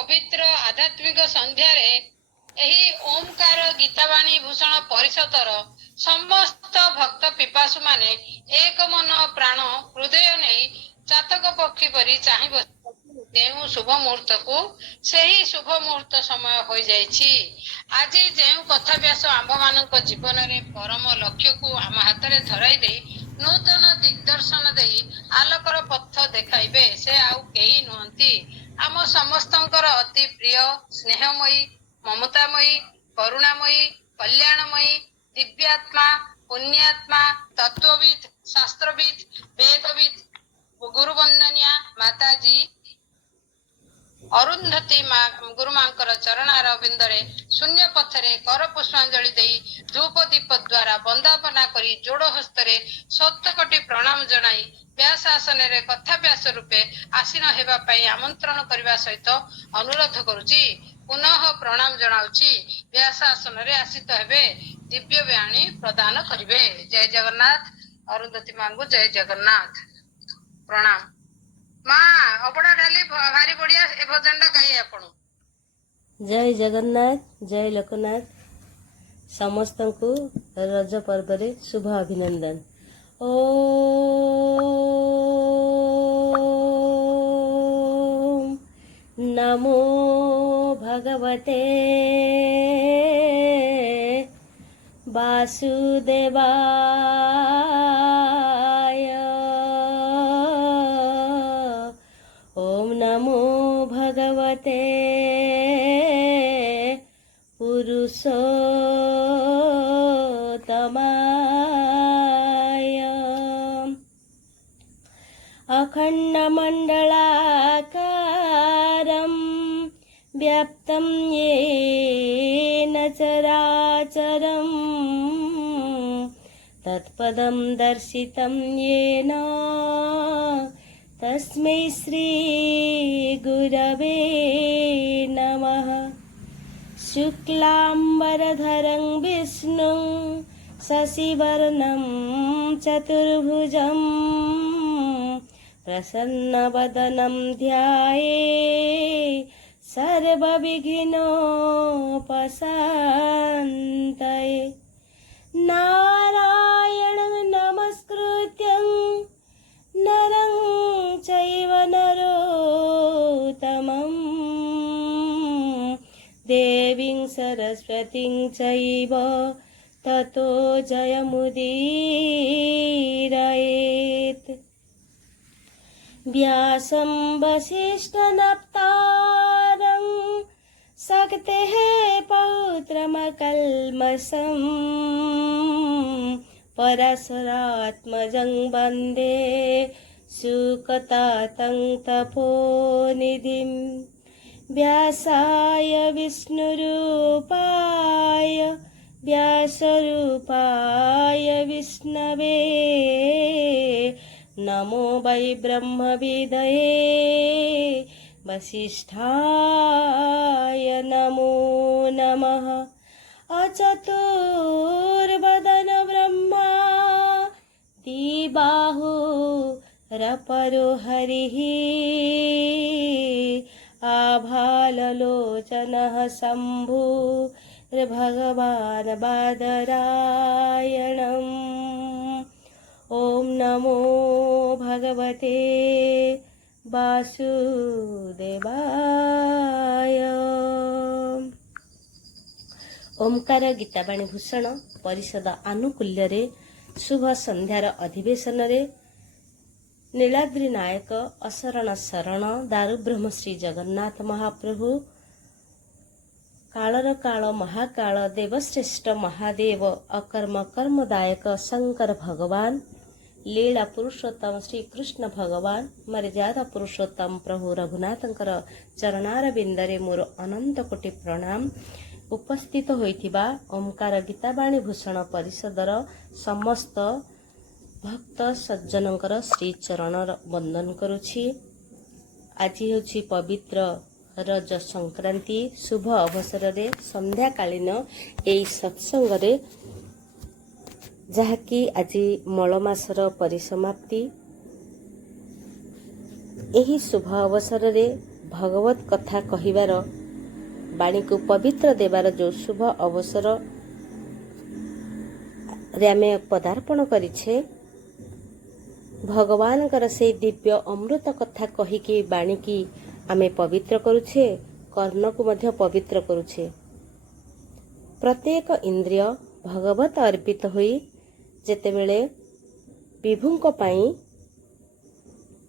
पवित्र आध्यात्मिक संध्यार एही ओमकार गीतावाणी भूषण परिषदर समस्त भक्त पिपासु माने एक मन प्राण हृदय नहीं चातक पक्षी परी चाहि बसी शुभ मुहूर्त को सही शुभ मुहूर्त समय हो जाइछि। आज जो कथा व्यास आंब मान जीवन में परम लक्ष्य को आम हाथ में धराई दे नूतन दिग्दर्शन दे आलोकर पथ देखाइबे से आउ केही नुहंती आम समस्तंकर अति प्रिय स्नेहमयी ममतामयी करुणामयी कल्याणमयी दिव्यात्मा पुण्यात्मा तत्वविद शास्त्रविद वेदविद गुरुवंदनिया माताजी अरुंधती गुरु मांकर चरणार बिंदरे शून्य पथरे कर पुष्पांजलि देई धूप दीप द्वारा वंदापना करी जोड़ हस्तरे सप्तकोटि प्रणाम जनाई व्यास आसन रे कथा व्यास रूपे आसीन हेबा पई आमंत्रण करबा सहित अनुरोध करूची। पुनः प्रणाम जनाउची व्यास आसन रे आसित हेबे दिव्य वाणी प्रदान करिवे। जय जगन्नाथ। अरुंधती मांगु जय जगन्नाथ प्रणाम। माँ अबड़ा डाली भारी बढ़िया ए भजन टा गाई आपण। जय जगन्नाथ जय लोकनाथ। समस्त को रज पर्व रे शुभ अभिनंदन। ओम नमो भगवते वासुदेवाय। ओम नमो भगवते पुरुषोत्तमाय। अखण्डमण्डलाकारं व्याप्तं येन चराचरं तत्पदं दर्शितं येन तस्मै श्री गुरवे नमः। शुक्लांबरधरं विष्णुं शशिवर्णं चतुर्भुजं प्रसन्नवदनं ध्याये सर्वविघ्नोपशान्तये। नारायणं नमस्कृत्यं नरं चैव नरोत्तमं देवीं सरस्वतीं चैव ततो जयमुदीरयेत्। व्यासं वसिष्ठनप्तारं शक्तेः पौत्रमकल्मषं पराशरात्मजं वन्दे सुकतातं तपोनिधिं। व्यासाय विष्णुरूपाय व्यासरूपाय विष्णवे नमो वै ब्रह्मविदये वसिष्ठाय नमो नमः। अचतुर्वदन ब्रह्मा द्विबाहुरपरो हरिः आभाललोचनः शम्भुर्भगवान् बादरायणम्। ॐ नमो भगवते वासुदेवाय। ओमकार गीतावाणी भूषण परिषद आनुकूल्य रे शुभ संध्यार अधिवेशन रे नीलाद्री नायक अशरण शरण दारु ब्रह्मश्री जगन्नाथ महाप्रभु कालर काल महाकाल देवश्रेष्ठ महादेव अकर्म कर्मदायक शंकर भगवान लीला पुरुषोत्तम श्री कृष्ण भगवान मर्यादा पुरुषोत्तम प्रभु रघुनाथंकर चरणार बिंदरे मोर अनंत कोटि प्रणाम। उपस्थित होइथिबा ओमकार गीतावाणी भूषण परिषदर समस्त भक्त सज्जनकर श्री चरण वंदन करुछि। आज हेउछि पवित्र रज संक्रांति शुभ अवसर रे संध्याकालीन एई सत्संग रे जहाँकि आज मल मासर परिसमाप्ति एही शुभ अवसर रे ଭଗବତ କଥା କହିବାର ବାଣୀକୁ ପବିତ୍ର ଦେବାର ଯେଉଁ ଶୁଭ ଅବସରରେ ଆମେ ପଦାର୍ପଣ କରିଛେ, ଭଗବାନଙ୍କର ସେଇ ଦିବ୍ୟ ଅମୃତ କଥା କହିକି ବାଣୀକି ଆମେ ପବିତ୍ର କରୁଛେ, କର୍ଣ୍ଣକୁ ମଧ୍ୟ ପବିତ୍ର କରୁଛେ। ପ୍ରତ୍ୟେକ ଇନ୍ଦ୍ରିୟ ଭଗବତ ଅର୍ପିତ ହୋଇ ଯେତେବେଳେ ବିଭୁଙ୍କ ପାଇଁ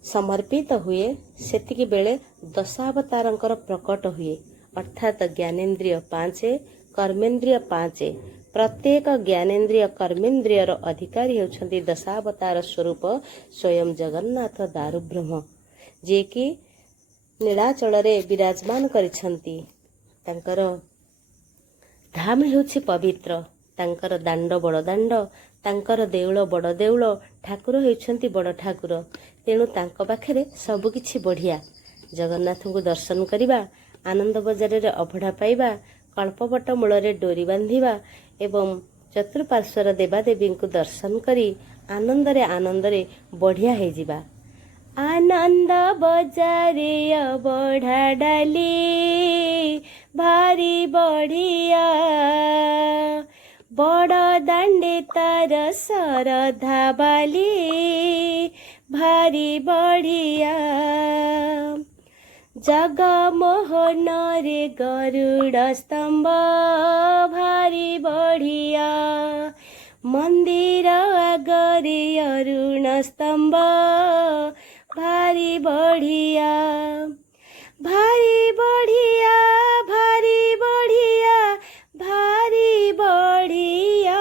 ସମର୍ପିତ ହୁଏ, ସେତିକି ବେଳେ ଦଶାବତାରଙ୍କର ପ୍ରକଟ ହୁଏ। ଅର୍ଥାତ୍ ଜ୍ଞାନେନ୍ଦ୍ରିୟ 5, କର୍ମେନ୍ଦ୍ରିୟ 5। ପ୍ରତ୍ୟେକ ଜ୍ଞାନେନ୍ଦ୍ରିୟ କର୍ମେନ୍ଦ୍ରିୟର ଅଧିକାରୀ ହେଉଛନ୍ତି ଦଶାବତାର ସ୍ୱରୂପ ସ୍ୱୟଂ ଜଗନ୍ନାଥ ଦାରୁବ୍ରହ୍ମ, ଯିଏକି ନୀଳାଚଳରେ ବିରାଜମାନ କରିଛନ୍ତି। ତାଙ୍କର ଧାମ ହେଉଛି ପବିତ୍ର, ତାଙ୍କର ଦାଣ୍ଡ ବଡ଼ ଦାଣ୍ଡ, ତାଙ୍କର ଦେଉଳ ବଡ଼ ଦେଉଳ, ଠାକୁର ହେଉଛନ୍ତି ବଡ଼ ଠାକୁର। ତେଣୁ ତାଙ୍କ ପାଖରେ ସବୁକିଛି ବଢ଼ିଆ। ଜଗନ୍ନାଥଙ୍କୁ ଦର୍ଶନ କରିବା, ଆନନ୍ଦ ବଜାରରେ ଅଭଢ଼ା ପାଇବା, କଳ୍ପବଟ ମୂଳରେ ଡୋରି ବାନ୍ଧିବା ଏବଂ ଚତୁଃପାର୍ଶ୍ୱର ଦେବାଦେବୀଙ୍କୁ ଦର୍ଶନ କରି ଆନନ୍ଦରେ ଆନନ୍ଦରେ ବଢ଼ିଆ ହେଇଯିବା। ଆନନ୍ଦ ବଜାରେ ଅବଢ଼ା ଡାଲି ଭାରି ବଢ଼ିଆ, ବଡ଼ ଦାଣ୍ଡେ ତାର ଶରଧା ବାଲି ଭାରି ବଢ଼ିଆ। ଜଗମୋହନରେ ଗରୁଡ଼ ସ୍ତମ୍ଭ ଭାରି ବଢ଼ିଆ, ମନ୍ଦିର ଆଗରେ ଅରୁଣ ସ୍ତମ୍ଭ ଭାରି ବଢ଼ିଆ। ଭାରି ବଢ଼ିଆ, ଭାରି ବଢ଼ିଆ, ଭାରି ବଢ଼ିଆ,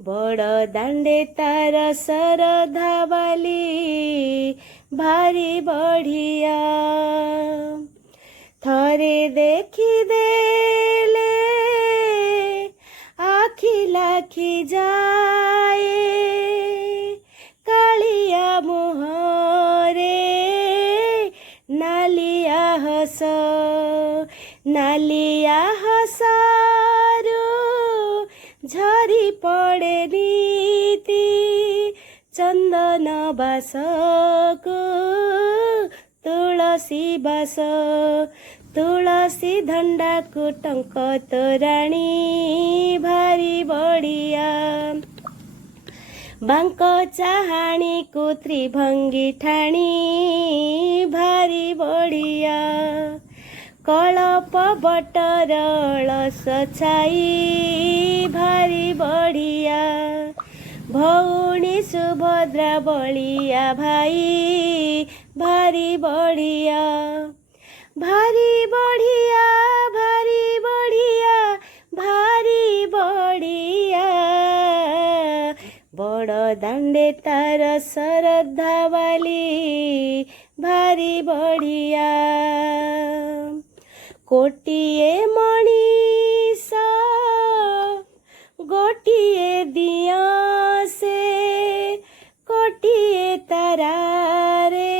ବଡ଼ ଦାଣ୍ଡେ ତାର ଶରଧା ବାଲି ଭାରି ବଢ଼ିଆ। ଥରେ ଦେଖିଦେଲେ ଆଖି ଲାଖି ଯାଏ, କାଳିଆ ମୁହଁରେ ନାଲିଆ ହସ, ନାଲିଆ ହସରୁ ଝରି ପଡ଼େ ନୀତି ଚନ୍ଦନ ବାସକୁ ତୁଳସୀ ବାସ, ତୁଳସୀ ଧଣ୍ଡାକୁ ଟଙ୍କ ତୋରାଣୀ ଭାରି ବଢ଼ିଆ। ବାଙ୍କ ଚାହାଣୀକୁ ତ୍ରିଭଙ୍ଗୀ ଠାଣି ଭାରି ବଢ଼ିଆ। କଳପ ବଟର ଅଳସ ଛାଇ ଭାରି ବଢ଼ିଆ। ଭଉଣୀ ସୁଭଦ୍ରା ବଳିଆ ଭାଇ ଭାରି ବଢ଼ିଆ। ଭାରି ବଢ଼ିଆ, ଭାରି ବଢ଼ିଆ, ଭାରି ବଢ଼ିଆ, ବଡ଼ ଦାଣ୍ଡେ ତାର ଶରଧା ବାଲି ଭାରି ବଢ଼ିଆ। କୋଟିଏ ମଣିଷ ଗୋଟିଏ ଦିଅ ସେ, କୋଟିଏ ତାରାରେ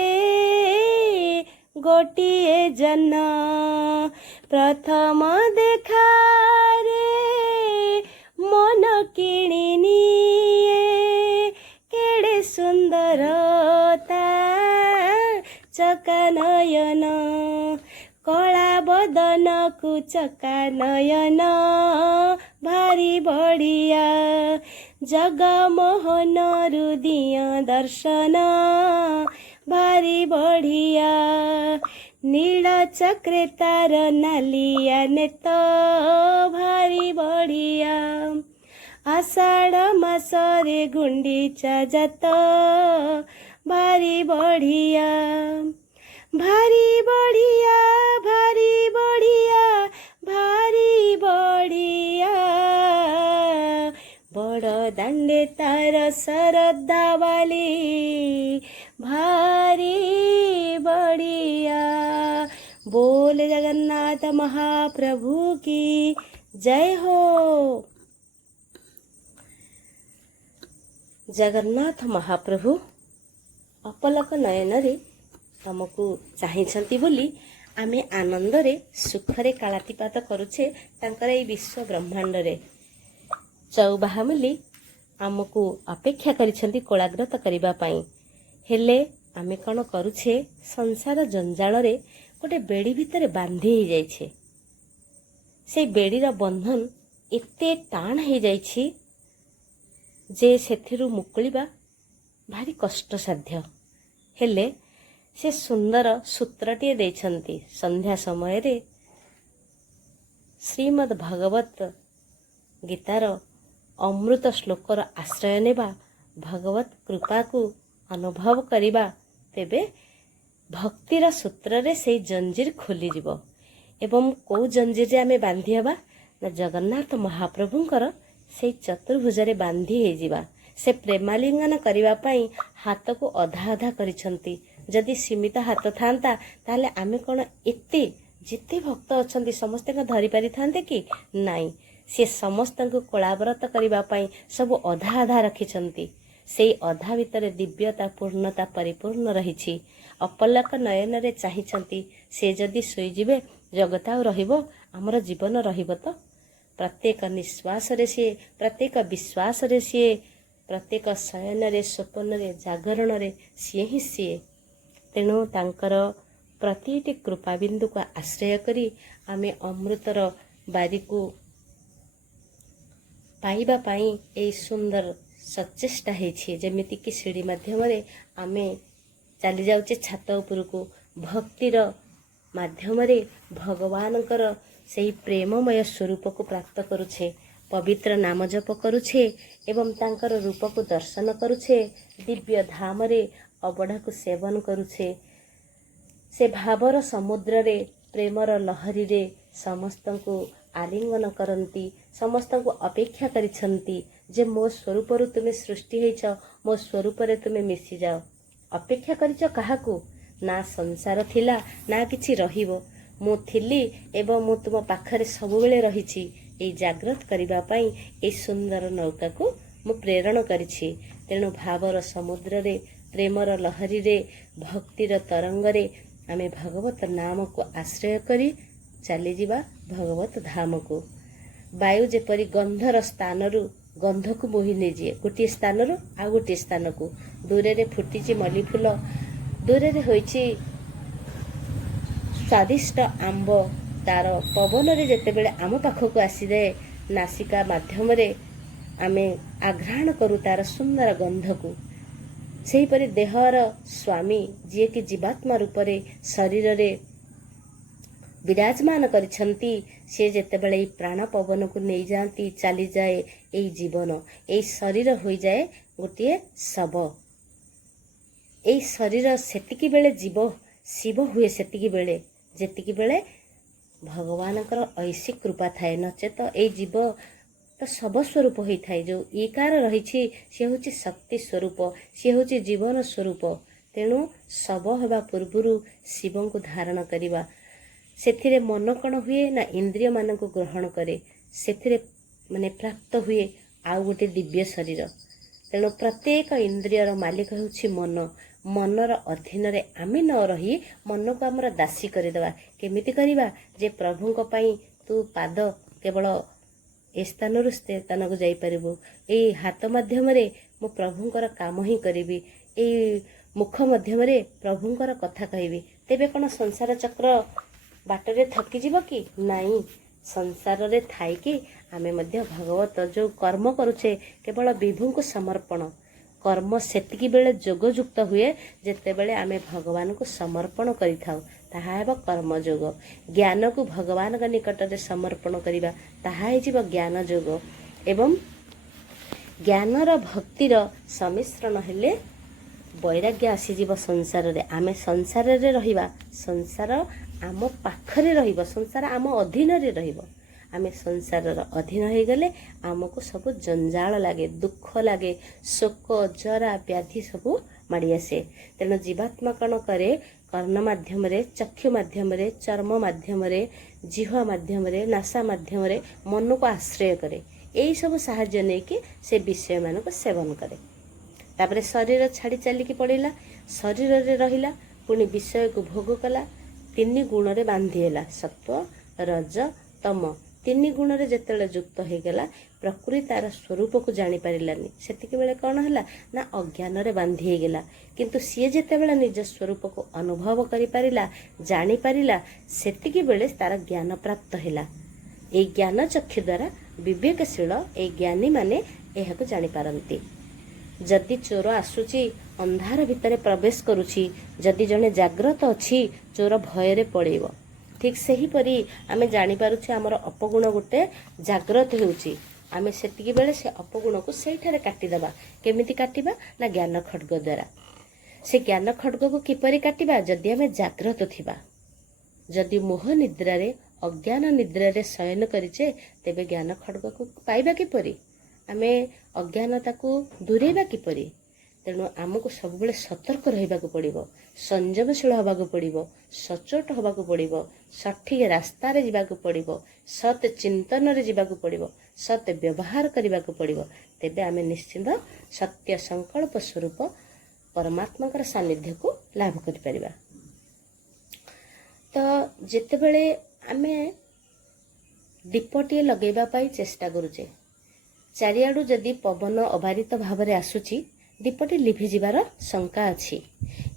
ଗୋଟିଏ ଜହ୍ନ। ପ୍ରଥମ ଦେଖାରେ ମନ କିଣି ନିଏ, କେଡ଼େ ସୁନ୍ଦର ତା ଚକା ନୟନ। କଳା ବଦନକୁ ଚକା ନୟନ ଭାରି ବଢ଼ିଆ। ଜଗମୋହନରୁ ଦିଅ ଦର୍ଶନ ଭାରି ବଢ଼ିଆ। ନୀଳ ଚକ୍ରେ ତାର ନାଲିଆ ନେତ ଭାରି ବଢ଼ିଆ। ଆଷାଢ଼ ମାସରେ ଗୁଣ୍ଡିଚା ଜାତ ଭାରି ବଢ଼ିଆ। ଭାରି ବଢ଼ିଆ, ଭାରି ବଢ଼ିଆ, ଭାରି ବଢ଼ିଆ, ବଡ଼ ଦାଣ୍ଡେ ତାର ଶରଧା ବାଲି ଭାରି ବଢ଼ିଆ। बोल जगन्नाथ महाप्रभु की जय हो। जगन्नाथ महाप्रभु अपलक नयନରେ ଆମକୁ ଚାହିଁଛନ୍ତି ବୋଲି ଆମେ ଆନନ୍ଦରେ ସୁଖରେ କାଳାତିପାତ କରୁଛେ ତାଙ୍କର ଏଇ ବିଶ୍ୱ ବ୍ରହ୍ମାଣ୍ଡରେ। ଚଉବାହା ମିଲି ଆମକୁ ଅପେକ୍ଷା କରିଛନ୍ତି କୋଳାଗ୍ରତ କରିବା ପାଇଁ। ହେଲେ ଆମେ କ'ଣ କରୁଛେ ସଂସାର ଜଞ୍ଜାଳରେ ଗୋଟେ ବେଡ଼ି ଭିତରେ ବାନ୍ଧି ହେଇଯାଇଛେ। ସେଇ ବେଡ଼ିର ବନ୍ଧନ ଏତେ ଟାଣ ହେଇଯାଇଛି ଯେ ସେଥିରୁ ମୁକୁଳିବା ଭାରି କଷ୍ଟସାଧ୍ୟ। ହେଲେ ସେ ସୁନ୍ଦର ସୂତ୍ରଟିଏ ଦେଇଛନ୍ତି। ସନ୍ଧ୍ୟା ସମୟରେ ଶ୍ରୀମଦ୍ ଭଗବତ ଗୀତାର ଅମୃତ ଶ୍ଲୋକର ଆଶ୍ରୟ ନେବା, ଭଗବତ କୃପାକୁ ଅନୁଭବ କରିବା, ତେବେ ଭକ୍ତିର ସୂତ୍ରରେ ସେଇ ଜଞ୍ଜିର ଖୋଲିଯିବ। ଏବଂ କେଉଁ ଜଞ୍ଜିରରେ ଆମେ ବାନ୍ଧି ହେବା ନା ଜଗନ୍ନାଥ ମହାପ୍ରଭୁଙ୍କର ସେଇ ଚତୁର୍ଭୁଜରେ ବାନ୍ଧି ହେଇଯିବା। ସେ ପ୍ରେମାଲିଙ୍ଗନ କରିବା ପାଇଁ ହାତକୁ ଅଧା ଅଧା କରିଛନ୍ତି। ଯଦି ସୀମିତ ହାତ ଥାନ୍ତା ତାହେଲେ ଆମେ କ'ଣ ଯେତେ ଭକ୍ତ ଅଛନ୍ତି ସମସ୍ତଙ୍କୁ ଧରି ପାରିଥାନ୍ତେ କି? ନାଇଁ, ସେ ସମସ୍ତଙ୍କୁ କୋଳାବ୍ରତ କରିବା ପାଇଁ ସବୁ ଅଧା ଅଧା ରଖିଛନ୍ତି। ସେଇ ଅଧା ଭିତରେ ଦିବ୍ୟତା, ପୂର୍ଣ୍ଣତା ପରିପୂର୍ଣ୍ଣ ରହିଛି। ଅପଲକ ନୟନରେ ଚାହିଁଛନ୍ତି। ସେ ଯଦି ଶୋଇଯିବେ ଜଗତ ଆଉ ରହିବ? ଆମର ଜୀବନ ରହିବ ତ? ପ୍ରତ୍ୟେକ ନିଶ୍ୱାସରେ ସିଏ, ପ୍ରତ୍ୟେକ ବିଶ୍ୱାସରେ ସିଏ, ପ୍ରତ୍ୟେକ ଶୟନରେ, ସ୍ୱପ୍ନରେ, ଜାଗରଣରେ ସିଏ ହିଁ ସିଏ। ତେଣୁ ତାଙ୍କର ପ୍ରତିଟି କୃପାବିନ୍ଦୁକୁ ଆଶ୍ରୟ କରି ଆମେ ଅମୃତର ବାରିକୁ ପାଇବା ପାଇଁ ଏହି ସୁନ୍ଦର ସଚେଷ୍ଟା ହେଇଛି। ଯେମିତିକି ସିଡ଼ି ମାଧ୍ୟମରେ ଆମେ ଚାଲି ଯାଉଛେ ଛାତ ଉପରକୁ, ଭକ୍ତିର ମାଧ୍ୟମରେ ଭଗବାନଙ୍କର ସେହି ପ୍ରେମମୟ ସ୍ୱରୂପକୁ ପ୍ରାପ୍ତ କରୁଛେ, ପବିତ୍ର ନାମ ଜପ କରୁଛେ ଏବଂ ତାଙ୍କର ରୂପକୁ ଦର୍ଶନ କରୁଛେ, ଦିବ୍ୟ ଧାମରେ ଅବଢ଼ାକୁ ସେବନ କରୁଛେ। ସେ ଭାବର ସମୁଦ୍ରରେ, ପ୍ରେମର ଲହରୀରେ ସମସ୍ତଙ୍କୁ ଆଲିଙ୍ଗନ କରନ୍ତି, ସମସ୍ତଙ୍କୁ ଅପେକ୍ଷା କରିଛନ୍ତି ଯେ ମୋ ସ୍ୱରୂପରୁ ତୁମେ ସୃଷ୍ଟି ହେଇଛ, ମୋ ସ୍ୱରୂପରେ ତୁମେ ମିଶିଯାଅ। ଅପେକ୍ଷା କରିଛ କାହାକୁ? ନା ସଂସାର ଥିଲା, ନା କିଛି ରହିବ। ମୁଁ ଥିଲି ଏବଂ ମୁଁ ତୁମ ପାଖରେ ସବୁବେଳେ ରହିଛି। এই ଜାଗ୍ରତ କରିବା ପାଇଁ এই ସୁନ୍ଦର ନୌକାକୁ ମୁଁ ପ୍ରେରଣ କରିଛି। ତେଣୁ ଭାବର ସମୁଦ୍ରରେ, ପ୍ରେମର ଲହରୀରେ, ଭକ୍ତିର ତରଙ୍ଗରେ ଆମେ ଭଗବତ ନାମକୁ ଆଶ୍ରୟ କରି ଚାଲିଯିବା ଭଗବତ ଧାମକୁ। ବାୟୁ ଯେପରି ଗନ୍ଧର ସ୍ଥାନରୁ ଗନ୍ଧକୁ ବୋହି ନେଇଯିଏ, ଗୋଟିଏ ସ୍ଥାନରୁ ଆଉ ଗୋଟିଏ ସ୍ଥାନକୁ। ଦୂରରେ ଫୁଟିଛି ମଲ୍ଲି ଫୁଲ, ଦୂରରେ ହୋଇଛି ସ୍ୱାଦିଷ୍ଟ ଆମ୍ବ, ତାର ପବନରେ ଯେତେବେଳେ ଆମ ପାଖକୁ ଆସିଯାଏ, ନାସିକା ମାଧ୍ୟମରେ ଆମେ ଆଘ୍ରାଣ କରୁ ତାର ସୁନ୍ଦର ଗନ୍ଧକୁ। ସେହିପରି ଦେହର ସ୍ୱାମୀ ଯିଏକି ଜୀବାତ୍ମା ରୂପରେ ଶରୀରରେ ବିରାଜମାନ କରିଛନ୍ତି, ସେ ଯେତେବେଳେ ଏଇ ପ୍ରାଣ ପବନକୁ ନେଇଯାଆନ୍ତି, ଚାଲିଯାଏ ଏଇ ଜୀବନ, ଏଇ ଶରୀର ହୋଇଯାଏ ଗୋଟିଏ ଶବ। ଏଇ ଶରୀର ସେତିକି ବେଳେ ଶିବ ହୁଏ, ସେତିକି ବେଳେ ଯେତିକିବେଳେ ଭଗବାନଙ୍କର ଐଶୀ କୃପା ଥାଏ। ନଚେତ ଏଇ ଜୀବ ତ ଶବ ସ୍ୱରୂପ ହୋଇଥାଏ। ଯେଉଁ ଇକାର ରହିଛି ସେ ହେଉଛି ଶକ୍ତି ସ୍ୱରୂପ, ସେ ହେଉଛି ଜୀବନ ସ୍ୱରୂପ। ତେଣୁ ଶବ ହେବା ପୂର୍ବରୁ ଶିବଙ୍କୁ ଧାରଣ କରିବା। ସେଥିରେ ମନ କ'ଣ ହୁଏ ନା ଇନ୍ଦ୍ରିୟମାନଙ୍କୁ ଗ୍ରହଣ କରେ, ସେଥିରେ ପ୍ରାପ୍ତ ହୁଏ ଆଉ ଗୋଟେ ଦିବ୍ୟ ଶରୀର। ତେଣୁ ପ୍ରତ୍ୟେକ ଇନ୍ଦ୍ରିୟର ମାଲିକ ହେଉଛି ମନ। ମନର ଅଧୀନରେ ଆମେ ନ ରହି ମନକୁ ଆମର ଦାସୀ କରିଦେବା। କେମିତି କରିବା? ଯେ ପ୍ରଭୁଙ୍କ ପାଇଁ ତୁ ପାଦ କେବଳ ଏ ସ୍ଥାନରୁ ସେ ସ୍ଥାନକୁ ଯାଇପାରିବୁ, ଏଇ ହାତ ମାଧ୍ୟମରେ ମୁଁ ପ୍ରଭୁଙ୍କର କାମ ହିଁ କରିବି, ଏଇ ମୁଖ ମାଧ୍ୟମରେ ପ୍ରଭୁଙ୍କର କଥା କହିବି। ତେବେ କ'ଣ ସଂସାର ଚକ୍ର ବାଟରେ ଥକିଯିବ କି? ନାଇଁ, ସଂସାରରେ ଥାଇକି ଆମେ ମଧ୍ୟ ଭଗବତ ଯେଉଁ କର୍ମ କରୁଛେ କେବଳ ବିଭୁଙ୍କୁ ସମର୍ପଣ। କର୍ମ ସେତିକି ବେଳେ ଯୋଗଯୁକ୍ତ ହୁଏ ଯେତେବେଳେ ଆମେ ଭଗବାନଙ୍କୁ ସମର୍ପଣ କରିଥାଉ, ତାହା ହେବ କର୍ମଯୋଗ। ଜ୍ଞାନକୁ ଭଗବାନଙ୍କ ନିକଟରେ ସମର୍ପଣ କରିବା, ତାହା ହେଇଯିବ ଜ୍ଞାନ ଯୋଗ। ଏବଂ ଜ୍ଞାନର ଭକ୍ତିର ସମ୍ମିଶ୍ରଣ ହେଲେ ବୈରାଗ୍ୟ ଆସିଯିବ ସଂସାରରେ। ଆମେ ସଂସାରରେ ରହିବା, ସଂସାର ଆମ ପାଖରେ ରହିବ, ସଂସାର ଆମ ଅଧୀନରେ ରହିବ। ଆମେ ସଂସାରର ଅଧୀନ ହେଇଗଲେ ଆମକୁ ସବୁ ଜଞ୍ଜାଳ ଲାଗେ, ଦୁଃଖ ଲାଗେ, ଶୋକ, ଜରା, ବ୍ୟାଧି ସବୁ ମାଡ଼ି ଆସେ। ତେଣୁ ଜୀବାତ୍ମା କ'ଣ କରେ? କର୍ଣ୍ଣ ମାଧ୍ୟମରେ, ଚକ୍ଷୁ ମାଧ୍ୟମରେ, ଚର୍ମ ମାଧ୍ୟମରେ, ଜିହ୍ୱା ମାଧ୍ୟମରେ, ନାସା ମାଧ୍ୟମରେ ମନକୁ ଆଶ୍ରୟ କରେ। ଏହିସବୁ ସାହାଯ୍ୟ ନେଇକି ସେ ବିଷୟମାନଙ୍କୁ ସେବନ କରେ। ତାପରେ ଶରୀର ଛାଡ଼ି ଚାଲିକି ପଡ଼ିଲା, ଶରୀରରେ ରହିଲା, ପୁଣି ବିଷୟକୁ ଭୋଗ କଲା, ତିନି ଗୁଣରେ ବାନ୍ଧି ହେଲା, ସତ୍ୱ, ରଜ, ତମ। ତିନି ଗୁଣରେ ଯେତେବେଳେ ଯୁକ୍ତ ହେଇଗଲା ପ୍ରକୃତି ତାର ସ୍ୱରୂପକୁ ଜାଣିପାରିଲାନି। ସେତିକି ବେଳେ କ'ଣ ହେଲା ନା ଅଜ୍ଞାନରେ ବାନ୍ଧି ହେଇଗଲା। କିନ୍ତୁ ସିଏ ଯେତେବେଳେ ନିଜ ସ୍ୱରୂପକୁ ଅନୁଭବ କରିପାରିଲା, ଜାଣିପାରିଲା, ସେତିକି ବେଳେ ତାର ଜ୍ଞାନ ପ୍ରାପ୍ତ ହେଲା। ଏଇ ଜ୍ଞାନ ଚକ୍ଷୁ ଦ୍ୱାରା ବିବେକଶୀଳ ଏଇ ଜ୍ଞାନୀମାନେ ଏହାକୁ ଜାଣିପାରନ୍ତି। ଯଦି ଚୋର ଆସୁଛି ଅନ୍ଧାର ଭିତରେ ପ୍ରବେଶ କରୁଛି, ଯଦି ଜଣେ ଜାଗ୍ରତ ଅଛି ଚୋର ଭୟରେ ପଳେଇବ। ଠିକ୍ ସେହିପରି ଆମେ ଜାଣିପାରୁଛେ ଆମର ଅପଗୁଣ ଗୋଟେ ଜାଗ୍ରତ ହେଉଛି। ଆମେ ସେତିକି ବେଳେ ସେ ଅପଗୁଣକୁ ସେଇଠାରେ କାଟିଦେବା। କେମିତି କାଟିବା ନା ଜ୍ଞାନ ଖଡ୍ଗ ଦ୍ୱାରା। ସେ ଜ୍ଞାନ ଖଡ୍ଗକୁ କିପରି କାଟିବା? ଯଦି ଆମେ ଜାଗ୍ରତ ଥିବା। ଯଦି ମୋହ ନିଦ୍ରାରେ ଅଜ୍ଞାନ ନିଦ୍ରାରେ ଶୟନ କରିଛେ ତେବେ ଜ୍ଞାନ ଖଡ୍ଗକୁ ପାଇବା କିପରି? ଆମେ ଅଜ୍ଞାନତାକୁ ଦୂରେଇବା କିପରି? ତେଣୁ ଆମକୁ ସବୁବେଳେ ସତର୍କ ରହିବାକୁ ପଡ଼ିବ, ସଂଯମଶୀଳ ହେବାକୁ ପଡ଼ିବ, ସଚୋଟ ହେବାକୁ ପଡ଼ିବ, ସଠିକ ରାସ୍ତାରେ ଯିବାକୁ ପଡ଼ିବ, ସତ୍ ଚିନ୍ତନରେ ଯିବାକୁ ପଡ଼ିବ, ସତ୍ ବ୍ୟବହାର କରିବାକୁ ପଡ଼ିବ। ତେବେ ଆମେ ନିଶ୍ଚିନ୍ତ ସତ୍ୟ ସଂକଳ୍ପ ସ୍ୱରୂପ ପରମାତ୍ମାଙ୍କର ସାନ୍ନିଧ୍ୟକୁ ଲାଭ କରିପାରିବା। ତ ଯେତେବେଳେ ଆମେ ଦୀପଟିଏ ଲଗାଇବା ପାଇଁ ଚେଷ୍ଟା କରୁଛେ, ଚାରିଆଡ଼ୁ ଯଦି ପବନ ଅବାରିତ ଭାବରେ ଆସୁଛି ଦୀପଟି ଲିଭିଯିବାର ଶଙ୍କା ଅଛି।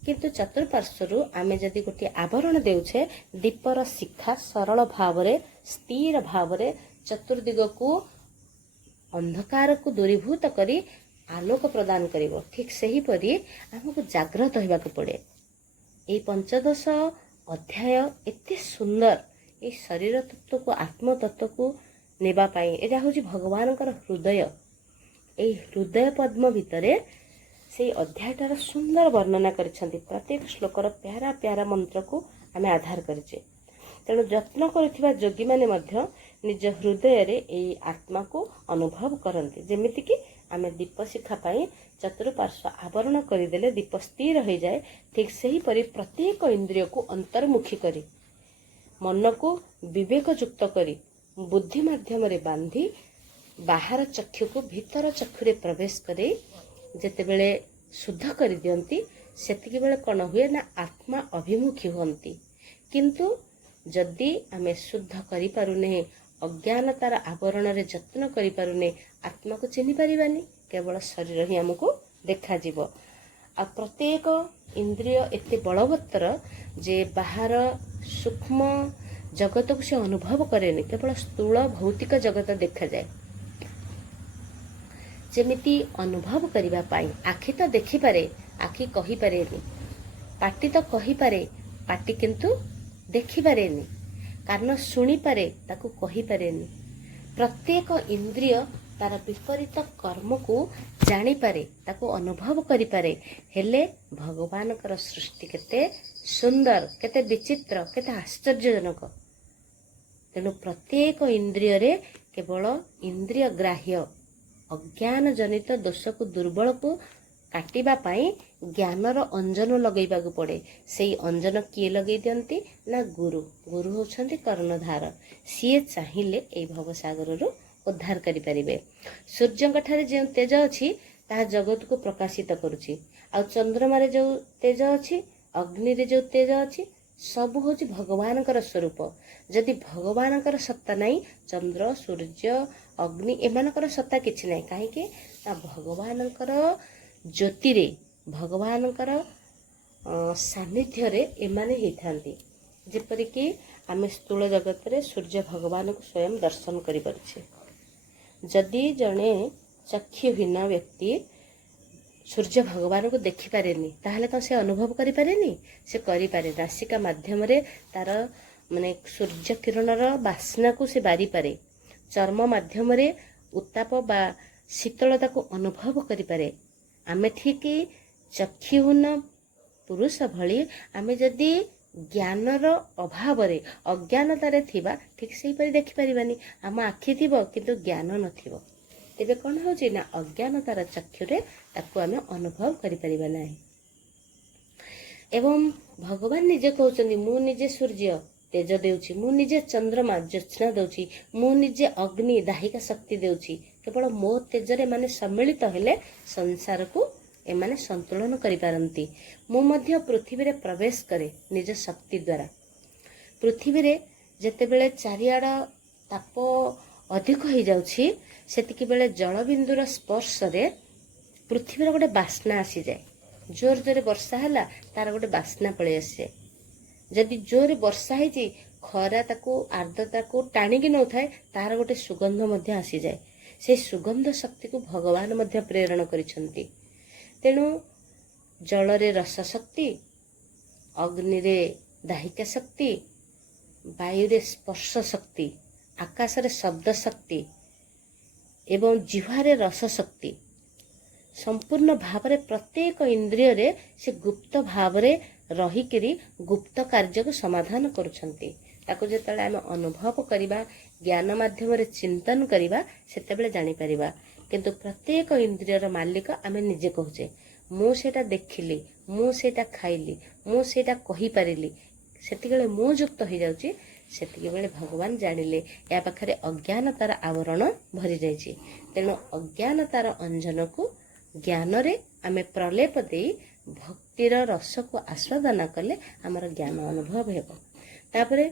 କିନ୍ତୁ ଚତୁଃପାର୍ଶ୍ୱରୁ ଆମେ ଯଦି ଗୋଟିଏ ଆବରଣ ଦେଉଛେ, ଦୀପର ଶିଖା ସରଳ ଭାବରେ ସ୍ଥିର ଭାବରେ ଚତୁର୍ଦିଗକୁ ଅନ୍ଧକାରକୁ ଦୂରୀଭୂତ କରି ଆଲୋକ ପ୍ରଦାନ କରିବ। ଠିକ୍ ସେହିପରି ଆମକୁ ଜାଗ୍ରତ ହେବାକୁ ପଡ଼େ। ଏଇ ପଞ୍ଚଦଶ ଅଧ୍ୟାୟ ଏତେ ସୁନ୍ଦର, ଏଇ ଶରୀର ତତ୍ତ୍ୱକୁ ଆତ୍ମତତ୍ତ୍ୱକୁ ନେବା ପାଇଁ ଏଇଟା ହେଉଛି ଭଗବାନଙ୍କର ହୃଦୟ। ଏଇ ହୃଦୟ ପଦ୍ମ ଭିତରେ ସେଇ ଅଧ୍ୟାୟଟାର ସୁନ୍ଦର ବର୍ଣ୍ଣନା କରିଛନ୍ତି। ପ୍ରତ୍ୟେକ ଶ୍ଲୋକର ପ୍ୟାରା ପ୍ୟାରା ମନ୍ତ୍ରକୁ ଆମେ ଆଧାର କରିଛେ। ତେଣୁ ଯତ୍ନ କରୁଥିବା ଯୋଗୀମାନେ ମଧ୍ୟ ନିଜ ହୃଦୟରେ ଏଇ ଆତ୍ମାକୁ ଅନୁଭବ କରନ୍ତି। ଯେମିତିକି ଆମେ ଦୀପ ଶିଖା ପାଇଁ ଚତୁଃପାର୍ଶ୍ୱ ଆବରଣ କରିଦେଲେ ଦୀପ ସ୍ଥିର ହୋଇଯାଏ। ଠିକ୍ ସେହିପରି ପ୍ରତ୍ୟେକ ଇନ୍ଦ୍ରିୟକୁ ଅନ୍ତର୍ମୁଖୀ କରି, ମନକୁ ବିବେକଯୁକ୍ତ କରି, ବୁଦ୍ଧି ମାଧ୍ୟମରେ ବାନ୍ଧି ବାହାର ଚକ୍ଷୁକୁ ଭିତର ଚକ୍ଷୁରେ ପ୍ରବେଶ କରି ଯେତେବେଳେ ଶୁଦ୍ଧ କରିଦିଅନ୍ତି, ସେତିକିବେଳେ କ'ଣ ହୁଏ ନା ଆତ୍ମା ଅଭିମୁଖୀ ହୁଅନ୍ତି। କିନ୍ତୁ ଯଦି ଆମେ ଶୁଦ୍ଧ କରିପାରୁନେ, ଅଜ୍ଞାନତାର ଆବରଣରେ ଯତ୍ନ କରିପାରୁନେ, ଆତ୍ମାକୁ ଚିହ୍ନି ପାରିବାନି। କେବଳ ଶରୀର ହିଁ ଆମକୁ ଦେଖାଯିବ। ଆଉ ପ୍ରତ୍ୟେକ ଇନ୍ଦ୍ରିୟ ଏତେ ବଳବତ୍ତର ଯେ ବାହାର ସୂକ୍ଷ୍ମ ଜଗତକୁ ସେ ଅନୁଭବ କରେନି, କେବଳ ସ୍ଥୂଳ ଭୌତିକ ଜଗତ ଦେଖାଯାଏ। ଯେମିତି ଅନୁଭବ କରିବା ପାଇଁ ଆଖି ତ ଦେଖିପାରେ, ଆଖି କହିପାରେନି। ପାଟି ତ କହିପାରେ, ପାଟି କିନ୍ତୁ ଦେଖିପାରେନି। କାନ ଶୁଣିପାରେ, ତାକୁ କହିପାରେନି। ପ୍ରତ୍ୟେକ ଇନ୍ଦ୍ରିୟ ତାର ବିପରୀତ କର୍ମକୁ ଜାଣିପାରେ, ତାକୁ ଅନୁଭବ କରିପାରେ। ହେଲେ ଭଗବାନଙ୍କର ସୃଷ୍ଟି କେତେ ସୁନ୍ଦର, କେତେ ବିଚିତ୍ର, କେତେ ଆଶ୍ଚର୍ଯ୍ୟଜନକ। ତେଣୁ ପ୍ରତ୍ୟେକ ଇନ୍ଦ୍ରିୟରେ କେବଳ ଇନ୍ଦ୍ରିୟ ଗ୍ରାହ୍ୟ ଅଜ୍ଞାନ ଜନିତ ଦୋଷକୁ ଦୁର୍ବଳକୁ କାଟିବା ପାଇଁ ଜ୍ଞାନର ଅଞ୍ଜନ ଲଗେଇବାକୁ ପଡ଼େ। ସେଇ ଅଞ୍ଜନ କିଏ ଲଗେଇ ଦିଅନ୍ତି ନା ଗୁରୁ। ଗୁରୁ ହେଉଛନ୍ତି କର୍ଣ୍ଣଧାର। ସିଏ ଚାହିଁଲେ ଏଇ ଭବସାଗରରୁ ଉଦ୍ଧାର କରିପାରିବେ। ସୂର୍ଯ୍ୟଙ୍କ ଠାରେ ଯେଉଁ ତେଜ ଅଛି ତାହା ଜଗତକୁ ପ୍ରକାଶିତ କରୁଛି। ଆଉ ଚନ୍ଦ୍ରମାରେ ଯେଉଁ ତେଜ ଅଛି, ଅଗ୍ନିରେ ଯେଉଁ ତେଜ ଅଛି, ସବୁ ହେଉଛି ଭଗବାନଙ୍କର ସ୍ୱରୂପ। ଯଦି ଭଗବାନଙ୍କର ସତ୍ତା ନାହିଁ, ଚନ୍ଦ୍ର, ସୂର୍ଯ୍ୟ, ଅଗ୍ନି ଏମାନଙ୍କର ସତ୍ତା କିଛି ନାହିଁ। କାହିଁକି ନା ଭଗବାନଙ୍କର ଜ୍ୟୋତିରେ, ଭଗବାନଙ୍କର ସାନ୍ନିଧ୍ୟରେ ଏମାନେ ହେଇଥାନ୍ତି। ଯେପରିକି ଆମେ ସ୍ଥୂଳ ଜଗତରେ ସୂର୍ଯ୍ୟ ଭଗବାନଙ୍କୁ ସ୍ୱୟଂ ଦର୍ଶନ କରିପାରୁଛେ। ଯଦି ଜଣେ ଚକ୍ଷୁହୀନ ବ୍ୟକ୍ତି ସୂର୍ଯ୍ୟ ଭଗବାନଙ୍କୁ ଦେଖିପାରେନି, ତାହେଲେ କ'ଣ ସେ ଅନୁଭବ କରିପାରେନି? ସେ କରିପାରେ। ନାସିକା ମାଧ୍ୟମରେ ତାର ସୂର୍ଯ୍ୟ କିରଣର ବାସ୍ନାକୁ ସେ ବାରିପାରେ। ଚର୍ମ ମାଧ୍ୟମରେ ଉତ୍ତାପ ବା ଶୀତଳତାକୁ ଅନୁଭବ କରିପାରେ। ଆମେ ଠିକ୍ ଚକ୍ଷୁହୀନ ପୁରୁଷ ଭଳି ଆମେ ଯଦି ଜ୍ଞାନର ଅଭାବରେ ଅଜ୍ଞାନତାରେ ଥିବା, ଠିକ୍ ସେହିପରି ଦେଖିପାରିବାନି। ଆମ ଆଖି ଥିବ କିନ୍ତୁ ଜ୍ଞାନ ନଥିବ। ତେବେ କ'ଣ ହେଉଛି ନା ଅଜ୍ଞାନତାର ଚକ୍ଷୁରେ ତାକୁ ଆମେ ଅନୁଭବ କରିପାରିବା ନାହିଁ। ଏବଂ ଭଗବାନ ନିଜେ କହୁଛନ୍ତି, ମୁଁ ନିଜେ ସୂର୍ଯ୍ୟ ତେଜ ଦେଉଛି, ମୁଁ ନିଜେ ଚନ୍ଦ୍ରମା ଜ୍ୟୋତ୍ସ୍ନା ଦେଉଛି, ମୁଁ ନିଜେ ଅଗ୍ନି ଦାହିକା ଶକ୍ତି ଦେଉଛି। କେବଳ ମୋ ତେଜରେ ଏମାନେ ସମ୍ମିଳିତ ହେଲେ ସଂସାରକୁ ଏମାନେ ସନ୍ତୁଳନ କରିପାରନ୍ତି। ମୁଁ ମଧ୍ୟ ପୃଥିବୀରେ ପ୍ରବେଶ କରେ ନିଜ ଶକ୍ତି ଦ୍ୱାରା। ପୃଥିବୀରେ ଯେତେବେଳେ ଚାରିଆଡ଼ ତାପ ଅଧିକ ହେଇଯାଉଛି ସେତିକି ବେଳେ ଜଳବିନ୍ଦୁର ସ୍ପର୍ଶରେ ପୃଥିବୀର ଗୋଟେ ବାସ୍ନା ଆସିଯାଏ। ଜୋର ଜୋରେ ବର୍ଷା ହେଲା, ତାର ଗୋଟେ ବାସ୍ନା ପଳେଇ ଆସିଯାଏ। ଯଦି ଜୋରେ ବର୍ଷା ହେଇଛି, ଖରା ତାକୁ ଆର୍ଦ୍ରତାକୁ ଟାଣିକି ନଉଥାଏ, ତାର ଗୋଟେ ସୁଗନ୍ଧ ମଧ୍ୟ ଆସିଯାଏ। সেই ସୁଗନ୍ଧ ଶକ୍ତିକୁ ଭଗବାନ ମଧ୍ୟ ପ୍ରେରଣ କରିଛନ୍ତି। ତେଣୁ ଜଳରେ ରସ ଶକ୍ତି, ଅଗ୍ନିରେ ଦାହିକା ଶକ୍ତି, ବାୟୁରେ ସ୍ପର୍ଶ ଶକ୍ତି, ଆକାଶରେ ଶବ୍ଦ ଶକ୍ତି ଏବଂ ଜିହ୍ୱାରେ ରସ ଶକ୍ତି ସମ୍ପୂର୍ଣ୍ଣ ଭାବରେ ପ୍ରତ୍ୟେକ ଇନ୍ଦ୍ରିୟରେ ସେ ଗୁପ୍ତ ଭାବରେ ରହିକିରି ଗୁପ୍ତ କାର୍ଯ୍ୟକୁ ସମାଧାନ କରୁଛନ୍ତି। ତାକୁ ଯେତେବେଳେ ଆମେ ଅନୁଭବ କରିବା, ଜ୍ଞାନ ମାଧ୍ୟମରେ ଚିନ୍ତନ କରିବା, ସେତେବେଳେ ଜାଣିପାରିବା। କିନ୍ତୁ ପ୍ରତ୍ୟେକ ଇନ୍ଦ୍ରିୟର ମାଲିକ ଆମେ ନିଜେ କହୁଛେ। ମୁଁ ସେଇଟା ଦେଖିଲି, ମୁଁ ସେଇଟା ଖାଇଲି, ମୁଁ ସେଇଟା କହିପାରିଲି। ସେତିକିବେଳେ ମୁଁ ଯୁକ୍ତ ହେଇଯାଉଛି, ସେତିକିବେଳେ ଭଗବାନ ଜାଣିଲେ ଏହା ପାଖରେ ଅଜ୍ଞାନତାର ଆବରଣ ଭରି ଯାଇଛି। ତେଣୁ ଅଜ୍ଞାନତାର ଅଞ୍ଜନକୁ ଜ୍ଞାନରେ ଆମେ ପ୍ରଲେପ ଦେଇ ଭକ୍ତିର ରସକୁ ଆସ୍ୱାଦନ କଲେ ଆମର ଜ୍ଞାନ ଅନୁଭବ ହେବ। ତାପରେ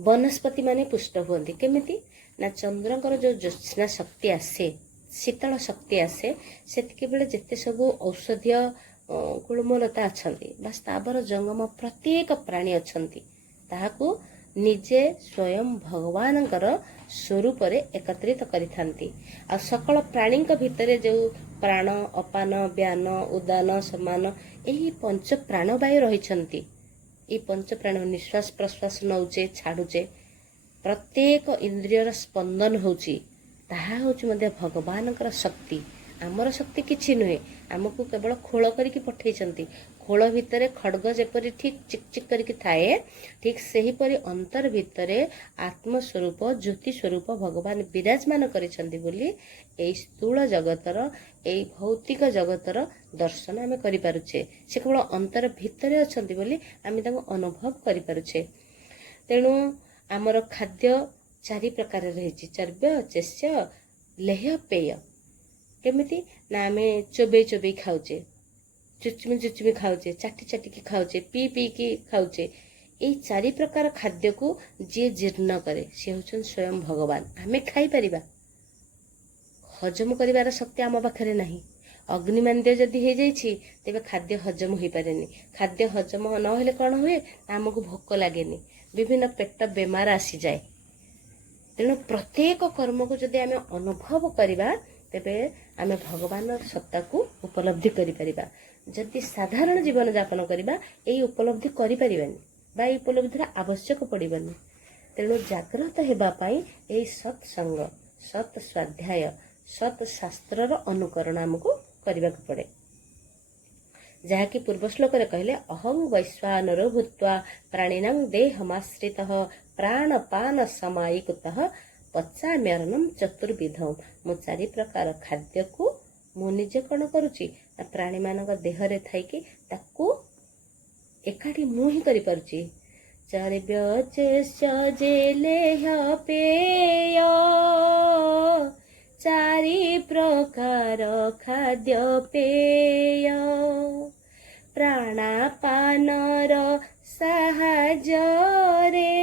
ବନସ୍ପତି ମାନେ ପୁଷ୍ଟ ହୁଅନ୍ତି କେମିତି ନା, ଚନ୍ଦ୍ରଙ୍କର ଯେଉଁ ଜ୍ୟୋତ୍ସ୍ନା ଶକ୍ତି ଆସେ, ଶୀତଳ ଶକ୍ତି ଆସେ, ସେତିକି ବେଳେ ଯେତେ ସବୁ ଔଷଧୀୟ ଗୁଳ୍ମଲତା ଅଛନ୍ତି ବା ସ୍ଥାବର ଜଙ୍ଗମ ପ୍ରତ୍ୟେକ ପ୍ରାଣୀ ଅଛନ୍ତି, ତାହାକୁ ନିଜେ ସ୍ୱୟଂ ଭଗବାନଙ୍କର ସ୍ୱରୂପରେ ଏକତ୍ରିତ କରିଥାନ୍ତି। ଆଉ ସକଳ ପ୍ରାଣୀଙ୍କ ଭିତରେ ଯେଉଁ ପ୍ରାଣ, ଅପାନ, ବ୍ୟାନ, ଉଦାନ, ସମାନ ଏହି ପଞ୍ଚ ପ୍ରାଣବାୟୁ ରହିଛନ୍ତି, এই ପଞ୍ଚପ୍ରାଣ ନିଶ୍ୱାସ ପ୍ରଶ୍ୱାସ ନେଉଛେ, ଛାଡ଼ୁଛେ, ପ୍ରତ୍ୟେକ ଇନ୍ଦ୍ରିୟର ସ୍ପନ୍ଦନ ହେଉଛି, ତାହା ହେଉଛି ମଧ୍ୟ ଭଗବାନଙ୍କର ଶକ୍ତି। ଆମର ଶକ୍ତି କିଛି ନୁହେଁ, ଆମକୁ କେବଳ ଖୋଳ କରିକି ପଠେଇଛନ୍ତି। ଖୋଳ ଭିତରେ ଖଡ୍ଗ ଯେପରି ଠିକ୍ ଚିକ୍ ଚିକ୍ କରିକି ଥାଏ, ଠିକ୍ ସେହିପରି ଅନ୍ତର ଭିତରେ ଆତ୍ମସ୍ୱରୂପ ଜ୍ୟୋତି ସ୍ୱରୂପ ଭଗବାନ ବିରାଜମାନ କରିଛନ୍ତି ବୋଲି ଏଇ ସ୍ଥୂଳ ଜଗତର, ଏଇ ଭୌତିକ ଜଗତର ଦର୍ଶନ ଆମେ କରିପାରୁଛେ। ସେ କେବଳ ଅନ୍ତର ଭିତରେ ଅଛନ୍ତି ବୋଲି ଆମେ ତାଙ୍କୁ ଅନୁଭବ କରିପାରୁଛେ। ତେଣୁ ଆମର ଖାଦ୍ୟ 4 ପ୍ରକାର ରହିଛି, ଚର୍ବ୍ୟ, ଚେଷ୍ୟ, ଲେହ୍ୟ, ପେୟ। କେମିତି ନା, ଆମେ ଚୋବେଇ ଚୋବେଇ ଖାଉଛେ, ଚୁଚୁମି ଚୁଚୁମି ଖାଉଛେ, ଚାଟି ଚାଟିକି ଖାଉଛେ, ପିଇ ପିଇକି ଖାଉଛେ। এই 4 ପ୍ରକାର ଖାଦ୍ୟକୁ ଯିଏ ଜୀର୍ଣ୍ଣ କରେ, ସେ ହେଉଛନ୍ତି ସ୍ୱୟଂ ଭଗବାନ। ଆମେ ଖାଇପାରିବା, ହଜମ କରିବାର ଶକ୍ତି ଆମ ପାଖରେ ନାହିଁ। ଅଗ୍ନିମାନ୍ଦ୍ୟ ଯଦି ହେଇଯାଇଛି, ତେବେ ଖାଦ୍ୟ ହଜମ ହୋଇପାରେନି। ଖାଦ୍ୟ ହଜମ ନହେଲେ କ'ଣ ହୁଏ, ଆମକୁ ଭୋକ ଲାଗେନି, ବିଭିନ୍ନ ପେଟ ବେମାର ଆସିଯାଏ। ତେଣୁ ପ୍ରତ୍ୟେକ କର୍ମକୁ ଯଦି ଆମେ ଅନୁଭବ କରିବା, ତେବେ ଆମେ ଭଗବାନର ସତ୍ତାକୁ ଉପଲବ୍ଧି କରିପାରିବା। ଯଦି ସାଧାରଣ ଜୀବନଯାପନ କରିବା, ଏହି ଉପଲବ୍ଧି କରିପାରିବାନି ବା ଏହି ଉପଲବ୍ଧିର ଆବଶ୍ୟକ ପଡ଼ିବନି। ତେଣୁ ଜାଗ୍ରତ ହେବା ପାଇଁ ଏହି ସତ୍ସଙ୍ଗ, ସତ୍ ସ୍ୱାଧ୍ୟାୟ, ସତ୍ ଶାସ୍ତ୍ରର ଅନୁକରଣ ଆମକୁ କରିବାକୁ ପଡ଼େ। ଯାହାକି ପୂର୍ବ ଶ୍ଲୋକରେ କହିଲେ, ଅହଂ ବୈଶ୍ୱାନରୋ ଭୂତ୍ୱା ପ୍ରାଣିନାଂ ଦେହମାଶ୍ରିତଃ ପ୍ରାଣପାନ ସମାୟିକୃତଃ ପଚାମ୍ୟନ୍ନଂ ଚତୁର୍ବିଧଂ। ମୁଁ 4 ପ୍ରକାର ଖାଦ୍ୟକୁ ମୁଁ ନିଜେ କ'ଣ କରୁଛି ନା, ପ୍ରାଣୀମାନଙ୍କ ଦେହରେ ଥାଇକି ତାକୁ ଏକାଠି ମୁଁ ହିଁ କରିପାରୁଛି। ଚର୍ବ୍ୟ ଚେଷ୍ୟ ଲେହ୍ୟ ପେୟ, 4 ପ୍ରକାର ଖାଦ୍ୟ ପେୟ, ପ୍ରାଣାପାନର ସାହାଯ୍ୟରେ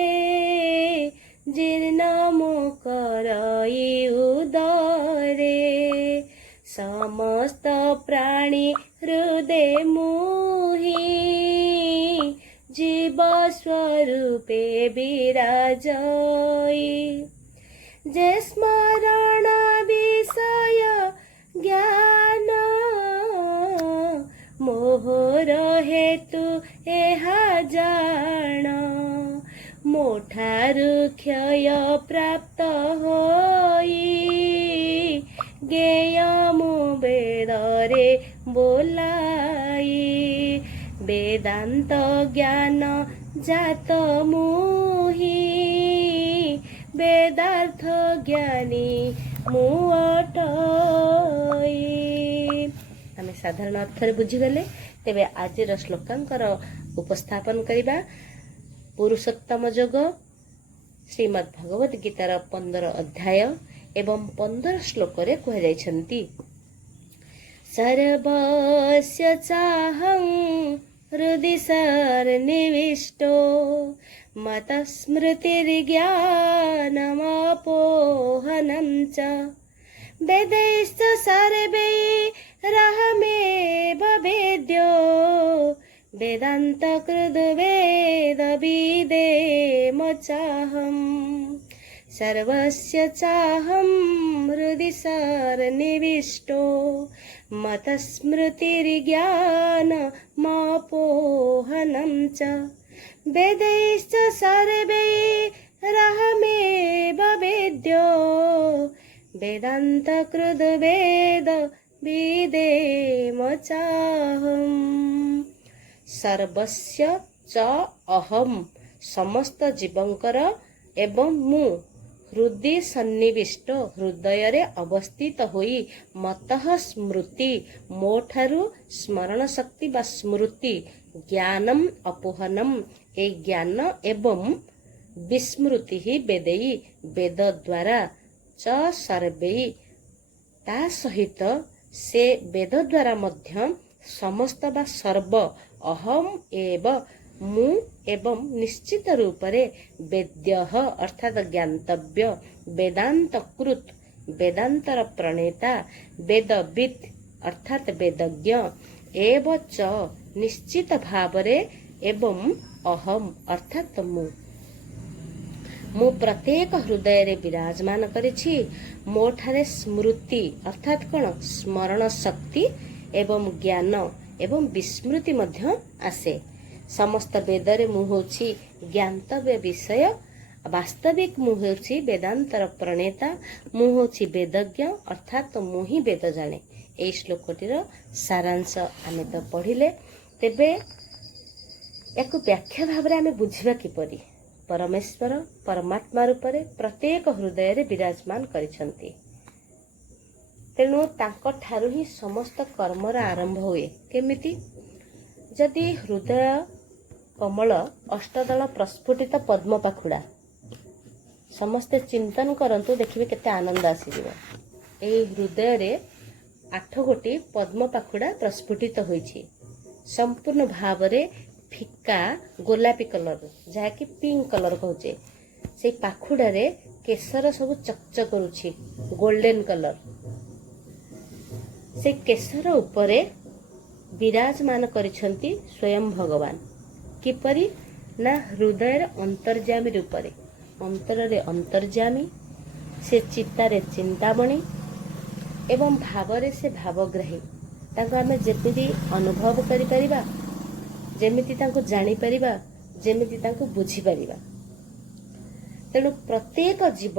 ଜୀର୍ଣ୍ଣ ମୁଁ କରଇ ଉଦରେ, ସମସ୍ତ ପ୍ରାଣୀ ହୃଦେ ମୁହିଁ ଜୀବ ସ୍ୱରୂପେ ବିରାଜଇ। ଯେ ସ୍ମରଣ ବିଷୟ ଜ୍ଞାନ, ମୋହର ହେତୁ ଏହା ଜାଣ, ମୋ ଠାରୁ କ୍ଷୟ ପ୍ରାପ୍ତ ହୋଇ ଜ୍ଞେୟ ମୁଁ ବେଦରେ ବୋলাই। ବେଦାନ୍ତ ଜ୍ଞାନ ଜାତ ମୁହିଁ, ବେଦାର୍ଥ ଜ୍ଞାନୀ ମୁଁ ଅଟଇ। ଆମେ ସାଧାରଣ ଅର୍ଥରେ ବୁଝିଗଲେ। ତେବେ ଆଜିର ଶ୍ଲୋକାଙ୍କର ଉପସ୍ଥାପନ କରିବା। ପୁରୁଷୋତ୍ତମ ଯୋଗ ଶ୍ରୀମଦ୍ ଭଗବତ ଗୀତାର 15 ଅଧ୍ୟାୟ ଏବଂ 15 ଶ୍ଲୋକରେ କୁହାଯାଇଛନ୍ତି, ସର୍ବସ୍ୟ ଚାହଂ ହୃଦି ସନ୍ନିବିଷ୍ଟୋ मतस्मृतिर्ज्ञानमापोहनं च वेदैश्च सर्वैरहमेव वेद्यो वेदान्तकृद्वेदविदेम चाहम् सर्वस्य चाहं हृदि सारनिविष्टो मतस्मृतिर्ज्ञानमापोहनं च वेदैश्च सर्वैरहमेव वेद्यो वेदान्तकृद्वेदविदेम चाहम् सर्वस्य च अहम समस्त जीवंकर एवं मु हृदय सन्निविष्ट हृदय अवस्थित होई मतः स्मृति मोठारु स्मरण शक्ति बा स्मृति ज्ञानम अपोहनम ए ज्ञान एवं विस्मृति ही वेदेई वेद द्वारा च सर्वे ता सहित से वेद द्वारा मध्य समस्त बा सर्व अहम एव मु एवं निश्चित रूपरे वेद्यः अर्थात ज्ञातव्य वेदांतकृत वेदांतर प्रणेता वेदवित् अर्थात वेदज्ञ एव च निश्चित भावरे एवं अहम अर्थात मु प्रत्येक हृदय रे विराजमान करिछि मोठारे स्मृति अर्थात कोन स्मरण शक्ति एवं ज्ञान एवं विस्मृति मध्य आसे समस्त वेदरे मु होछि ज्ञातव्य विषय वास्तविक मु होछि वेदांतर प्रणेता मु होछि वेदज्ञ अर्थात मु ही वेद जाने एई श्लोकटीर सारांश आमे तो पढ़िले तेबे एको व्याख्या भाव रे आमे बुझिबा किपरि परमेश्वर परमात्मा रूपरे प्रत्येक हृदय रे विराजमान करिसंती तेणु तांको ठारु ही समस्त कर्मर आरंभ हुए केमिति जदि हृदय कमल अष्टदल प्रस्फुटित पद्म पाखुड़ा समस्ते चिंतन करंतु देखिबे केते आनंद आसीजिवो एई हृदय रे 8 गोटी पद्म पाखुड़ा प्रस्फुटित होईछि संपूर्ण भावरे फिका गोलापी कलर जहा कि पिंक कलर कहचे से पाखुड़ा रे केसर सब चकचक करूछि गोल्डन कलर से केसर उपरे विराजमान करिसंती स्वयं भगवान किपरि ना हृदय अंतर्जामी रूपरे अंतर रे अंतर्जामी से चित्तारे चिंतामणि एवं भावरे से भावग्राही ताको आमे जेमिति अनुभव करि परिबा जेमिति ताको जानि परिबा जेमिति ताको बुझी परिबा तेणु प्रत्येक जीव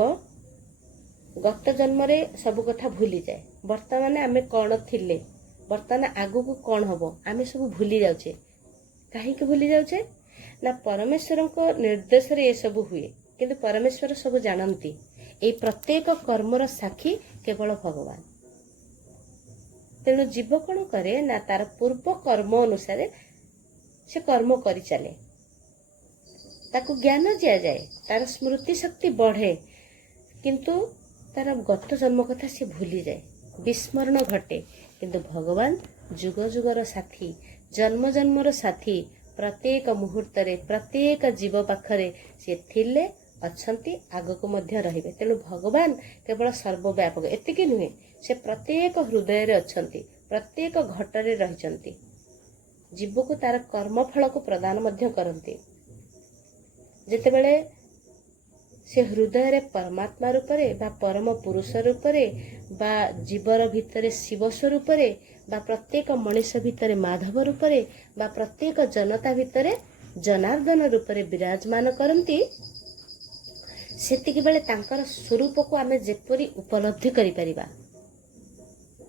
गत जन्म रे सब कथा भूली जाए वर्तमान आमे कौन थिले वर्तमान आगु को कौन हबो आमे सब भूली जाउछे काहे के भूली जाउछे ना परमेश्वर को निर्देश रे ए सब हुए किंतु परमेश्वर सब जानती ए प्रत्येक कर्मर साक्षी केवल भगवान तेणु जीव कौन करे ना तार पूर्व कर्म अनुसार से कर्म करि चले ताको ज्ञान दिया जाए तार स्मृति शक्ति बढ़े किंतु तार गत जन्म कथा से भूली जाए विस्मरण घटे किंतु भगवान जुग जुगर साथी जन्म जन्मर साथी प्रत्येक मुहूर्त रे प्रत्येक जीव पाखरे से थिले अछंती आगको मध्य रहिबे तेणु भगवान केवल सर्वव्यापक एतिकी नुहे से प्रत्येक हृदय रे अछंती प्रत्येक घटरे रहिचंती जीव को तार कर्मफल को प्रदान मध्य करंती जेतेबेले से हृदय रे परमात्मा रूपरे बा परम पुरुष रूपरे बा जीवर भितरे शिव स्वरूपरे बा प्रत्येक मनुष्य भितरे माधव रूपरे बा प्रत्येक जनता भितरे जनार्दन रूपरे विराजमान करंती सेतिकी बेले तांकर स्वरूप को आमे जेपरि उपलब्धि करि परिबा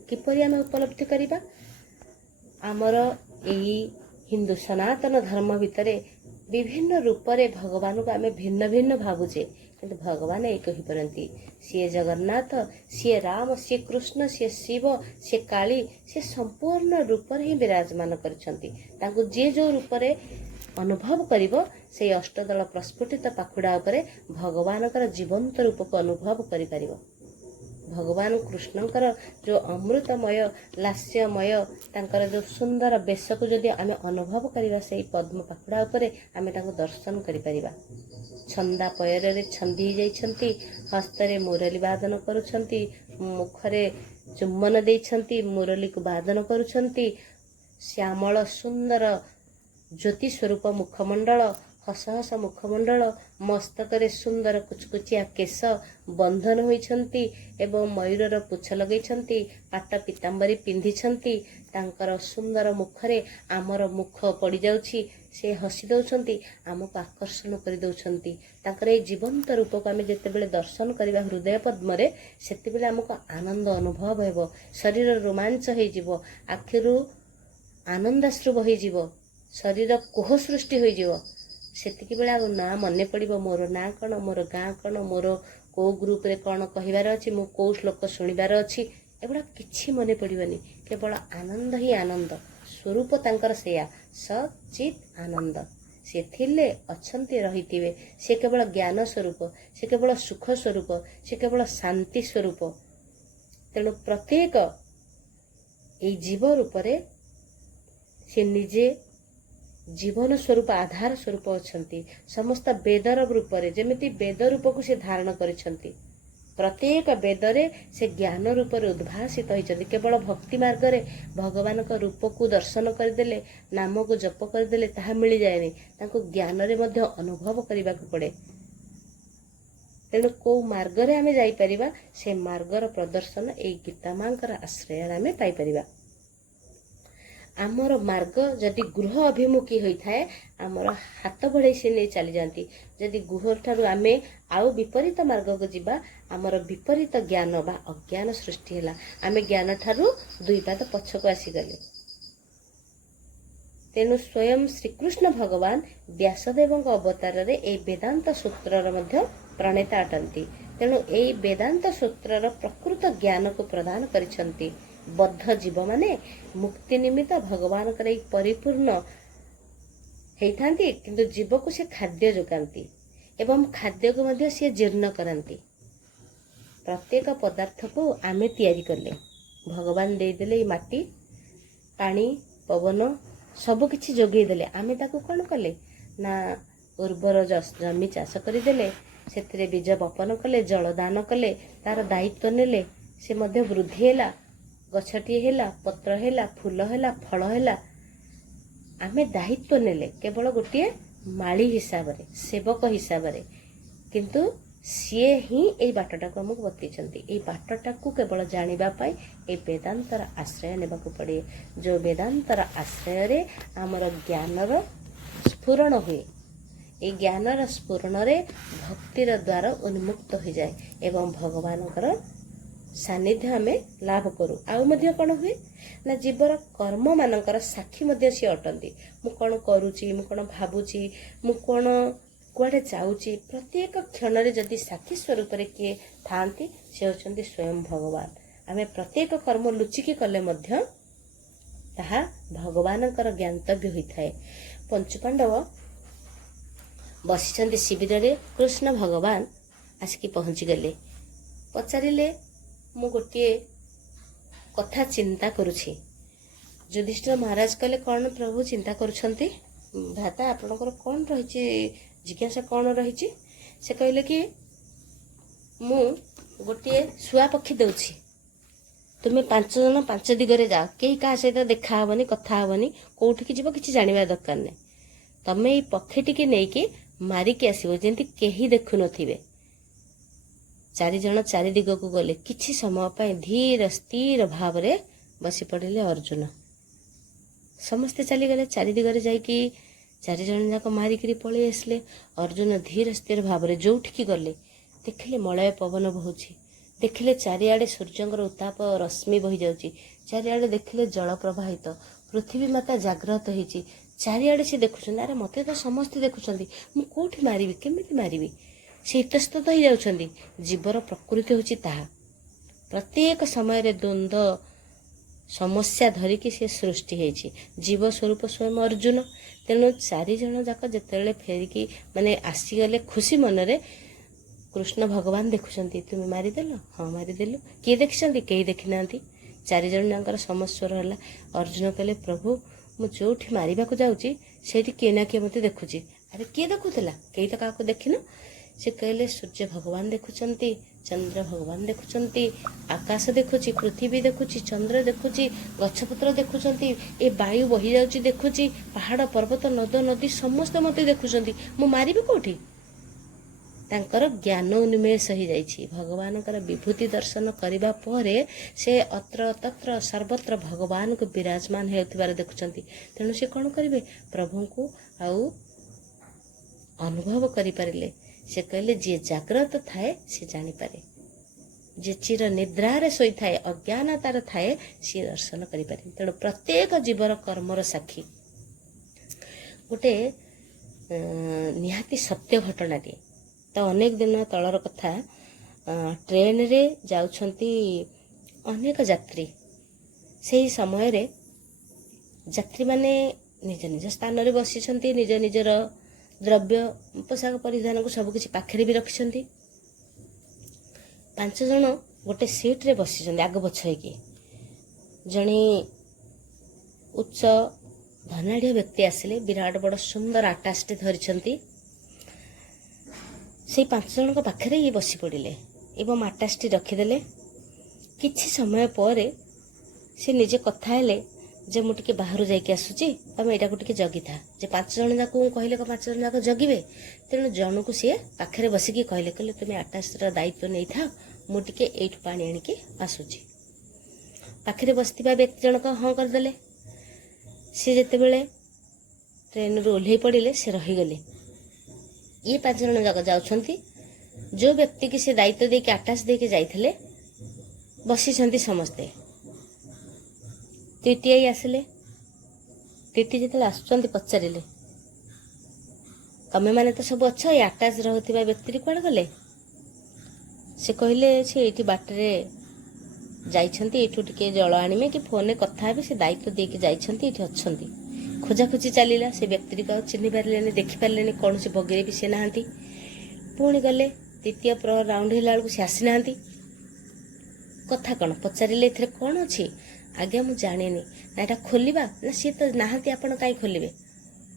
किपरि आमे उपलब्धि करिबा आमर एई हिंदू सनातन धर्म भितरे विभिन्न रूपरे भगवान को आमे भिन्न भिन्न भावुचे किंतु भगवान एक ही परंती सी जगन्नाथ सी राम सी कृष्ण सी शिव सी काली सी संपूर्ण रूप ही विराजमान करछंती तांको जे जो रूपरे अनुभव करिवो से अष्टदल प्रस्फुटित पाखुड़ा उपरे भगवानकर जीवंत रूप को अनुभव करि परिवो ଭଗବାନ କୃଷ୍ଣଙ୍କର ଯେଉଁ ଅମୃତମୟ ଲାସ୍ୟମୟ ତାଙ୍କର ଯେଉଁ ସୁନ୍ଦର ବେଶକୁ ଯଦି ଆମେ ଅନୁଭବ କରିବା ସେହି ପଦ୍ମ ପାଖୁଡ଼ା ଉପରେ ଆମେ ତାଙ୍କୁ ଦର୍ଶନ କରିପାରିବା। ଛନ୍ଦା ପୟରରେ ଛନ୍ଦି ଯାଇଛନ୍ତି, ହସ୍ତରେ ମୁରଲି ବାଦନ କରୁଛନ୍ତି, ମୁଖରେ ଚୁମ୍ବନ ଦେଇଛନ୍ତି, ମୁରଲିକୁ ବାଦନ କରୁଛନ୍ତି। ଶ୍ୟାମଳ ସୁନ୍ଦର ଜ୍ୟୋତି ସ୍ୱରୂପ ମୁଖମଣ୍ଡଳ, ହସ ହସ ମୁଖମଣ୍ଡଳ, ମସ୍ତକରେ ସୁନ୍ଦର କୁଚକୁଚିଆ କେଶ ବନ୍ଧନ ହୋଇଛନ୍ତି ଏବଂ ମୟୂରର ପୁଚ୍ଛ ଲଗେଇଛନ୍ତି, ପାଟ ପୀତାମ୍ବରୀ ପିନ୍ଧିଛନ୍ତି। ତାଙ୍କର ସୁନ୍ଦର ମୁଖରେ ଆମର ମୁଖ ପଡ଼ିଯାଉଛି, ସେ ହସି ଦେଉଛନ୍ତି, ଆମକୁ ଆକର୍ଷଣ କରିଦେଉଛନ୍ତି। ତାଙ୍କର ଏଇ ଜୀବନ୍ତ ରୂପକୁ ଆମେ ଯେତେବେଳେ ଦର୍ଶନ କରିବା ହୃଦୟ ପଦ୍ମରେ, ସେତେବେଳେ ଆମକୁ ଆନନ୍ଦ ଅନୁଭବ ହେବ, ଶରୀର ରୋମାଞ୍ଚ ହୋଇଯିବ, ଆଖିରୁ ଆନନ୍ଦାଶ୍ରୁ ବହିଯିବ, ଶରୀର କୋହ ସୃଷ୍ଟି ହୋଇଯିବ। ସେତିକିବେଳେ ଆଉ ନାଁ ମନେ ପଡ଼ିବ, ମୋର ନାଁ କ'ଣ, ମୋର ଗାଁ କ'ଣ, ମୋର କେଉଁ ଗ୍ରୁପରେ କ'ଣ କହିବାର ଅଛି, ମୁଁ କେଉଁ ଶ୍ଲୋକ ଶୁଣିବାର ଅଛି, ଏଗୁଡ଼ା କିଛି ମନେ ପଡ଼ିବନି। କେବଳ ଆନନ୍ଦ ହିଁ ଆନନ୍ଦ ସ୍ୱରୂପ ତାଙ୍କର ସେୟା, ସଚିତ୍ ଆନନ୍ଦ। ସେ ଥିଲେ, ଅଛନ୍ତି, ରହିଥିବେ। ସେ କେବଳ ଜ୍ଞାନ ସ୍ୱରୂପ, ସେ କେବଳ ସୁଖ ସ୍ୱରୂପ, ସେ କେବଳ ଶାନ୍ତି ସ୍ୱରୂପ। ତେଣୁ ପ୍ରତ୍ୟେକ ଏଇ ଜୀବ ରୂପରେ ସେ ନିଜେ ଜୀବନ ସ୍ୱରୂପ ଆଧାର ସ୍ୱରୂପ ଅଛନ୍ତି। ସମସ୍ତ ବେଦର ରୂପରେ ଯେମିତି ବେଦ ରୂପକୁ ସେ ଧାରଣ କରିଛନ୍ତି, ପ୍ରତ୍ୟେକ ବେଦରେ ସେ ଜ୍ଞାନ ରୂପରେ ଉଦ୍ଭାସିତ ହୋଇଛନ୍ତି। କେବଳ ଭକ୍ତି ମାର୍ଗରେ ଭଗବାନଙ୍କ ରୂପକୁ ଦର୍ଶନ କରିଦେଲେ, ନାମକୁ ଜପ କରିଦେଲେ ତାହା ମିଳିଯାଏନି, ତାଙ୍କୁ ଜ୍ଞାନରେ ମଧ୍ୟ ଅନୁଭବ କରିବାକୁ ପଡ଼େ। ତେଣୁ କେଉଁ ମାର୍ଗରେ ଆମେ ଯାଇପାରିବା, ସେ ମାର୍ଗର ପ୍ରଦର୍ଶନ ଏଇ ଗୀତା ମାଙ୍କର ଆଶ୍ରୟରେ ଆମେ ପାଇପାରିବା। ଆମର ମାର୍ଗ ଯଦି ଗୃହ ଅଭିମୁଖୀ ହୋଇଥାଏ, ଆମର ହାତ ବଢ଼େଇ ସେ ନେଇ ଚାଲିଯାଆନ୍ତି। ଯଦି ଗୃହଠାରୁ ଆମେ ଆଉ ବିପରୀତ ମାର୍ଗକୁ ଯିବା, ଆମର ବିପରୀତ ଜ୍ଞାନ ବା ଅଜ୍ଞାନ ସୃଷ୍ଟି ହେଲା, ଆମେ ଜ୍ଞାନଠାରୁ 2 ପାଦ ପଛକୁ ଆସିଗଲେ। ତେଣୁ ସ୍ୱୟଂ ଶ୍ରୀକୃଷ୍ଣ ଭଗବାନ ବ୍ୟାସଦେବଙ୍କ ଅବତାରରେ ଏହି ବେଦାନ୍ତ ସୂତ୍ରର ମଧ୍ୟ ପ୍ରଣେତା ଅଟନ୍ତି। ତେଣୁ ଏହି ବେଦାନ୍ତ ସୂତ୍ରର ପ୍ରକୃତ ଜ୍ଞାନକୁ ପ୍ରଦାନ କରିଛନ୍ତି। ବଦ୍ଧ ଜୀବମାନେ ମୁକ୍ତି ନିମିତ୍ତ ଭଗବାନଙ୍କର ଏହି ପରିପୂର୍ଣ୍ଣ ହେଇଥାନ୍ତି, କିନ୍ତୁ ଜୀବକୁ ସେ ଖାଦ୍ୟ ଯୋଗାନ୍ତି ଏବଂ ଖାଦ୍ୟକୁ ମଧ୍ୟ ସେ ଜୀର୍ଣ୍ଣ କରାନ୍ତି। ପ୍ରତ୍ୟେକ ପଦାର୍ଥକୁ ଆମେ ତିଆରି କଲେ, ଭଗବାନ ଦେଇଦେଲେ ଏଇ ମାଟି, ପାଣି, ପବନ ସବୁକିଛି ଯୋଗାଇ ଦେଲେ। ଆମେ ତାକୁ କ'ଣ କଲେ ନା ଉର୍ବର ଜମି ଚାଷ କରିଦେଲେ, ସେଥିରେ ବୀଜ ବପନ କଲେ, ଜଳ ଦାନ କଲେ, ତାର ଦାୟିତ୍ୱ ନେଲେ, ସେ ମଧ୍ୟ ବୃଦ୍ଧି ହେଲା, ଗଛଟିଏ ହେଲା, ପତ୍ର ହେଲା, ଫୁଲ ହେଲା, ଫଳ ହେଲା। ଆମେ ଦାୟିତ୍ୱ ନେଲେ କେବଳ ଗୋଟିଏ ମାଳି ହିସାବରେ, ସେବକ ହିସାବରେ, କିନ୍ତୁ ସିଏ ହିଁ ଏଇ ବାଟଟାକୁ ଆମକୁ ବତେଇଛନ୍ତି। ଏଇ ବାଟଟାକୁ କେବଳ ଜାଣିବା ପାଇଁ ଏଇ ବେଦାନ୍ତର ଆଶ୍ରୟ ନେବାକୁ ପଡ଼େ। ଯେଉଁ ବେଦାନ୍ତର ଆଶ୍ରୟରେ ଆମର ଜ୍ଞାନର ସ୍ଫୁରଣ ହୁଏ, এই ଜ୍ଞାନର ସ୍ଫୁରଣରେ ଭକ୍ତିର ଦ୍ୱାର ଉନ୍ମୁକ୍ତ ହୋଇଯାଏ ଏବଂ ଭଗବାନଙ୍କର ସାନ୍ନିଧ୍ୟ ଆମେ ଲାଭ କରୁ। ଆଉ ମଧ୍ୟ କ'ଣ ହୁଏ ନା ଜୀବର କର୍ମମାନଙ୍କର ସାକ୍ଷୀ ମଧ୍ୟ ସିଏ ଅଟନ୍ତି। ମୁଁ କ'ଣ କରୁଛି, ମୁଁ କ'ଣ ଭାବୁଛି, ମୁଁ କ'ଣ କୁଆଡ଼େ ଯାଉଛି, ପ୍ରତ୍ୟେକ କ୍ଷଣରେ ଯଦି ସାକ୍ଷୀ ସ୍ୱରୂପରେ କିଏ ଥାଆନ୍ତି, ସେ ହେଉଛନ୍ତି ସ୍ୱୟଂ ଭଗବାନ। ଆମେ ପ୍ରତ୍ୟେକ କର୍ମ ଲୁଚିକି କଲେ ମଧ୍ୟ ତାହା ଭଗବାନଙ୍କର ଜ୍ଞାତବ୍ୟ ହୋଇଥାଏ। ପଞ୍ଚୁପାଣ୍ଡବ ବସିଛନ୍ତି ଶିବିରରେ, କୃଷ୍ଣ ଭଗବାନ ଆସିକି ପହଞ୍ଚିଗଲେ। ପଚାରିଲେ, ମୁଁ ଗୋଟିଏ କଥା ଚିନ୍ତା କରୁଛି। ଯୁଧିଷ୍ଠିର ମହାରାଜ କହିଲେ, କ'ଣ ପ୍ରଭୁ ଚିନ୍ତା କରୁଛନ୍ତି? ଭ୍ରାତା ଆପଣଙ୍କର କ'ଣ ରହିଛି, ଜିଜ୍ଞାସା କ'ଣ ରହିଛି? ସେ କହିଲେ କି, ମୁଁ ଗୋଟିଏ ଶୁଆ ପକ୍ଷୀ ଦେଉଛି, ତୁମେ 5 ଜଣ 5 ଦିଗରେ ଯାଅ, କେହି କାହା ସହିତ ଦେଖା ହେବନି, କଥା ହେବନି, କୋଉଠିକି ଯିବ କିଛି ଜାଣିବା ଦରକାର ନାହିଁ। ତମେ ଏଇ ପକ୍ଷୀଟିକି ନେଇକି ମାରିକି ଆସିବ, ଯେମିତି କେହି ଦେଖୁନଥିବେ। 4 ଜଣ 4 ଦିଗକୁ ଗଲେ। କିଛି ସମୟ ପାଇଁ ଧୀର ସ୍ଥିର ଭାବରେ ବସି ପଡ଼ିଲେ ଅର୍ଜୁନ। ସମସ୍ତେ ଚାଲିଗଲେ। 4 ଦିଗରେ ଯାଇକି 4 ଜଣ ଯାକ ମାରିକିରି ପଳେଇ ଆସିଲେ। ଅର୍ଜୁନ ଧୀର ସ୍ଥିର ଭାବରେ ଯୋଉଠିକି ଗଲେ ଦେଖିଲେ ମଳୟ ପବନ ବହୁଛି, ଦେଖିଲେ ଚାରିଆଡ଼େ ସୂର୍ଯ୍ୟଙ୍କର ଉତ୍ତାପ ରଶ୍ମି ବହିଯାଉଛି, ଚାରିଆଡ଼େ ଦେଖିଲେ ଜଳ ପ୍ରବାହିତ, ପୃଥିବୀ ମାତା ଜାଗ୍ରତ ହେଇଛି। ଚାରିଆଡ଼େ ସେ ଦେଖୁଛନ୍ତି, ଆରେ ମୋତେ ତ ସମସ୍ତେ ଦେଖୁଛନ୍ତି, ମୁଁ କୋଉଠି ମାରିବି, କେମିତି ମାରିବି? ସେ ଇତସ୍ତତ ହେଇଯାଉଛନ୍ତି। ଜୀବର ପ୍ରକୃତି ହେଉଛି ତାହା। ପ୍ରତ୍ୟେକ ସମୟରେ ଦ୍ୱନ୍ଦ୍ୱ ସମସ୍ୟା ଧରିକି ସେ ସୃଷ୍ଟି ହେଇଛି। ଜୀବ ସ୍ୱରୂପ ସ୍ୱୟଂ ଅର୍ଜୁନ। ତେଣୁ 4 ଜଣ ଯାକ ଯେତେବେଳେ ଫେରିକି ଆସିଗଲେ ଖୁସି ମନରେ, କୃଷ୍ଣ ଭଗବାନ ଦେଖୁଛନ୍ତି, ତୁମେ ମାରିଦେଲ? ହଁ ମାରିଦେଲୁ। କିଏ ଦେଖିଛନ୍ତି? କେହି ଦେଖିନାହାନ୍ତି। 4 ଜଣ ଯାଙ୍କର ସମସ୍ୱର ହେଲା। ଅର୍ଜୁନ କହିଲେ, ପ୍ରଭୁ ମୁଁ ଯୋଉଠି ମାରିବାକୁ ଯାଉଛି ସେଇଠି କିଏ ନା କିଏ ମୋତେ ଦେଖୁଛି। ଆରେ କିଏ ଦେଖୁଥିଲା? କେହି ତ କାହାକୁ ଦେଖିନ। ସେ କହିଲେ, ସୂର୍ଯ୍ୟ ଭଗବାନ ଦେଖୁଛନ୍ତି, ଚନ୍ଦ୍ର ଭଗବାନ ଦେଖୁଛନ୍ତି, ଆକାଶ ଦେଖୁଛି, ପୃଥିବୀ ଦେଖୁଛି, ଚନ୍ଦ୍ର ଦେଖୁଛି, ଗଛପତ୍ର ଦେଖୁଛନ୍ତି, ଏ ବାୟୁ ବହି ଯାଉଛି ଦେଖୁଛି, ପାହାଡ଼ ପର୍ବତ ନଦ ନଦୀ ସମସ୍ତେ ମୋତେ ଦେଖୁଛନ୍ତି, ମୁଁ ମାରିବି କୋଉଠି? ତାଙ୍କର ଜ୍ଞାନ ଉନ୍ମେଷ ହେଇଯାଇଛି। ଭଗବାନଙ୍କର ବିଭୂତି ଦର୍ଶନ କରିବା ପରେ ସେ ଅତ୍ର ତତ୍ର ସର୍ବତ୍ର ଭଗବାନଙ୍କୁ ବିରାଜମାନ ହେଉଥିବାର ଦେଖୁଛନ୍ତି। ତେଣୁ ସେ କ'ଣ କରିବେ? ପ୍ରଭୁଙ୍କୁ ଆଉ ଅନୁଭବ କରିପାରିଲେ। ସେ କହିଲେ, ଯିଏ ଜାଗ୍ରତ ଥାଏ ସେ ଜାଣିପାରେ, ଯିଏ ଚିର ନିଦ୍ରାରେ ଶୋଇଥାଏ, ଅଜ୍ଞାନତାର ଥାଏ, ସିଏ ଦର୍ଶନ କରିପାରେ। ତେଣୁ ପ୍ରତ୍ୟେକ ଜୀବର କର୍ମର ସାକ୍ଷୀ। ଗୋଟେ ନିହାତି ସତ୍ୟ ଘଟଣାଟିଏ। ତ ଅନେକ ଦିନ ତଳର କଥା, ଟ୍ରେନରେ ଯାଉଛନ୍ତି ଅନେକ ଯାତ୍ରୀ। ସେହି ସମୟରେ ଯାତ୍ରୀମାନେ ନିଜ ନିଜ ସ୍ଥାନରେ ବସିଛନ୍ତି, ନିଜ ନିଜର ଦ୍ରବ୍ୟ ପୋଷାକ ପରିଧାନକୁ ସବୁକିଛି ପାଖରେ ବି ରଖିଛନ୍ତି। 5 ଜଣ ଗୋଟେ ସିଟ୍ରେ ବସିଛନ୍ତି ଆଗ ପଛ ହେଇକି। ଜଣେ ଉଚ୍ଚ ଧନାଢ଼୍ୟ ବ୍ୟକ୍ତି ଆସିଲେ, ବିରାଟ ବଡ଼ ସୁନ୍ଦର ଆଟାଚଟେ ଧରିଛନ୍ତି। ସେଇ 5 ଜଣଙ୍କ ପାଖରେ ଇଏ ବସି ପଡ଼ିଲେ ଏବଂ ଆଟାଚଟି ରଖିଦେଲେ। କିଛି ସମୟ ପରେ ସେ ନିଜେ କଥା ହେଲେ ଯେ ମୁଁ ଟିକେ ବାହାରୁ ଯାଇକି ଆସୁଛି, ତମେ ଏଇଟାକୁ ଟିକେ ଜଗିଥା। ଯେ 5 ଜଣ ଯାକ କହିଲେ, 5 ଜଣ ଯାକ ଜଗିବେ। ତେଣୁ ଜଣକୁ ସିଏ ପାଖରେ ବସିକି କହିଲେ ତୁମେ ଆଟାଚର ଦାୟିତ୍ୱ ନେଇଥାଅ, ମୁଁ ଟିକେ ଏଇଠୁ ପାଣି ଆଣିକି ଆସୁଛି। ପାଖରେ ବସିଥିବା ବ୍ୟକ୍ତି ଜଣକ ହଁ କରିଦେଲେ। ସେ ଯେତେବେଳେ ଟ୍ରେନରୁ ଓହ୍ଲେଇ ପଡ଼ିଲେ, ସେ ରହିଗଲେ। ଇଏ 5 ଜଣ ଯାକ ଯାଉଛନ୍ତି। ଯେଉଁ ବ୍ୟକ୍ତିକି ସେ ଦାୟିତ୍ୱ ଦେଇକି ଆଟାଚ ଦେଇକି ଯାଇଥିଲେ ବସିଛନ୍ତି ସମସ୍ତେ। ଟିଟିଆଇ ଆସିଲେ। ଟିଟି ଯେତେବେଳେ ଆସୁଛନ୍ତି ପଚାରିଲେ, ତମେମାନେ ତ ସବୁ ଅଛ, ଏ ଆଟାଚ ରହୁଥିବା ବ୍ୟକ୍ତି କୁଆଡ଼େ ଗଲେ? ସେ କହିଲେ, ସେ ଏଇଠି ବାଟରେ ଯାଇଛନ୍ତି, ଏଇଠୁ ଟିକେ ଜଳ ଆଣିବେ କି ଫୋନରେ କଥା ହେବେ, ସେ ଦାୟିତ୍ୱ ଦେଇକି ଯାଇଛନ୍ତି, ଏଇଠି ଅଛନ୍ତି। ଖୋଜାଖୋଜି ଚାଲିଲା। ସେ ବ୍ୟକ୍ତିକୁ ଆଉ ଚିହ୍ନି ପାରିଲେନି, ଦେଖିପାରିଲେନି, କୌଣସି ବଗିରେ ବି ସେ ନାହାନ୍ତି। ପୁଣି ଗଲେ, ଦ୍ୱିତୀୟ ରାଉଣ୍ଡ ହେଲା ବେଳକୁ ସେ ଆସିନାହାନ୍ତି। କଥା କ'ଣ ପଚାରିଲେ, ଏଥିରେ କ'ଣ ଅଛି? ଆଜ୍ଞା ମୁଁ ଜାଣିନି। ନା ଏଇଟା ଖୋଲିବା? ନା ସିଏ ତ ନାହାନ୍ତି, ଆପଣ କାହିଁ ଖୋଲିବେ?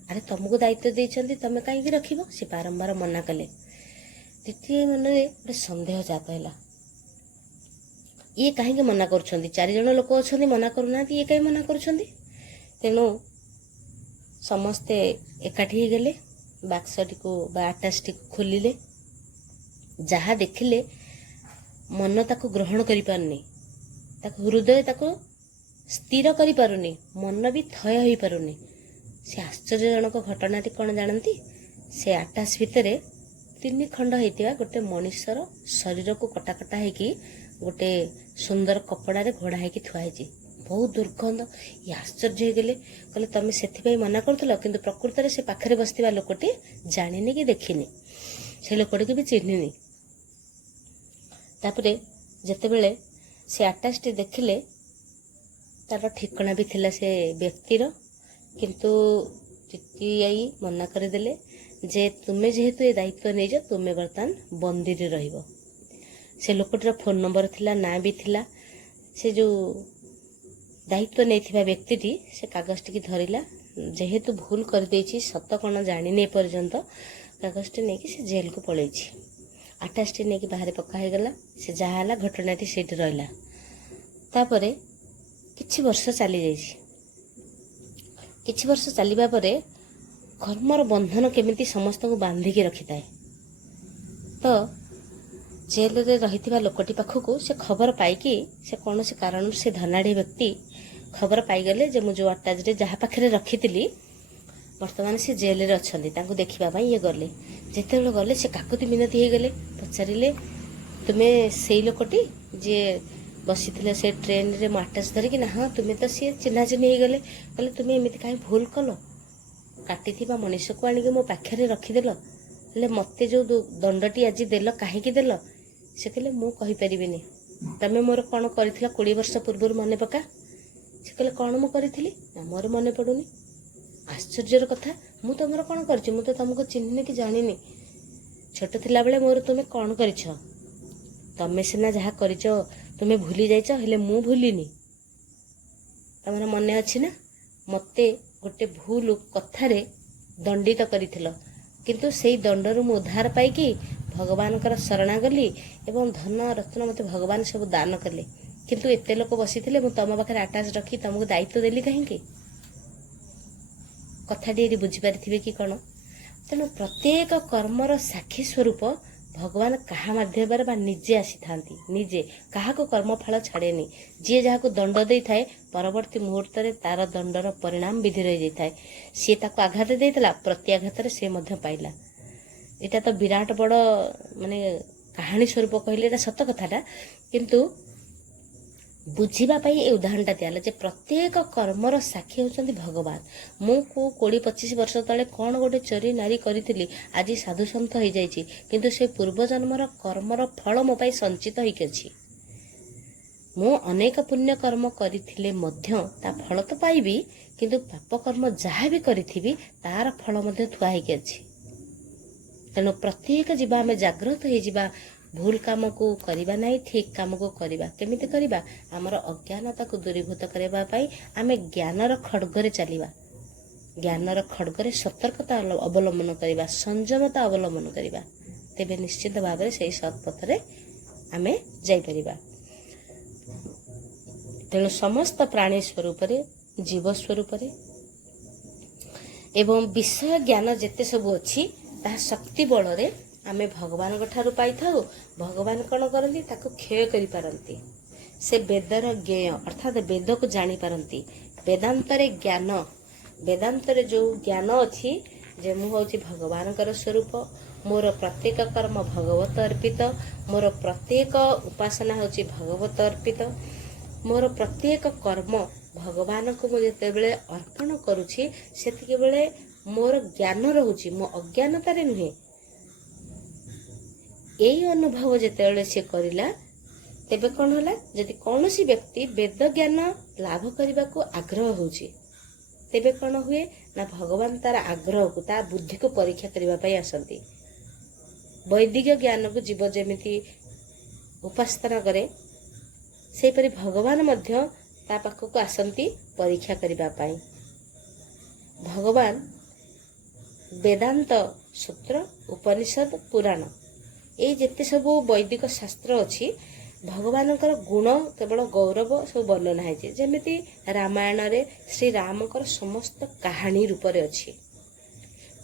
ଆରେ ତମକୁ ଦାୟିତ୍ୱ ଦେଇଛନ୍ତି, ତମେ କାହିଁକି ରଖିବ? ସେ ବାରମ୍ବାର ମନା କଲେ। ଦ୍ୱିତୀୟ ମନରେ ଗୋଟେ ସନ୍ଦେହ ଜାତ ହେଲା, ଇଏ କାହିଁକି ମନା କରୁଛନ୍ତି? 4 ଜଣ ଲୋକ ଅଛନ୍ତି, ମନା କରୁନାହାନ୍ତି, ଇଏ କାହିଁ ମନା କରୁଛନ୍ତି? ତେଣୁ ସମସ୍ତେ ଏକାଠି ହେଇଗଲେ, ବାକ୍ସଟିକୁ ବା ଆଟାଚଟିକୁ ଖୋଲିଲେ। ଯାହା ଦେଖିଲେ ମନ ତାକୁ ଗ୍ରହଣ କରିପାରୁନି, ତାକୁ ହୃଦୟ ତାକୁ ସ୍ଥିର କରିପାରୁନି, ମନ ବି ଥୟ ହୋଇପାରୁନି। ସେ ଆଶ୍ଚର୍ଯ୍ୟଜନକ ଘଟଣାଟି କ'ଣ ଜାଣନ୍ତି? ସେ ଆଟାଚ ଭିତରେ 3 ଖଣ୍ଡ ହେଇଥିବା ଗୋଟେ ମଣିଷର ଶରୀରକୁ କଟାକଟା ହେଇକି ଗୋଟେ ସୁନ୍ଦର କପଡ଼ାରେ ଘୋଡ଼ା ହେଇକି ଥୁଆ ହେଇଛି। ବହୁତ ଦୁର୍ଗନ୍ଧ। ଇଏ ଆଶ୍ଚର୍ଯ୍ୟ ହେଇଗଲେ, କହିଲେ ତମେ ସେଥିପାଇଁ ମନା କରୁଥିଲ, କିନ୍ତୁ ପ୍ରକୃତରେ ସେ ପାଖରେ ବସିଥିବା ଲୋକଟି ଜାଣିନି କି ଦେଖିନି, ସେ ଲୋକଟିକି ବି ଚିହ୍ନିନି। ତାପରେ ଯେତେବେଳେ ସେ ଆଟାଚଟି ଦେଖିଲେ, ତାର ଠିକଣା ବି ଥିଲା ସେ ବ୍ୟକ୍ତିର, କିନ୍ତୁ ଟିଟିଆଇ ମନା କରିଦେଲେ ଯେ ତୁମେ ଯେହେତୁ ଏ ଦାୟିତ୍ୱ ନେଇଛ, ତୁମେ ବର୍ତ୍ତମାନ ବନ୍ଦୀରେ ରହିବ। ସେ ଲୋକଟିର ଫୋନ୍ ନମ୍ବର ଥିଲା, ନାଁ ବି ଥିଲା। ସେ ଯେଉଁ ଦାୟିତ୍ୱ ନେଇଥିବା ବ୍ୟକ୍ତିଟି ସେ କାଗଜଟିକି ଧରିଲା। ଯେହେତୁ ଭୁଲ କରିଦେଇଛି, ସତ କ'ଣ ଜାଣିନି ଏପର୍ଯ୍ୟନ୍ତ, କାଗଜଟି ନେଇକି ସେ ଜେଲକୁ ପଳେଇଛି। ଆଟାଚଟି ନେଇକି ବାହାରେ ପକା ହେଇଗଲା। ସେ ଯାହା ହେଲା ଘଟଣାଟି ସେଇଠି ରହିଲା। ତାପରେ କିଛି ବର୍ଷ ଚାଲିଯାଇଛି। କିଛି ବର୍ଷ ଚାଲିବା ପରେ କର୍ମର ବନ୍ଧନ କେମିତି ସମସ୍ତଙ୍କୁ ବାନ୍ଧିକି ରଖିଥାଏ। ତ ଜେଲରେ ରହିଥିବା ଲୋକଟି ପାଖକୁ ସେ ଖବର ପାଇକି, ସେ କୌଣସି କାରଣରୁ ସେ ଧନାଢ଼୍ୟ ବ୍ୟକ୍ତି ଖବର ପାଇଗଲେ ଯେ ମୁଁ ଯେଉଁ ଆଟାଚରେ ଯାହା ପାଖରେ ରଖିଥିଲି ବର୍ତ୍ତମାନ ସେ ଜେଲରେ ଅଛନ୍ତି। ତାଙ୍କୁ ଦେଖିବା ପାଇଁ ଇଏ ଗଲେ। ଯେତେବେଳେ ଗଲେ ସେ କାକୁତି ମିନତି ହେଇଗଲେ, ପଚାରିଲେ ତୁମେ ସେଇ ଲୋକଟି ଯିଏ ବସିଥିଲେ ସେ ଟ୍ରେନରେ ମୁଁ ଆଟାଚ ଧରିକି? ନା ହଁ, ତୁମେ ତ ସିଏ, ଚିହ୍ନା ଚିହ୍ନି ହେଇଗଲେ। କହିଲେ ତୁମେ ଏମିତି କାହିଁ ଭୁଲ କଲ? କାଟିଥିବା ମଣିଷକୁ ଆଣିକି ମୋ ପାଖରେ ରଖିଦେଲ, ହେଲେ ମୋତେ ଯେଉଁ ଦଣ୍ଡଟି ଆଜି ଦେଲ କାହିଁକି ଦେଲ? ସେ କହିଲେ ମୁଁ କହିପାରିବିନି, ତମେ ମୋର କ'ଣ କରିଥିଲ 20 ବର୍ଷ ପୂର୍ବରୁ ମନେ ପକା। ସେ କହିଲେ କ'ଣ ମୁଁ କରିଥିଲି? ନା ମୋର ମନେ ପଡ଼ୁନି। ଆଶ୍ଚର୍ଯ୍ୟର କଥା, ମୁଁ ତମର କ'ଣ କରିଛି? ମୁଁ ତ ତମକୁ ଚିହ୍ନିନି କି ଜାଣିନି। ଛୋଟ ଥିଲାବେଳେ ମୋର ତୁମେ କ'ଣ କରିଛ? ତମେ ସିନା ଯାହା କରିଛ ତୁମେ ଭୁଲି ଯାଇଛ, ହେଲେ ମୁଁ ଭୁଲିନି। ତମର ମନେ ଅଛି ନା? ମୋତେ ଗୋଟେ ଭୁଲ କଥାରେ ଦଣ୍ଡିତ କରିଥିଲ, କିନ୍ତୁ ସେଇ ଦଣ୍ଡରୁ ମୁଁ ଉଦ୍ଧାର ପାଇକି ଭଗବାନଙ୍କର ଶରଣା ଗଲି ଏବଂ ଧନ ରତ୍ନ ମୋତେ ଭଗବାନ ସବୁ ଦାନ କଲେ। କିନ୍ତୁ ଏତେ ଲୋକ ବସିଥିଲେ, ମୁଁ ତମ ପାଖରେ ଆଟାଚ ରଖି ତମକୁ ଦାୟିତ୍ୱ ଦେଲି କାହିଁକି? କଥାଟି ଏଠି ବୁଝିପାରିଥିବେ କି କ'ଣ? ତେଣୁ ପ୍ରତ୍ୟେକ କର୍ମର ସାକ୍ଷୀ ସ୍ୱରୂପ ଭଗବାନ କାହା ମାଧ୍ୟମରେ ବା ନିଜେ ଆସିଥାନ୍ତି। ନିଜେ କାହାକୁ କର୍ମଫଳ ଛାଡ଼େନି। ଯିଏ ଯାହାକୁ ଦଣ୍ଡ ଦେଇଥାଏ, ପରବର୍ତ୍ତୀ ମୁହୂର୍ତ୍ତରେ ତାର ଦଣ୍ଡର ପରିଣାମ ବିଧି ରହିଯାଇଥାଏ। ସିଏ ତାକୁ ଆଘାତ ଦେଇଥିଲା, ପ୍ରତି ଆଘାତରେ ସେ ମଧ୍ୟ ପାଇଲା। ଏଇଟା ତ ବିରାଟ ବଡ଼ ମାନେ କାହାଣୀ ସ୍ୱରୂପ କହିଲେ ଏଇଟା ସତ କଥାଟା, କିନ୍ତୁ ବୁଝିବା ପାଇଁ ଏ ଉଦାହରଣଟା ଦିଆହେଲା ଯେ ପ୍ରତ୍ୟେକ କର୍ମର ସାକ୍ଷୀ ହେଉଛନ୍ତି ଭଗବାନ। ମୁଁ କେଉଁ 20-25 ବର୍ଷ ତଳେ କ'ଣ ଗୋଟେ ଚୋରି ନାରୀ କରିଥିଲି, ଆଜି ସାଧୁସନ୍ଥ ହେଇଯାଇଛି, କିନ୍ତୁ ସେ ପୂର୍ବଜନ୍ମର କର୍ମର ଫଳ ମୋ ପାଇଁ ସଞ୍ଚିତ ହେଇକି ଅଛି। ମୁଁ ଅନେକ ପୁଣ୍ୟ କର୍ମ କରିଥିଲେ ମଧ୍ୟ ତା ଫଳ ତ ପାଇବି, କିନ୍ତୁ ପାପ କର୍ମ ଯାହା ବି କରିଥିବି ତାର ଫଳ ମଧ୍ୟ ଥୁଆ ହେଇକି ଅଛି। ତେଣୁ ପ୍ରତ୍ୟେକ ଯିବା ଆମେ ଜାଗ୍ରତ ହେଇଯିବା, ଭୁଲ କାମକୁ କରିବା ନାହିଁ, ଠିକ କାମକୁ କରିବା। କେମିତି କରିବା? ଆମର ଅଜ୍ଞାନତାକୁ ଦୂରୀଭୂତ କରିବା ପାଇଁ ଆମେ ଜ୍ଞାନର ଖଡ୍ଗରେ ଚାଲିବା। ଜ୍ଞାନର ଖଡ୍ଗରେ ସତର୍କତା ଅବଲମ୍ବନ କରିବା, ସଂଯମତା ଅବଲମ୍ବନ କରିବା। ତେବେ ନିଶ୍ଚିତ ଭାବରେ ସେହି ସତ୍ପଥରେ ଆମେ ଯାଇପାରିବା। ତେଣୁ ସମସ୍ତ ପ୍ରାଣୀ ସ୍ୱରୂପରେ, ଜୀବ ସ୍ୱରୂପରେ ଏବଂ ବିଷୟ ଜ୍ଞାନ ଯେତେ ସବୁ ଅଛି, ତାହା ଶକ୍ତି ବଳରେ ଆମେ ଭଗବାନଙ୍କ ଠାରୁ ପାଇଥାଉ। ଭଗବାନ କ'ଣ କରନ୍ତି? ତାକୁ କ୍ଷୟ କରିପାରନ୍ତି। ସେ ବେଦର ଜ୍ଞେୟ ଅର୍ଥାତ୍ ବେଦକୁ ଜାଣିପାରନ୍ତି। ବେଦାନ୍ତରେ ଜ୍ଞାନ, ବେଦାନ୍ତରେ ଯେଉଁ ଜ୍ଞାନ ଅଛି ଯେ ମୁଁ ହେଉଛି ଭଗବାନଙ୍କର ସ୍ୱରୂପ, ମୋର ପ୍ରତ୍ୟେକ କର୍ମ ଭଗବତ ଅର୍ପିତ, ମୋର ପ୍ରତ୍ୟେକ ଉପାସନା ହେଉଛି ଭଗବତ ଅର୍ପିତ, ମୋର ପ୍ରତ୍ୟେକ କର୍ମ ଭଗବାନଙ୍କୁ ମୁଁ ଯେତେବେଳେ ଅର୍ପଣ କରୁଛି, ସେତିକିବେଳେ ମୋର ଜ୍ଞାନ ରହୁଛି, ମୋ ଅଜ୍ଞାନତାରେ ନୁହେଁ। ଏଇ ଅନୁଭବ ଯେତେବେଳେ ସେ କରିଲା, ତେବେ କ'ଣ ହେଲା? ଯଦି କୌଣସି ବ୍ୟକ୍ତି ବେଦ ଜ୍ଞାନ ଲାଭ କରିବାକୁ ଆଗ୍ରହ ହେଉଛି, ତେବେ କ'ଣ ହୁଏ ନା ଭଗବାନ ତାର ଆଗ୍ରହକୁ, ତା ବୁଦ୍ଧିକୁ ପରୀକ୍ଷା କରିବା ପାଇଁ ଆସନ୍ତି। ବୈଦିକ ଜ୍ଞାନକୁ ଜୀବ ଯେମିତି ଉପାସନା କରେ, ସେହିପରି ଭଗବାନ ମଧ୍ୟ ତା ପାଖକୁ ଆସନ୍ତି ପରୀକ୍ଷା କରିବା ପାଇଁ। ଭଗବାନ ବେଦାନ୍ତ ସୂତ୍ର, ଉପନିଷଦ, ପୁରାଣ, ଏଇ ଯେତେ ସବୁ ବୈଦିକ ଶାସ୍ତ୍ର ଅଛି, ଭଗବାନଙ୍କର ଗୁଣ କେବଳ ଗୌରବ ସବୁ ବର୍ଣ୍ଣନା ହେଇଛି। ଯେମିତି ରାମାୟଣରେ ଶ୍ରୀରାମଙ୍କର ସମସ୍ତ କାହାଣୀ ରୂପରେ ଅଛି,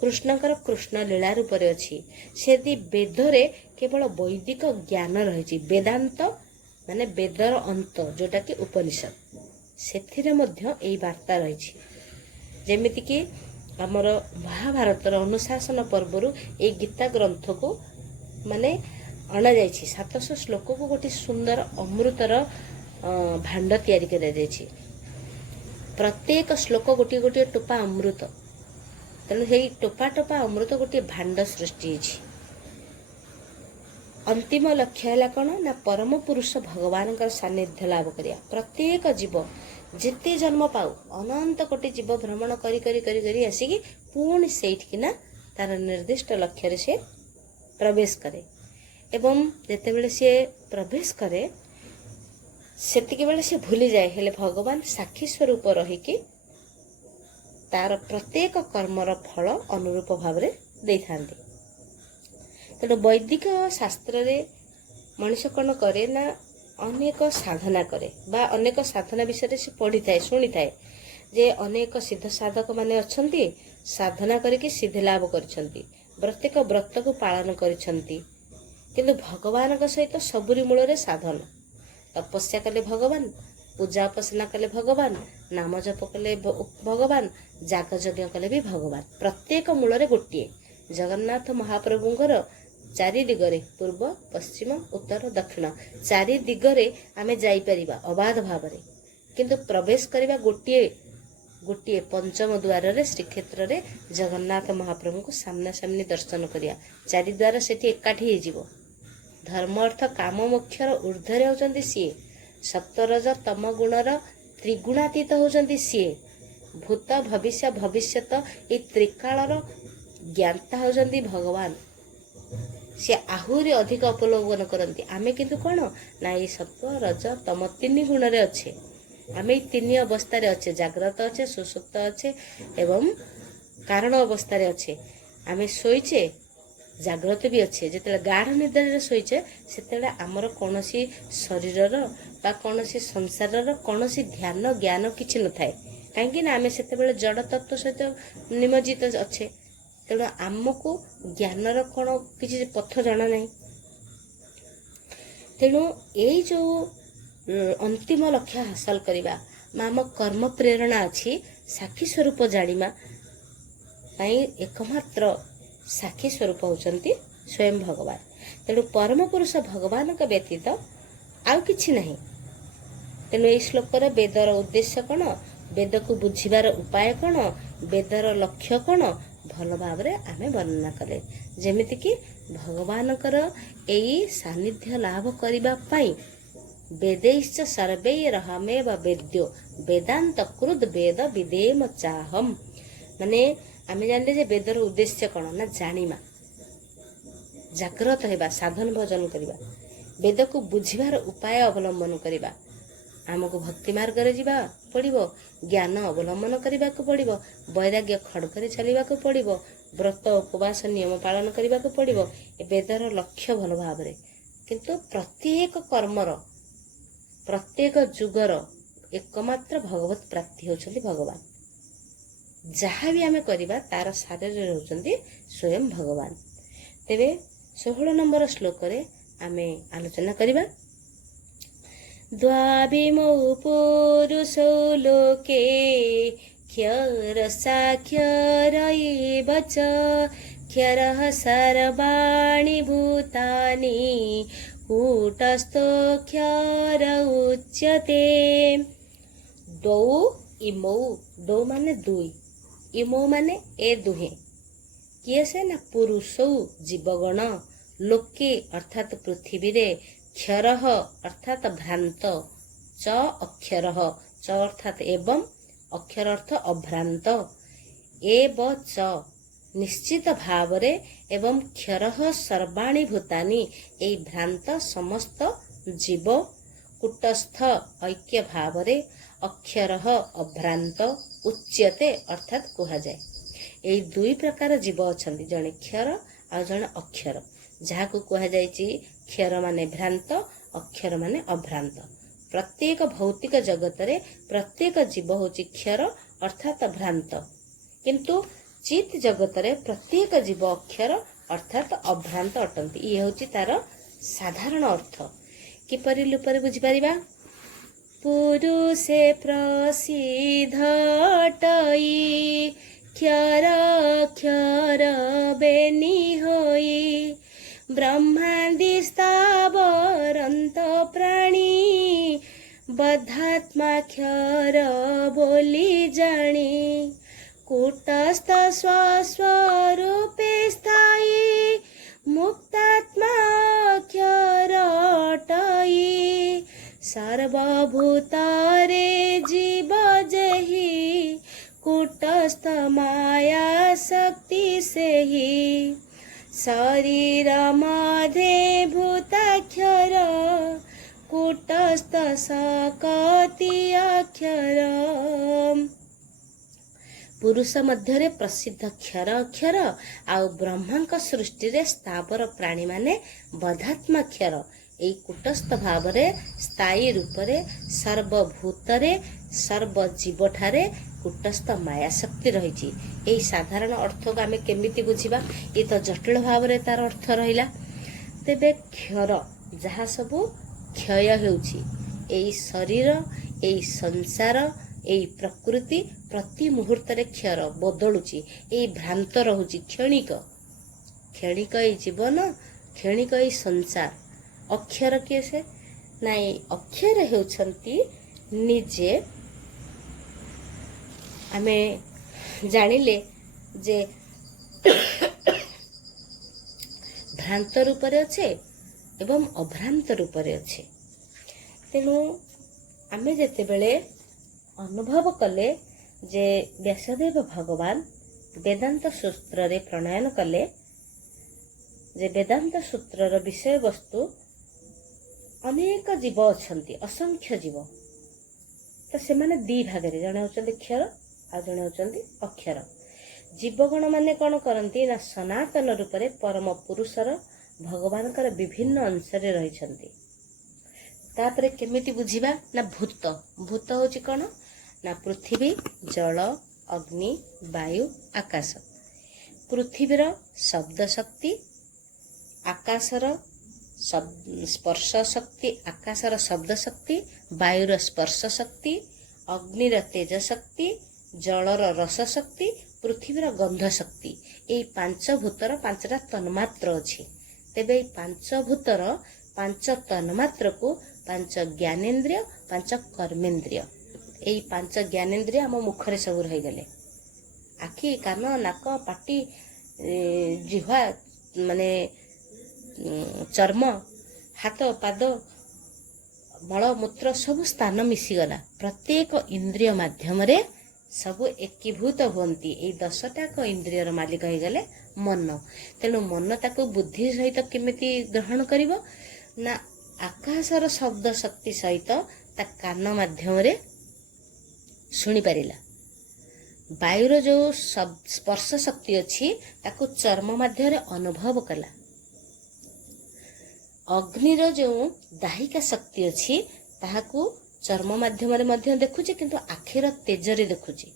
କୃଷ୍ଣଙ୍କର କୃଷ୍ଣ ଲୀଳା ରୂପରେ ଅଛି। ସେମିତି ବେଦରେ କେବଳ ବୈଦିକ ଜ୍ଞାନ ରହିଛି। ବେଦାନ୍ତ ମାନେ ବେଦର ଅନ୍ତ, ଯେଉଁଟାକି ଉପନିଷଦ, ସେଥିରେ ମଧ୍ୟ ଏଇ ବାର୍ତ୍ତା ରହିଛି। ଯେମିତିକି ଆମର ମହାଭାରତର ଅନୁଶାସନ ପର୍ବରୁ ଏଇ ଗୀତା ଗ୍ରନ୍ଥକୁ ମାନେ ଅଣାଯାଇଛି। 700 ଶ୍ଲୋକକୁ ଗୋଟିଏ ସୁନ୍ଦର ଅମୃତର ଭାଣ୍ଡ ତିଆରି କରାଯାଇଛି। ପ୍ରତ୍ୟେକ ଶ୍ଲୋକ ଗୋଟିଏ ଗୋଟିଏ ଟୋପା ଅମୃତ। ତେଣୁ ସେଇ ଟୋପା ଟୋପା ଅମୃତ ଗୋଟିଏ ଭାଣ୍ଡ ସୃଷ୍ଟି ହେଇଛି। ଅନ୍ତିମ ଲକ୍ଷ୍ୟ ହେଲା କ'ଣ ନା ପରମ ପୁରୁଷ ଭଗବାନଙ୍କର ସାନ୍ନିଧ୍ୟ ଲାଭ କରିବା। ପ୍ରତ୍ୟେକ ଜୀବ ଯେତେ ଜନ୍ମ ପାଉ, ଅନନ୍ତ କୋଟି ଜୀବ ଭ୍ରମଣ କରି କରି କରି କରି ଆସିକି ପୁଣି ସେଇଠିକିନା ତାର ନିର୍ଦ୍ଦିଷ୍ଟ ଲକ୍ଷ୍ୟରେ ସେ ପ୍ରବେଶ କରେ। ଏବଂ ଯେତେବେଳେ ସେ ପ୍ରବେଶ କରେ, ସେତିକିବେଳେ ସେ ଭୁଲିଯାଏ, ହେଲେ ଭଗବାନ ସାକ୍ଷୀ ସ୍ୱରୂପ ରହିକି ତାର ପ୍ରତ୍ୟେକ କର୍ମର ଫଳ ଅନୁରୂପ ଭାବରେ ଦେଇଥାନ୍ତି। ତେଣୁ ବୈଦିକ ଶାସ୍ତ୍ରରେ ମଣିଷ କ'ଣ କରେ ନା ଅନେକ ସାଧନା କରେ, ବା ଅନେକ ସାଧନା ବିଷୟରେ ସେ ପଢ଼ିଥାଏ, ଶୁଣିଥାଏ ଯେ ଅନେକ ସିଦ୍ଧ ସାଧକ ମାନେ ଅଛନ୍ତି, ସାଧନା କରିକି ସିଦ୍ଧି ଲାଭ କରିଛନ୍ତି, ପ୍ରତ୍ୟେକ ବ୍ରତକୁ ପାଳନ କରିଛନ୍ତି। କିନ୍ତୁ ଭଗବାନଙ୍କ ସହିତ ସବୁରି ମୂଳରେ ସାଧନ। ତପସ୍ୟା କଲେ ଭଗବାନ, ପୂଜା ଉପାସନା କଲେ ଭଗବାନ, ନାମ ଜପ କଲେ ଭଗବାନ, ଯାଗଯଜ୍ଞ କଲେ ବି ଭଗବାନ। ପ୍ରତ୍ୟେକ ମୂଳରେ ଗୋଟିଏ। ଜଗନ୍ନାଥ ମହାପ୍ରଭୁଙ୍କର ଚାରି ଦିଗରେ, ପୂର୍ବ, ପଶ୍ଚିମ, ଉତ୍ତର, ଦକ୍ଷିଣ, ଚାରି ଦିଗରେ ଆମେ ଯାଇପାରିବା ଅବାଧ ଭାବରେ, କିନ୍ତୁ ପ୍ରବେଶ କରିବା ଗୋଟିଏ ଗୋଟିଏ ପଞ୍ଚମ ଦ୍ୱାରରେ, ଶ୍ରୀକ୍ଷେତ୍ରରେ ଜଗନ୍ନାଥ ମହାପ୍ରଭୁଙ୍କୁ ସାମ୍ନାସାମ୍ନି ଦର୍ଶନ କରିବା। ଚାରି ଦ୍ୱାର ସେଠି ଏକାଠି ହେଇଯିବ। ଧର୍ମ, ଅର୍ଥ, କାମ, ମୋକ୍ଷର ଉର୍ଦ୍ଧ୍ୱରେ ହେଉଛନ୍ତି ସିଏ। ସତ୍ୱରଜ ତମ ଗୁଣର ତ୍ରିଗୁଣାତୀତ ହେଉଛନ୍ତି ସିଏ। ଭୂତ, ଭବିଷ୍ୟ, ଭବିଷ୍ୟତ, ଏଇ ତ୍ରିକାଳର ଜ୍ଞାତା ହେଉଛନ୍ତି ଭଗବାନ। ସେ ଆହୁରି ଅଧିକ ଅବଲମ୍ବନ କରନ୍ତି। ଆମେ କିନ୍ତୁ କ'ଣ ନା ଏଇ ସତ୍ଵ ରଜ ତମ 3 ଗୁଣରେ ଅଛେ। ଆମେ ଏଇ 3 ଅବସ୍ଥାରେ ଅଛେ, ଜାଗ୍ରତ ଅଛେ, ସୁସୁପ୍ତ ଅଛେ ଏବଂ କାରଣ ଅବସ୍ଥାରେ ଅଛେ। ଆମେ ଶୋଇଛେ, ଜାଗ୍ରତ ବି ଅଛେ। ଯେତେବେଳେ ଗାଢ଼ ନିଦ୍ରାରେ ଶୋଇଛେ ସେତେବେଳେ ଆମର କୌଣସି ଶରୀରର ବା କୌଣସି ସଂସାରର କୌଣସି ଧ୍ୟାନ ଜ୍ଞାନ କିଛି ନଥାଏ। କାହିଁକି ନା ଆମେ ସେତେବେଳେ ଜଡ଼ ତତ୍ଵ ସହିତ ନିମଜ୍ଜିତ ଅଛେ। ତେଣୁ ଆମକୁ ଜ୍ଞାନର କ'ଣ କିଛି ପଥ ଜଣା ନାହିଁ। ତେଣୁ ଏଇ ଯେଉଁ ଅନ୍ତିମ ଲକ୍ଷ୍ୟ ହାସଲ କରିବା ଆମ କର୍ମ ପ୍ରେରଣା ଅଛି, ସାକ୍ଷୀ ସ୍ୱରୂପ ଜାଣିବା ପାଇଁ ଏକମାତ୍ର ସାକ୍ଷୀ ସ୍ୱରୂପ ହେଉଛନ୍ତି ସ୍ୱୟଂ ଭଗବାନ। ତେଣୁ ପରମ ପୁରୁଷ ଭଗବାନଙ୍କ ବ୍ୟତୀତ ଆଉ କିଛି ନାହିଁ। ତେଣୁ ଏହି ଶ୍ଲୋକର ବେଦର ଉଦ୍ଦେଶ୍ୟ କ'ଣ, ବେଦକୁ ବୁଝିବାର ଉପାୟ କ'ଣ, ବେଦର ଲକ୍ଷ୍ୟ କ'ଣ ଭଲ ଭାବରେ ଆମେ ବର୍ଣ୍ଣନା କଲେ। ଯେମିତିକି ଭଗବାନଙ୍କର ଏଇ ସାନ୍ନିଧ୍ୟ ଲାଭ କରିବା ପାଇଁ ବେदैश्च सर्वैरहमेव वेद्यो वेदांत कृद वेद विदेम चाहम। माने आमे जानले जे वेदर उद्देश्य कौन ना जानिमा, जाग्रत हेबा, साधन भजन करिबा, वेद को बुझिबार उपाय अवलंबन करिबा। आमको भक्ति मार्ग रे जिबा पड़िबो, ज्ञान अवलंबन करिबा को पड़िबो, वैराग्य खड़करे चलिबा को पड़िबो, व्रत उपवास नियम पालन करिबा को पड़िबो। ए वेदर लक्ष्य भल भाबरे। किंतु प्रत्येक कर्मर प्रत्येक जुगर एकमात्र भगवत प्राप्ति होचंदी भगवान। जहाँ भी आमे करिबा तार सारे रहउचंदी स्वयं भगवान। तेबे 16 नंबर श्लोक रे आमे आलोचना करिबा। द्वाविमौ पुरुषौ लोके क्षर साक्षर एव च क्षरः सर्वाणि भूतानि कूटस्थोऽक्षर उच्यते। द्वौ इमौ, द्वौ माने दुई, इमौ माने ए दुहे, किए से ना पुरुषौ जीवगण, लोके अर्थात पृथ्वी रे, क्षरः अर्थात भ्रांत, च अक्षरः, च अर्थात एवं, अक्षर अर्थ अभ्रांत, एव च निश्चित भावरे, एवं क्षरः सर्वाणि भूतानि ए भ्रांत समस्त जीव, कूटस्थ ऐक्य भावरे, अक्षरः अभ्रांत, उच्यते अर्थात कुहा जाए। एई दुई प्रकार जीव अछंती, जणे क्षर आ जणे अक्षर। जाहाकू कुहा जायछि क्षर माने भ्रांत, अक्षर माने अभ्रांत। प्रत्येक भौतिक जगत रे प्रत्येक जीव होछि क्षर अर्थात भ्रांत, किंतु चित जगत रे प्रत्येक जीव अक्षर अर्थात अभ्रांत अटंती। ये होछि तार साधारण अर्थ। किपरि लूपरे बुझी परिबा। पुरुषे प्रसिद्धटई क्षर क्षर बेनी होई, ब्रह्मादि स्थावरंत प्राणी बद्धात्मा क्षर बोली जानी, कूटस्थ स्वस्वरूपे स्थायी मुक्तात्मा क्षरटई, सर्वभूतारे जीव जहि कूटस्थ माया शक्ति से ही, शरीर मध्य भूताक्षर कूटस्थ सकति अक्षर। पुरुष मध्य प्रसिद्ध क्षर अक्षर आउ ब्रह्मांक सृष्टि रे स्थावर प्राणी माने बधात्मा क्षर। एई कूटस्थ भाव रे स्थायी रूप रे सर्वभूत रे सर्वजीव ठारे कूटस्थ माया शक्ति रही। एई साधारण अर्थ को आमे केमिति बुझिबा, ये तो जटिल भाव रे तार अर्थ रहिला। तेबे क्षर जहाँ सबु क्षय हेउछि, एई शरीर एई संसार एई प्रकृति प्रति मुहूर्त रे क्षर बदलुची, एई भ्रांत रहुची, क्षणिक क्षणिक एई जीवन, क्षणिक एई संसार। अक्षर किए से नाई, अक्षर हेउछंती निजे आमे जानिले जे भ्रांत रूप रे अच्छे एवं अभ्रांत रूप रे अच्छे। तेणु आमे जेतेबेले अनुभव कले जे व्यासदेव भगवान वेदांत सूत्र रे प्रणयन कले, ଯେ ବେଦାନ୍ତ ସୂତ୍ରର ବିଷୟବସ୍ତୁ ଅନେକ ଜୀବ ଅଛନ୍ତି, ଅସଂଖ୍ୟ ଜୀବ। ତ ସେମାନେ ଦି ଭାଗରେ, ଜଣେ ହେଉଛନ୍ତି କ୍ଷର ଆଉ ଜଣେ ହେଉଛନ୍ତି ଅକ୍ଷର। ଜୀବଗଣ ମାନେ କ'ଣ କରନ୍ତି ନା ସନାତନ ରୂପରେ ପରମ ପୁରୁଷର ଭଗବାନଙ୍କର ବିଭିନ୍ନ ଅଂଶରେ ରହିଛନ୍ତି। ତାପରେ କେମିତି ବୁଝିବା ନା ଭୂତ ହେଉଛି କ'ଣ ନା ପୃଥିବୀ, ଜଳ, ଅଗ୍ନି, ବାୟୁ, ଆକାଶ। ପୃଥିବୀର ଶବ୍ଦ ଶକ୍ତି, ଆକାଶର ସ୍ପର୍ଶ ଶକ୍ତି, ଆକାଶର ଶବ୍ଦ ଶକ୍ତି, ବାୟୁର ସ୍ପର୍ଶ ଶକ୍ତି, ଅଗ୍ନିର ତେଜ ଶକ୍ତି, ଜଳର ରସ ଶକ୍ତି, ପୃଥିବୀର ଗନ୍ଧ ଶକ୍ତି। ଏଇ ପାଞ୍ଚଭୂତର 5ଟା ତନ୍ମାତ୍ର ଅଛି। ତେବେ ଏଇ ପାଞ୍ଚଭୂତର 5 ତନ୍ମାତ୍ରକୁ 5 ଜ୍ଞାନେନ୍ଦ୍ରିୟ, 5 କର୍ମେନ୍ଦ୍ରିୟ। ଏଇ 5 ଜ୍ଞାନେନ୍ଦ୍ରିୟ ଆମ ମୁଖରେ ସବୁ ରହିଗଲେ। ଆଖି, କାନ, ନାକ, ପାଟି, ଜିହ୍ୱା, ମାନେ ଚର୍ମ, ହାତ, ପାଦ, ମଳମୂତ୍ର ସବୁ ସ୍ଥାନ ମିଶିଗଲା। ପ୍ରତ୍ୟେକ ଇନ୍ଦ୍ରିୟ ମାଧ୍ୟମରେ ସବୁ ଏକୀଭୂତ ହୁଅନ୍ତି। ଏଇ 10ଟାକ ଇନ୍ଦ୍ରିୟର ମାଲିକ ହେଇଗଲେ ମନ। ତେଣୁ ମନ ତାକୁ ବୁଦ୍ଧି ସହିତ କେମିତି ଗ୍ରହଣ କରିବ ନା ଆକାଶର ଶବ୍ଦ ଶକ୍ତି ସହିତ ତା କାନ ମାଧ୍ୟମରେ ଶୁଣିପାରିଲା। ବାୟୁର ଯେଉଁ ସ୍ପର୍ଶ ଶକ୍ତି ଅଛି ତାକୁ ଚର୍ମ ମାଧ୍ୟମରେ ଅନୁଭବ କଲା। ଅଗ୍ନିର ଯେଉଁ ଦାହିକା ଶକ୍ତି ଅଛି ତାହାକୁ ଚର୍ମ ମାଧ୍ୟମରେ ମଧ୍ୟ ଦେଖୁଛି, କିନ୍ତୁ ଆଖିର ତେଜରେ ଦେଖୁଛି।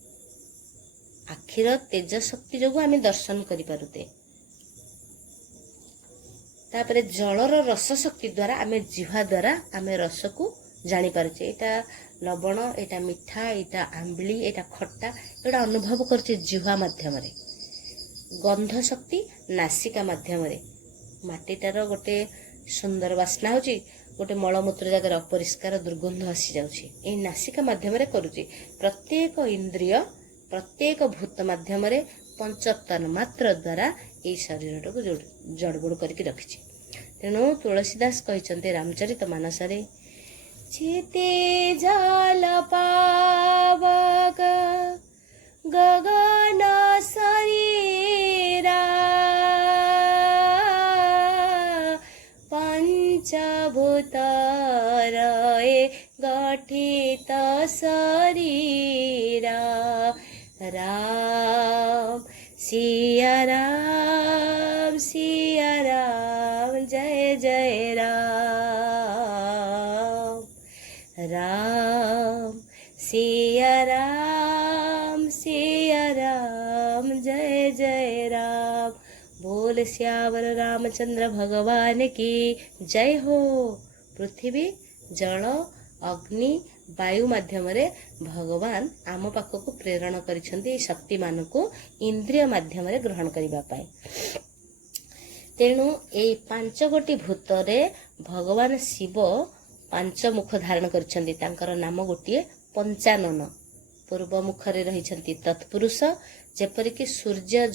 ଆଖିର ତେଜ ଶକ୍ତି ଯୋଗୁଁ ଆମେ ଦର୍ଶନ କରିପାରୁଛେ। ତାପରେ ଜଳର ରସ ଶକ୍ତି ଦ୍ୱାରା ଆମେ ଜିହ୍ୱା ଦ୍ୱାରା ଆମେ ରସକୁ ଜାଣିପାରୁଛେ। ଏଇଟା ଲବଣ, ଏଇଟା ମିଠା, ଏଇଟା ଆମ୍ବିଳି, ଏଇଟା ଖଟା, ଏଇଟା ଅନୁଭବ କରୁଛେ ଜିହ୍ୱା ମାଧ୍ୟମରେ। ଗନ୍ଧ ଶକ୍ତି ନାସିକା ମାଧ୍ୟମରେ। ମାଟିଟାର ଗୋଟେ ସୁନ୍ଦର ବାସ୍ନା ହେଉଛି, ଗୋଟେ ମଳମୂତ୍ର ଜାଗାରେ ଅପରିଷ୍କାର ଦୁର୍ଗନ୍ଧ ଆସିଯାଉଛି, ଏଇ ନାସିକା ମାଧ୍ୟମରେ କରୁଛି। ପ୍ରତ୍ୟେକ ଇନ୍ଦ୍ରିୟ ପ୍ରତ୍ୟେକ ଭୂତ ମାଧ୍ୟମରେ 5 ତନ୍ମାତ୍ର ଦ୍ୱାରା ଏଇ ଶରୀରଟାକୁ ଜଡ଼ବଡ଼ କରିକି ରଖିଛି। ତେଣୁ ତୁଳସୀଦାସ କହିଛନ୍ତି ରାମଚରିତ ମାନସରେ, ଚିତେ ଜାଲ ପାବକ ଗଗନ ଶରୀରା ପଞ୍ଚଭୂତରେ ଗଠିତ ଶରୀରା। ରାମ सिया राम जय जय राम। राम सिया राम जय जय राम। बोल श्यावर रामचंद्र भगवान की जय हो। पृथ्वी, जल, अग्नि, वायु माध्यमरे भगवान आम पाखक प्रेरण करिसेंती शक्ति मानकु इंद्रिय माध्यमरे ग्रहण करिबा पाए। तेणु ए 5 गोटी भूतरे भगवान शिव 5 मुख धारण करिसेंती। तांकर नाम गोटिए पंचानन। पूर्व मुखरे रहिसेंती तत्पुरुष। जेपरिक सूर्य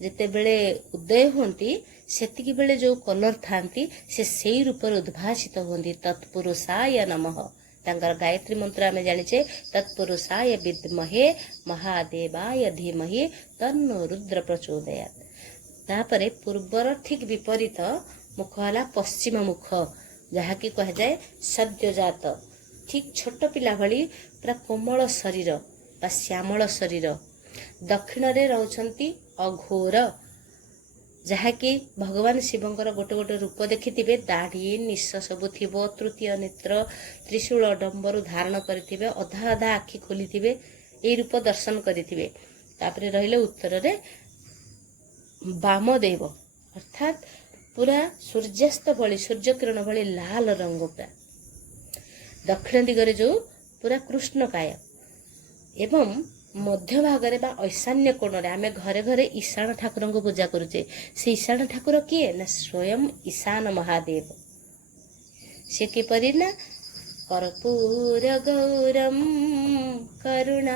जेते बेले उदय होती सेतिकी बेले जो कलर थांती से सेई रूपर उद्भासित होती। तत्पुरुषाय नमः। तांकर गायत्री मंत्र आमे जानिछे, तत्पुरुषाय विद्महे महादेवाय धीमहि तन्नो रुद्र प्रचोदयात्। तापरे पूर्वर ठीक विपरीत मुख हला पश्चिम मुख, जहा कि कह जाए सद्यजात। ठीक छोट पिला भली पूरा कोमल शरीर बा श्यामल शरीर। दक्षिण रे रहउछंती अघोर, जहाँकि भगवान शिवंकर गोटे गोटे रूप देखिथिबे। दाढ़ी निश सबु थिबो, तृतीय नेत्र, त्रिशूल डंबर धारण करिथिबे, अधा अधा आखि खोलिथिबे, एई रूप दर्शन करिथिबे। तापरे रहिले उत्तर रे वामदेव, अर्थात पूरा सूर्यास्त भली सूर्य किरण भली लाल रंग पूरा। दक्षिण दिगरे जो पूरा कृष्णकाय एवं मध्य भागरे बा ईशान्य कोण रे आमे घरे घरे ईशान ठाकुर को पूजा करुचे। से ईशान ठाकुर किए ना स्वयं ईशान महादेव। से किपरि ना कर्पूर गौरम करुणावतारम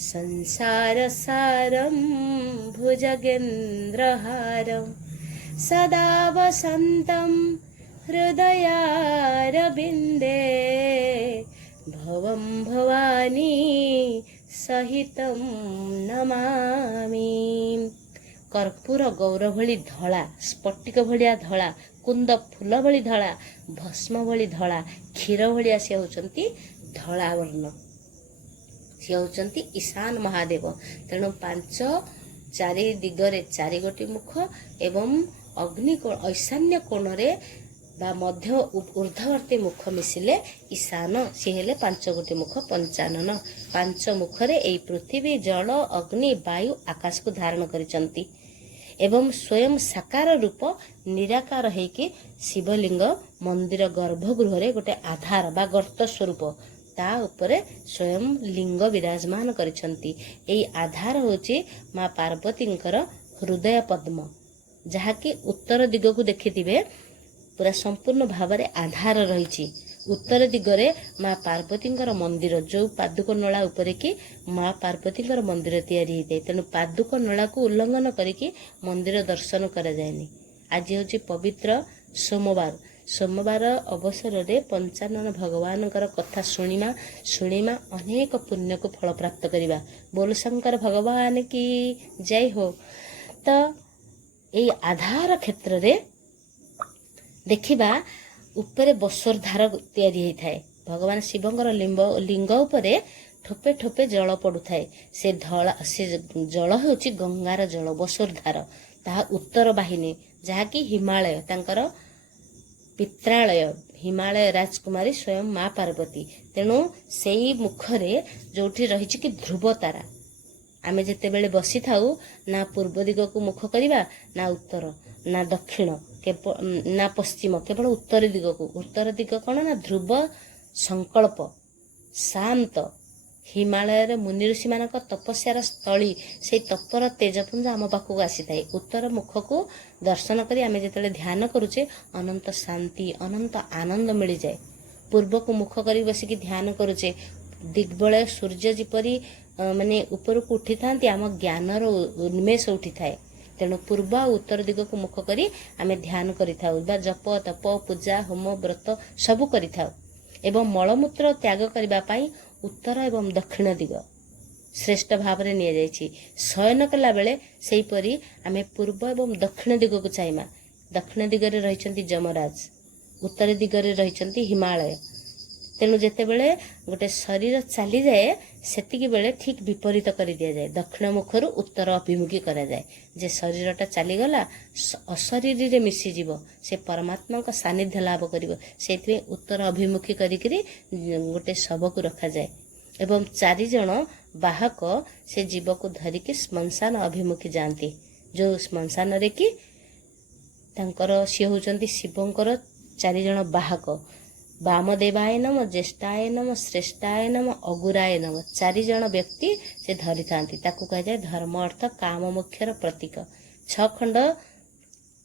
संसार सारम भुजगेन्द्रहारम सदा वसंतम हृदयारविन्दे भवं भवानी सहितं नमामि। କର୍ପୂର ଗୌର ଭଳି ଧଳା, ସ୍ଫଟିକ ଭଳିଆ ଧଳା, କୁନ୍ଦ ଫୁଲ ଭଳି ଧଳା, ଭସ୍ମ ଭଳି ଧଳା, କ୍ଷୀର ଭଳିଆ ସେ ହେଉଛନ୍ତି ଧଳା ବର୍ଣ୍ଣ। ସେ ହେଉଛନ୍ତି ଈଶାନ ମହାଦେବ। ତେଣୁ ଚାରି ଦିଗରେ 4ଗୋଟି ମୁଖ ଏବଂ ଐଶାନ୍ୟ କୋଣରେ ବା ମଧ୍ୟ ଊର୍ଦ୍ଧ୍ୱବର୍ତ୍ତୀ ମୁଖ ମିଶିଲେ ଈଶାନ, ସିଏ ହେଲେ 5ଗୋଟି ମୁଖ, 55। 5 ମୁଖରେ ଏଇ ପୃଥିବୀ, ଜଳ, ଅଗ୍ନି, ବାୟୁ, ଆକାଶକୁ ଧାରଣ କରିଛନ୍ତି ଏବଂ ସ୍ୱୟଂ ସାକାର ରୂପ ନିରାକାର ହେଇକି ଶିବଲିଙ୍ଗ ମନ୍ଦିର ଗର୍ଭଗୃହରେ ଗୋଟେ ଆଧାର ବା ଗର୍ତ୍ତ ସ୍ୱରୂପ ତା ଉପରେ ସ୍ୱୟଂ ଲିଙ୍ଗ ବିରାଜମାନ କରିଛନ୍ତି। ଏଇ ଆଧାର ହେଉଛି ମା ପାର୍ବତୀଙ୍କର ହୃଦୟ ପଦ୍ମ, ଯାହାକି ଉତ୍ତର ଦିଗକୁ ଦେଖିଥିବେ ପୁରା ସମ୍ପୂର୍ଣ୍ଣ ଭାବରେ ଆଧାର ରହିଛି। ଉତ୍ତର ଦିଗରେ ମା ପାର୍ବତୀଙ୍କର ମନ୍ଦିର, ଯେଉଁ ପାଦୁକ ନଳା ଉପରେ କି ମା ପାର୍ବତୀଙ୍କର ମନ୍ଦିର ତିଆରି ହେଇଥାଏ। ତେଣୁ ପାଦୁକ ନଳାକୁ ଉଲ୍ଲଂଘନ କରିକି ମନ୍ଦିର ଦର୍ଶନ କରାଯାଏନି। ଆଜି ହେଉଛି ପବିତ୍ର ସୋମବାର ଅବସରରେ ପଞ୍ଚାନନ ଭଗବାନଙ୍କର କଥା ଶୁଣିମା ଅନେକ ପୁଣ୍ୟକୁ ଫଳପ୍ରାପ୍ତ କରିବା। ବୋଲ ଶଙ୍କର ଭଗବାନ କି ଜୟ ହୋ। ତ ଏଇ ଆଧାର କ୍ଷେତ୍ରରେ ଦେଖିବା ଉପରେ ବସୋର୍ଦ୍ଧାର ତିଆରି ହେଇଥାଏ। ଭଗବାନ ଶିବଙ୍କର ଲିଙ୍ଗ ଉପରେ ଠୋପେ ଠୋପେ ଜଳ ପଡୁଥାଏ। ସେ ଜଳ ହେଉଛି ଗଙ୍ଗାର ଜଳ, ବସୋର୍ଦ୍ଧାର। ତାହା ଉତ୍ତର ବାହିନୀ, ଯାହାକି ହିମାଳୟ, ତାଙ୍କର ପିତ୍ରାଳୟ, ହିମାଳୟ ରାଜକୁମାରୀ ସ୍ୱୟଂ ମା ପାର୍ବତୀ। ତେଣୁ ସେଇ ମୁଖରେ ଯୋଉଠି ରହିଛି କି ଧ୍ରୁବ ତାରା, ଆମେ ଯେତେବେଳେ ବସିଥାଉ ନା ପୂର୍ବ ଦିଗକୁ ମୁଖ କରିବା, ନା ଉତ୍ତର, ନା ଦକ୍ଷିଣ, ନା ପଶ୍ଚିମ, କେବଳ ଉତ୍ତର ଦିଗକୁ। ଉତ୍ତର ଦିଗ କ'ଣ ନା ଧ୍ରୁବ ସଂକଳ୍ପ, ଶାନ୍ତ, ହିମାଳୟରେ ମୁନି ଋଷିମାନଙ୍କ ତପସ୍ୟାର ସ୍ଥଳୀ, ସେଇ ତପର ତେଜପୁଞ୍ଜ ଆମ ପାଖକୁ ଆସିଥାଏ। ଉତ୍ତର ମୁଖକୁ ଦର୍ଶନ କରି ଆମେ ଯେତେବେଳେ ଧ୍ୟାନ କରୁଛେ ଅନନ୍ତ ଶାନ୍ତି, ଅନନ୍ତ ଆନନ୍ଦ ମିଳିଯାଏ। ପୂର୍ବକୁ ମୁଖ କରି ବସିକି ଧ୍ୟାନ କରୁଛେ, ଦିଗ୍ବଳୟ ସୂର୍ଯ୍ୟ ଯେପରି ମାନେ ଉପରକୁ ଉଠିଥାନ୍ତି, ଆମ ଜ୍ଞାନର ଉନ୍ମେଷ ଉଠିଥାଏ। ତେଣୁ ପୂର୍ବ ଆଉ ଉତ୍ତର ଦିଗକୁ ମୁଖ କରି ଆମେ ଧ୍ୟାନ କରିଥାଉ ବା ଜପ, ତପ, ପୂଜା, ହୋମ, ବ୍ରତ ସବୁ କରିଥାଉ। ଏବଂ ମଳମୂତ୍ର ତ୍ୟାଗ କରିବା ପାଇଁ ଉତ୍ତର ଏବଂ ଦକ୍ଷିଣ ଦିଗ ଶ୍ରେଷ୍ଠ ଭାବରେ ନିଆଯାଇଛି। ଶୟନ କଲା ବେଳେ ସେହିପରି ଆମେ ପୂର୍ବ ଏବଂ ଦକ୍ଷିଣ ଦିଗକୁ ଚାହିଁବା। ଦକ୍ଷିଣ ଦିଗରେ ରହିଛନ୍ତି ଯମରାଜ, ଉତ୍ତର ଦିଗରେ ରହିଛନ୍ତି ହିମାଳୟ। ତେଣୁ ଯେତେବେଳେ ଗୋଟେ ଶରୀର ଚାଲିଯାଏ ସେତିକି ବେଳେ ଠିକ୍ ବିପରୀତ କରିଦିଆଯାଏ। ଦକ୍ଷିଣ ମୁଖରୁ ଉତ୍ତର ଅଭିମୁଖୀ କରାଯାଏ। ଯେ ଶରୀରଟା ଚାଲିଗଲା ଅଶରୀରୀରେ ମିଶିଯିବ, ସେ ପରମାତ୍ମାଙ୍କ ସାନ୍ନିଧ୍ୟ ଲାଭ କରିବ। ସେଇଥିପାଇଁ ଉତ୍ତର ଅଭିମୁଖୀ କରିକିରି ଗୋଟେ ଶବକୁ ରଖାଯାଏ ଏବଂ 4 ଜଣ ବାହକ ସେ ଜୀବକୁ ଧରିକି ଶ୍ମଶାନ ଅଭିମୁଖୀ ଯାଆନ୍ତି। ଯେଉଁ ଶ୍ମଶାନରେ କି ତାଙ୍କର ସିଏ ହେଉଛନ୍ତି ଶିବଙ୍କର 4 ଜଣ ବାହକ। ବାମଦେବାୟ ନମ, ଜ୍ୟେଷ୍ଠାୟ ନମ, ଶ୍ରେଷ୍ଠାୟ ନମ, ଅଗୁରାୟ ନମ। 4 ଜଣ ବ୍ୟକ୍ତି ସେ ଧରିଥାନ୍ତି। ତାକୁ କୁହାଯାଏ ଧର୍ମ, ଅର୍ଥ, କାମ ମୋକ୍ଷର ପ୍ରତୀକ। 6 ଖଣ୍ଡ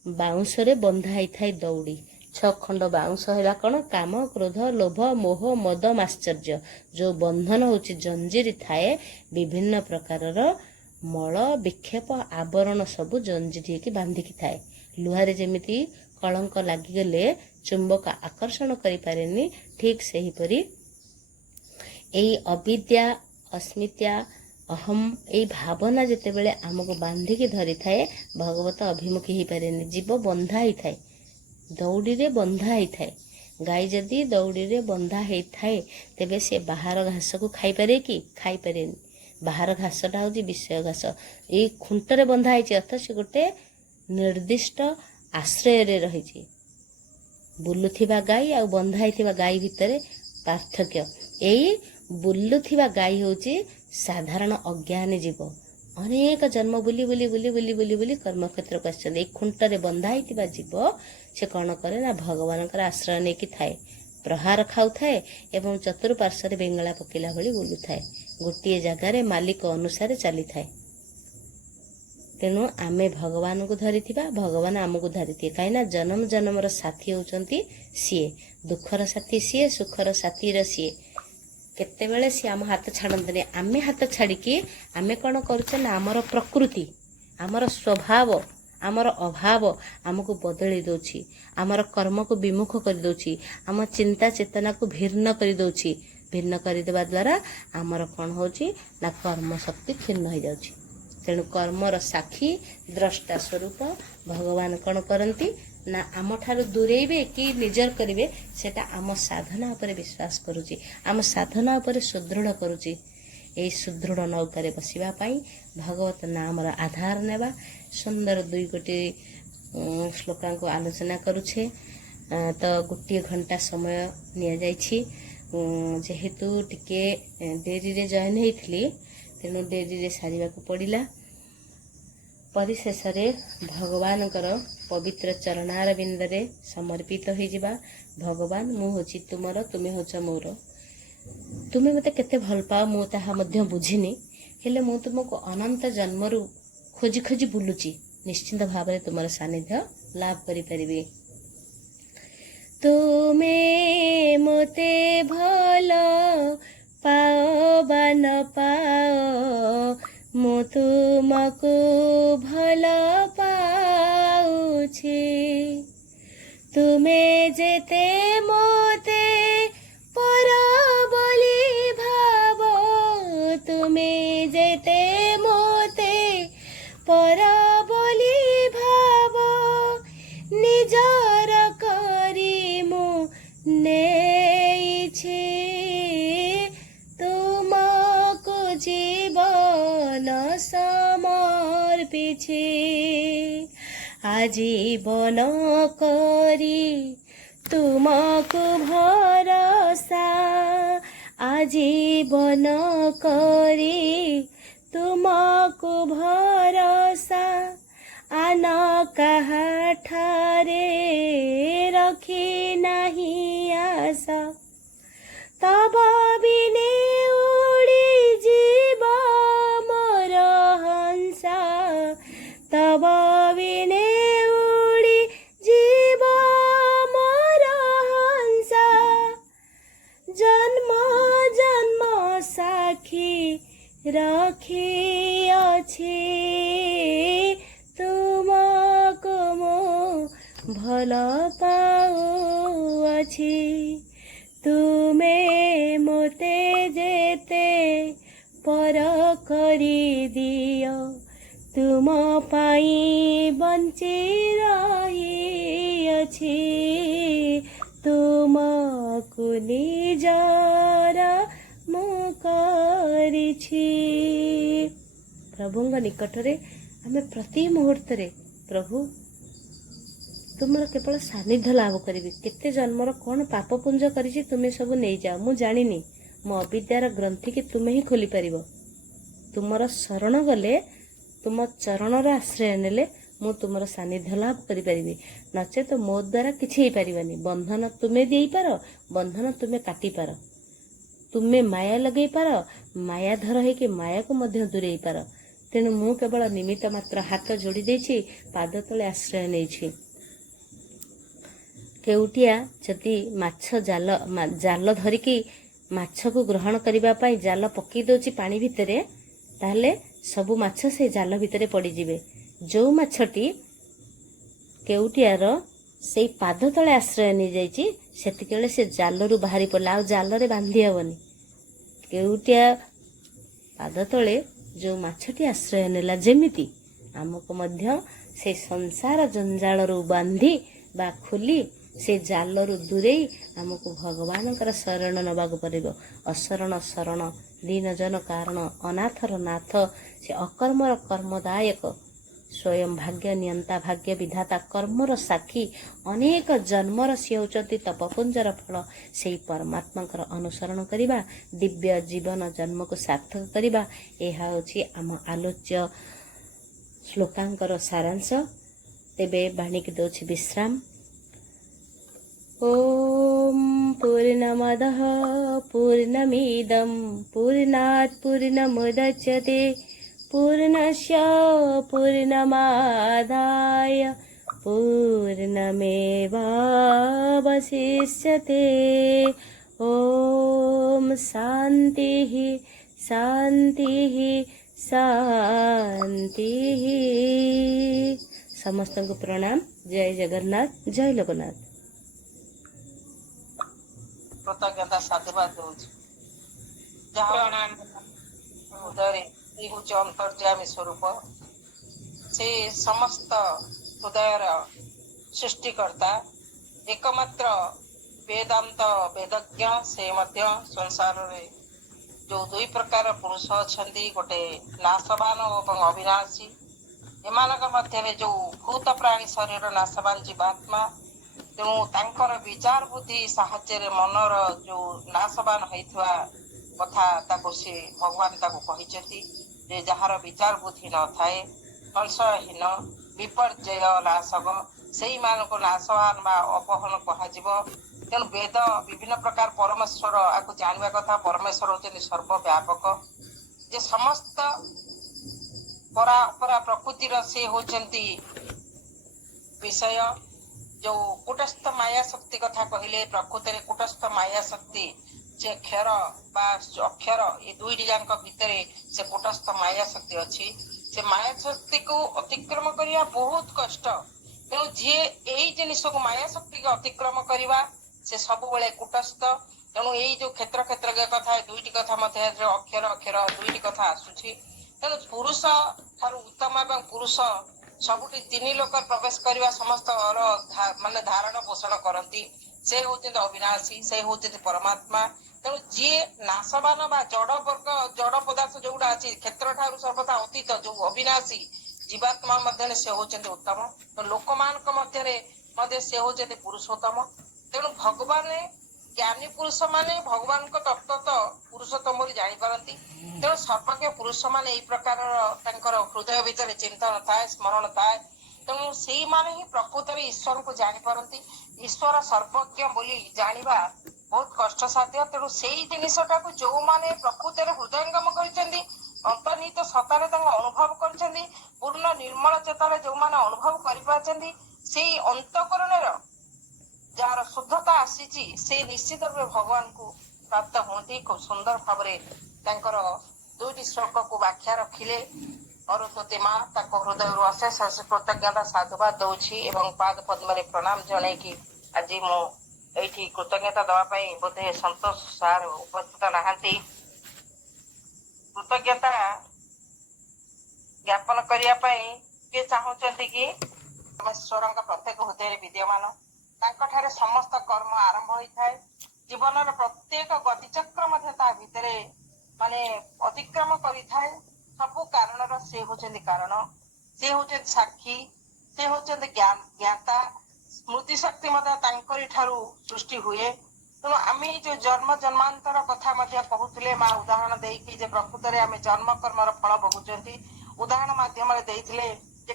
ବାଉଁଶରେ ବନ୍ଧା ହେଇଥାଏ ଦଉଡ଼ି। 6 ଖଣ୍ଡ ବାଉଁଶ ହେଲା କ'ଣ? କାମ, କ୍ରୋଧ, ଲୋଭ, ମୋହ, ମଦ, ମାଶ୍ଚର୍ଯ୍ୟ। ଯେଉଁ ବନ୍ଧନ ହେଉଛି ଜଞ୍ଜିର ଥାଏ, ବିଭିନ୍ନ ପ୍ରକାରର ମଳ, ବିକ୍ଷେପ, ଆବରଣ ସବୁ ଜଞ୍ଜିର ହେଇକି ବାନ୍ଧିକି ଥାଏ। ଲୁହାରେ ଯେମିତି କଳଙ୍କ ଲାଗିଗଲେ ଚୁମ୍ବକ ଆକର୍ଷଣ କରିପାରେନି, ଠିକ୍ ସେହିପରି ଏଇ ଅବିଦ୍ୟା, ଅସ୍ମିତା, ଅହମ୍, ଏଇ ଭାବନା ଯେତେବେଳେ ଆମକୁ ବାନ୍ଧିକି ଧରିଥାଏ, ଭଗବତ ଅଭିମୁଖୀ ହେଇପାରେନି। ଜୀବ ବନ୍ଧା ହେଇଥାଏ, ଦଉଡ଼ିରେ ବନ୍ଧା ହେଇଥାଏ। ଗାଈ ଯଦି ଦଉଡ଼ିରେ ବନ୍ଧା ହେଇଥାଏ ତେବେ ସେ ବାହାର ଘାସକୁ ଖାଇପାରେ କି? ଖାଇପାରେନି। ବାହାର ଘାସଟା ହେଉଛି ବିଷୟ ଘାସ। ଏଇ ଖୁଣ୍ଟରେ ବନ୍ଧା ହେଇଛି, ଅର୍ଥାତ୍ ସେ ଗୋଟେ ନିର୍ଦ୍ଦିଷ୍ଟ ଆଶ୍ରୟରେ ରହିଛି। ବୁଲୁଥିବା ଗାଈ ଆଉ ବନ୍ଧା ହେଇଥିବା ଗାଈ ଭିତରେ ପାର୍ଥକ୍ୟ। ଏଇ ବୁଲୁଥିବା ଗାଈ ହେଉଛି ସାଧାରଣ ଅଜ୍ଞାନୀ ଜୀବ। ଅନେକ ଜନ୍ମ ବୁଲି ବୁଲି ବୁଲି ବୁଲି ବୁଲି ବୁଲି କର୍ମକ୍ଷେତ୍ରକୁ ଆସିଛନ୍ତି। ଏଇ ଖୁଣ୍ଟରେ ବନ୍ଧା ହେଇଥିବା ଜୀବ ସେ କ'ଣ କରେ ନା ଭଗବାନଙ୍କର ଆଶ୍ରୟ ନେଇକି ଥାଏ, ପ୍ରହାର ଖାଉଥାଏ ଏବଂ ଚତୁଃପାର୍ଶ୍ୱରେ ବେଙ୍ଗଳା ପକେଇଲା ଭଳି ବୁଲୁଥାଏ। ଗୋଟିଏ ଜାଗାରେ ମାଲିକ ଅନୁସାରେ ଚାଲିଥାଏ। ତେଣୁ ଆମେ ଭଗବାନଙ୍କୁ ଧରିଥିବା, ଭଗବାନ ଆମକୁ ଧରିଥିବେ। କାହିଁକିନା ଜନମ ଜନମର ସାଥୀ ହେଉଛନ୍ତି ସିଏ। ଦୁଃଖର ସାଥୀ ସିଏ, ସୁଖର ସାଥୀର ସିଏ। କେତେବେଳେ ସିଏ ଆମ ହାତ ଛାଡ଼ନ୍ତିନି। ଆମେ ହାତ ଛାଡ଼ିକି ଆମେ କ'ଣ କରୁଛେ ନା ଆମର ପ୍ରକୃତି, ଆମର ସ୍ୱଭାବ, ଆମର ଅଭାବ ଆମକୁ ବଦଳେଇ ଦେଉଛି, ଆମର କର୍ମକୁ ବିମୁଖ କରିଦେଉଛି, ଆମ ଚିନ୍ତା ଚେତନାକୁ ଭିନ୍ନ କରିଦେଉଛି। ଭିନ୍ନ କରିଦେବା ଦ୍ୱାରା ଆମର କ'ଣ ହେଉଛି ନା କର୍ମ ଶକ୍ତି କ୍ଷୀର୍ଣ୍ଣ ହୋଇଯାଉଛି। ତେଣୁ କର୍ମର ସାକ୍ଷୀ ଦ୍ରଷ୍ଟା ସ୍ୱରୂପ ଭଗବାନ କ'ଣ କରନ୍ତି ନା ଆମଠାରୁ ଦୂରେଇବେ କି ନିଜର କରିବେ, ସେଟା ଆମ ସାଧନା ଉପରେ ବିଶ୍ୱାସ କରୁଛି, ଆମ ସାଧନା ଉପରେ ସୁଦୃଢ଼ କରୁଛି। ଏହି ସୁଦୃଢ଼ ନୌକାରେ ବସିବା ପାଇଁ ଭଗବତ ନାମର ଆଧାର ନେବା। ସୁନ୍ଦର 2 ଗୋଟି ଶ୍ଲୋକାଙ୍କୁ ଆଲୋଚନା କରୁଛେ। ତ ଗୋଟିଏ ଘଣ୍ଟା ସମୟ ନିଆଯାଇଛି। ଯେହେତୁ ଟିକେ ଡେରିରେ ଜଏନ୍ ହେଇଥିଲି, ତେଣୁ ଡେରିରେ ସାରିବାକୁ ପଡ଼ିଲା। ପରିଶେଷରେ ଭଗବାନଙ୍କର ପବିତ୍ର ଚରଣାର ବିନ୍ଦରେ ସମର୍ପିତ ହୋଇଯିବା। ଭଗବାନ, ମୁଁ ହେଉଛି ତୁମର, ତୁମେ ହେଉଛ ମୋର। ତୁମେ ମୋତେ କେତେ ଭଲ ପାଅ ମୁଁ ତାହା ମଧ୍ୟ ବୁଝିନି, ହେଲେ ମୁଁ ତୁମକୁ ଅନନ୍ତ ଜନ୍ମରୁ ଖୋଜି ଖୋଜି ବୁଲୁଛି। ନିଶ୍ଚିନ୍ତ ଭାବରେ ତୁମର ସାନ୍ନିଧ୍ୟ ଲାଭ କରିପାରିବି। ତୁମେ ମୋତେ ଭଲ ପାଅ ବା ନ ପାଅ, ମୁଁ ତୁମକୁ ଭଲ ପାଉଛି। ତୁମେ ଯେତେ ମୋତେ ପର ବୋଲି ଭାବ, ତୁମେ ଯେତେ ମୋତେ ପର ବୋଲି ଭାବ, ନିଜର କରି ମୁଁ ନେଇଛି। ତୁମକୁ ଜୀବନ ସମର୍ପିଛି। ଆଜୀବନ କରି ତୁମକୁ ଭରସା, ଆଜୀବନ କରି ତୁମକୁ ଭରସା। ଆନ କାହାଠାରେ ରଖି ନାହିଁ ଆଶା, ତବ ବିନେ ଉଡ଼ି ଯିବ ମୋର ହଂସା, ତବ ବିନେ ଉଡ଼ି ଯିବ ମୋର ହଂସା। ଜନ୍ମ ଜନ୍ମ ସାକ୍ଷୀ ରଖିଅଛି, ତୁମକୁ ମୁଁ ଭଲ ପାଉଅଛି। ତୁମେ ମୋତେ ଯେତେ ପର କରିଦିଅ, ତୁମ ପାଇଁ ବଞ୍ଚି ରହିଅଛି। ତୁମକୁ ନିଜର ମୁଁ କରିଛି। ପ୍ରଭୁଙ୍କ ନିକଟରେ ଆମେ ପ୍ରତି ମୁହୂର୍ତ୍ତରେ, ପ୍ରଭୁ ତୁମର କେବଳ ସାନ୍ନିଧ୍ୟ ଲାଭ କରିବି। କେତେ ଜନ୍ମର କ'ଣ ପାପ ପୁଞ୍ଜ କରିଛି ତୁମେ ସବୁ ନେଇଯାଅ, ମୁଁ ଜାଣିନି। ମୋ ଅବିଦ୍ୟାର ଗ୍ରନ୍ଥିକି ତୁମେ ହିଁ ଖୋଲିପାରିବ। ତୁମର ଶରଣ ଗଲେ, ତୁମ ଚରଣର ଆଶ୍ରୟ ନେଲେ ମୁଁ ତୁମର ସାନ୍ନିଧ୍ୟ ଲାଭ କରିପାରିବି। ନଚେତ ମୋ ଦ୍ୱାରା କିଛି ହେଇପାରିବନି। ବନ୍ଧନ ତୁମେ ଦେଇପାର, ବନ୍ଧନ ତୁମେ କାଟିପାର। ତୁମେ ମାୟା ଲଗେଇ ପାର, ମାୟାଧର ହେଇକି ମାୟାକୁ ମଧ୍ୟ ଦୂରେଇ ପାର। ତେଣୁ ମୁଁ କେବଳ ନିମିତ୍ତ ମାତ୍ର, ହାତ ଯୋଡ଼ି ଦେଇଛି, ପାଦ ତଳେ ଆଶ୍ରୟ ନେଇଛି। କେଉଟିଆ ଯଦି ମାଛ ଜାଲ ଧରିକି ମାଛକୁ ଗ୍ରହଣ କରିବା ପାଇଁ ଜାଲ ପକେଇ ଦେଉଛି ପାଣି ଭିତରେ, ତାହେଲେ ସବୁ ମାଛ ସେ ଜାଲ ଭିତରେ ପଡ଼ିଯିବେ। ଯେଉଁ ମାଛଟି କେଉଟିଆର ସେଇ ପାଦ ତଳେ ଆଶ୍ରୟ ନେଇଯାଇଛି, ସେତିକିବେଳେ ସେ ଜାଲରୁ ବାହାରି ପଡ଼ିଲା, ଆଉ ଜାଲରେ ବାନ୍ଧି ହେବନି। କେଉଟିଆ ପାଦ ତଳେ ଯେଉଁ ମାଛଟି ଆଶ୍ରୟ ନେଲା, ଯେମିତି ଆମକୁ ମଧ୍ୟ ସେ ସଂସାର ଜଞ୍ଜାଳରୁ ବାନ୍ଧି ବା ଖୋଲି ସେ ଜାଲରୁ ଦୂରେଇ ଆମକୁ ଭଗବାନଙ୍କର ଶରଣ ନେବାକୁ ପଡ଼ିବ। ଅଶରଣ ଶରଣ, ଦୀନଜନ କାରଣ, ଅନାଥର ନାଥ, ସେ ଅକର୍ମର କର୍ମଦାୟକ, ସ୍ୱୟଂ ଭାଗ୍ୟ ନିୟନ୍ତା, ଭାଗ୍ୟ ବିଧାତା, କର୍ମର ସାକ୍ଷୀ, ଅନେକ ଜନ୍ମର ସିଏ ହେଉଛନ୍ତି ତପପୁଞ୍ଜର ଫଳ। ସେହି ପରମାତ୍ମାଙ୍କର ଅନୁସରଣ କରିବା, ଦିବ୍ୟ ଜୀବନ ଜନ୍ମକୁ ସାର୍ଥକ କରିବା, ଏହା ହେଉଛି ଆମ ଆଲୋଚ୍ୟ ଶ୍ଲୋକାଙ୍କର ସାରାଂଶ। ତେବେ ବାଣୀକି ଦେଉଛି ବିଶ୍ରାମ। ଓମ୍ ପୂର୍ଣ୍ଣମଦଃ ପୂର୍ଣ୍ଣମିଦଂ ପୂର୍ଣ୍ଣାତ୍ ପୂର୍ଣ୍ଣମୁଦଚ୍ୟତେ ପୂର୍ଣ୍ଣସ୍ୟ ପୂର୍ଣ୍ଣମାଦାୟ ପୂର୍ଣ୍ଣମେବାବଶିଷ୍ୟତେ। ଓମ୍ ଶାନ୍ତିଃ ଶାନ୍ତିଃ ଶାନ୍ତିଃ। ସମସ୍ତଙ୍କୁ ପ୍ରଣାମ। ଜୟ ଜଗନ୍ନାଥ, ଜୟ ଲୋକନାଥ। କୃତଜ୍ଞତା ସାଧୁବାଦ ଦଉଛି ଯାହା ହୃଦୟରେ ये हूँ अंतर्यामी स्वरूप से समस्त हृदयर सृष्टिकर्ता एकमात्र वेदांत वेदज्ञ से मध्य संसार रे जो दुई प्रकार पुरुष अछंती गोटे नाशवान और अविनाशी एमानक मध्य जो भूत प्राणी शरीर नाशवान जीवात्मा तेणु तांकर विचार बुद्धि साहाय्य मनर जो नाशवान होइथवा कथा ताको से भगवान ताको कहिसेंती जे जहार विचार बुद्धि न थाए संशयहीन विपर्जय नाशक सेई मानको नाशवान बा अपहरण कहाजिव तेणु वेद विभिन्न प्रकार परमेश्वर आपको जानवा कथा परमेश्वर होचंती सर्वव्यापक जे समस्त परा अपरा प्रकृतिर से होचंती विषय जो कूटस्थ माया शक्ति कथा कहले प्रकृति कूटस्थ माया शक्ति से क्षर बा अक्षर ये दुईटी जांक भितर से कूटस्थ माया शक्ति अच्छी से माया शक्ति को अतिक्रम करने बहुत कष्ट तेणु जी यही जिनिस को माया शक्ति को अतिक्रम करने से सब बेले कूटस्थ तेणु यही जो क्षेत्र क्षेत्र कथा दुईटी कथा मध्य अक्षर अक्षर दुईटी कथा आसुची तेणु पुरुष ठारू उत्तम एवं पुरुष सबुठी तीन लोक प्रवेश करने समस्त माने धारण पोषण करती से होते अविनाशी से होते परमात्मा तेणु जी नाशवान बा जड़ वर्ग जड़ पदार्थ जोड़ा अच्छी क्षेत्र ठारू सर्वथा अतीत जो अविनाशी जीवात्मा मध्य से होते उत्तम तो लोक मान से होते पुरुषोत्तम तेणु भगवान ज्ञानी पुरुष माने भगवान को तत्व तो पुरुषोत्तम बोली जानी पारती तेणु सर्वज्ञ पुरुष माने यही प्रकार हृदय भितर चिंतन थाए स्मरण थाए तेणु से माने ही प्रकृत में ईश्वर को जानी पारती ईश्वर सर्वज्ञ बोली जानिबा बहुत कष्ट साध्य तेणु से जिनटा को जो माने प्रकृत हृदयंगम करछंती अंतर्निहित सतारे अनुभव करछंती पूर्ण निर्मल चेतारे जो माने अनुभव करि पाछंती सेही अंतःकरण जार शुद्धता आसीची से निश्चित रूप भगवान को प्राप्त होती खूब सुंदर भाव दुईटी श्लोक को व्याख्या रखिले अरुंधती माँ हृदय अशेष कृतज्ञता साधुवाद दौची एवं पाद पद्म प्रणाम जन की आज मुझे कृतज्ञता दवाई बोधे संतोष सार उपस्थित नहांती कृतज्ञता ज्ञापन करने चाहते कि परमेश्वर प्रत्येक हृदय विद्यमान तांकठारे समस्त कर्म आरंभ होता है जीवन प्रत्येक गतिचक्र भितर माने अतिक्रम करिथाए सबु कारण से होचंदी कारण से होचंदी साक्षी से होचंदी ज्ञाता स्मृति शक्ति तांकरी ठारू सृष्टि हुए तेणु आम जो जन्म जन्मांतर कथा कहते माँ उदाहरण देकी जे प्रकृत आम जन्म कर्मर फल भोगुंट उदाहरण मध्यम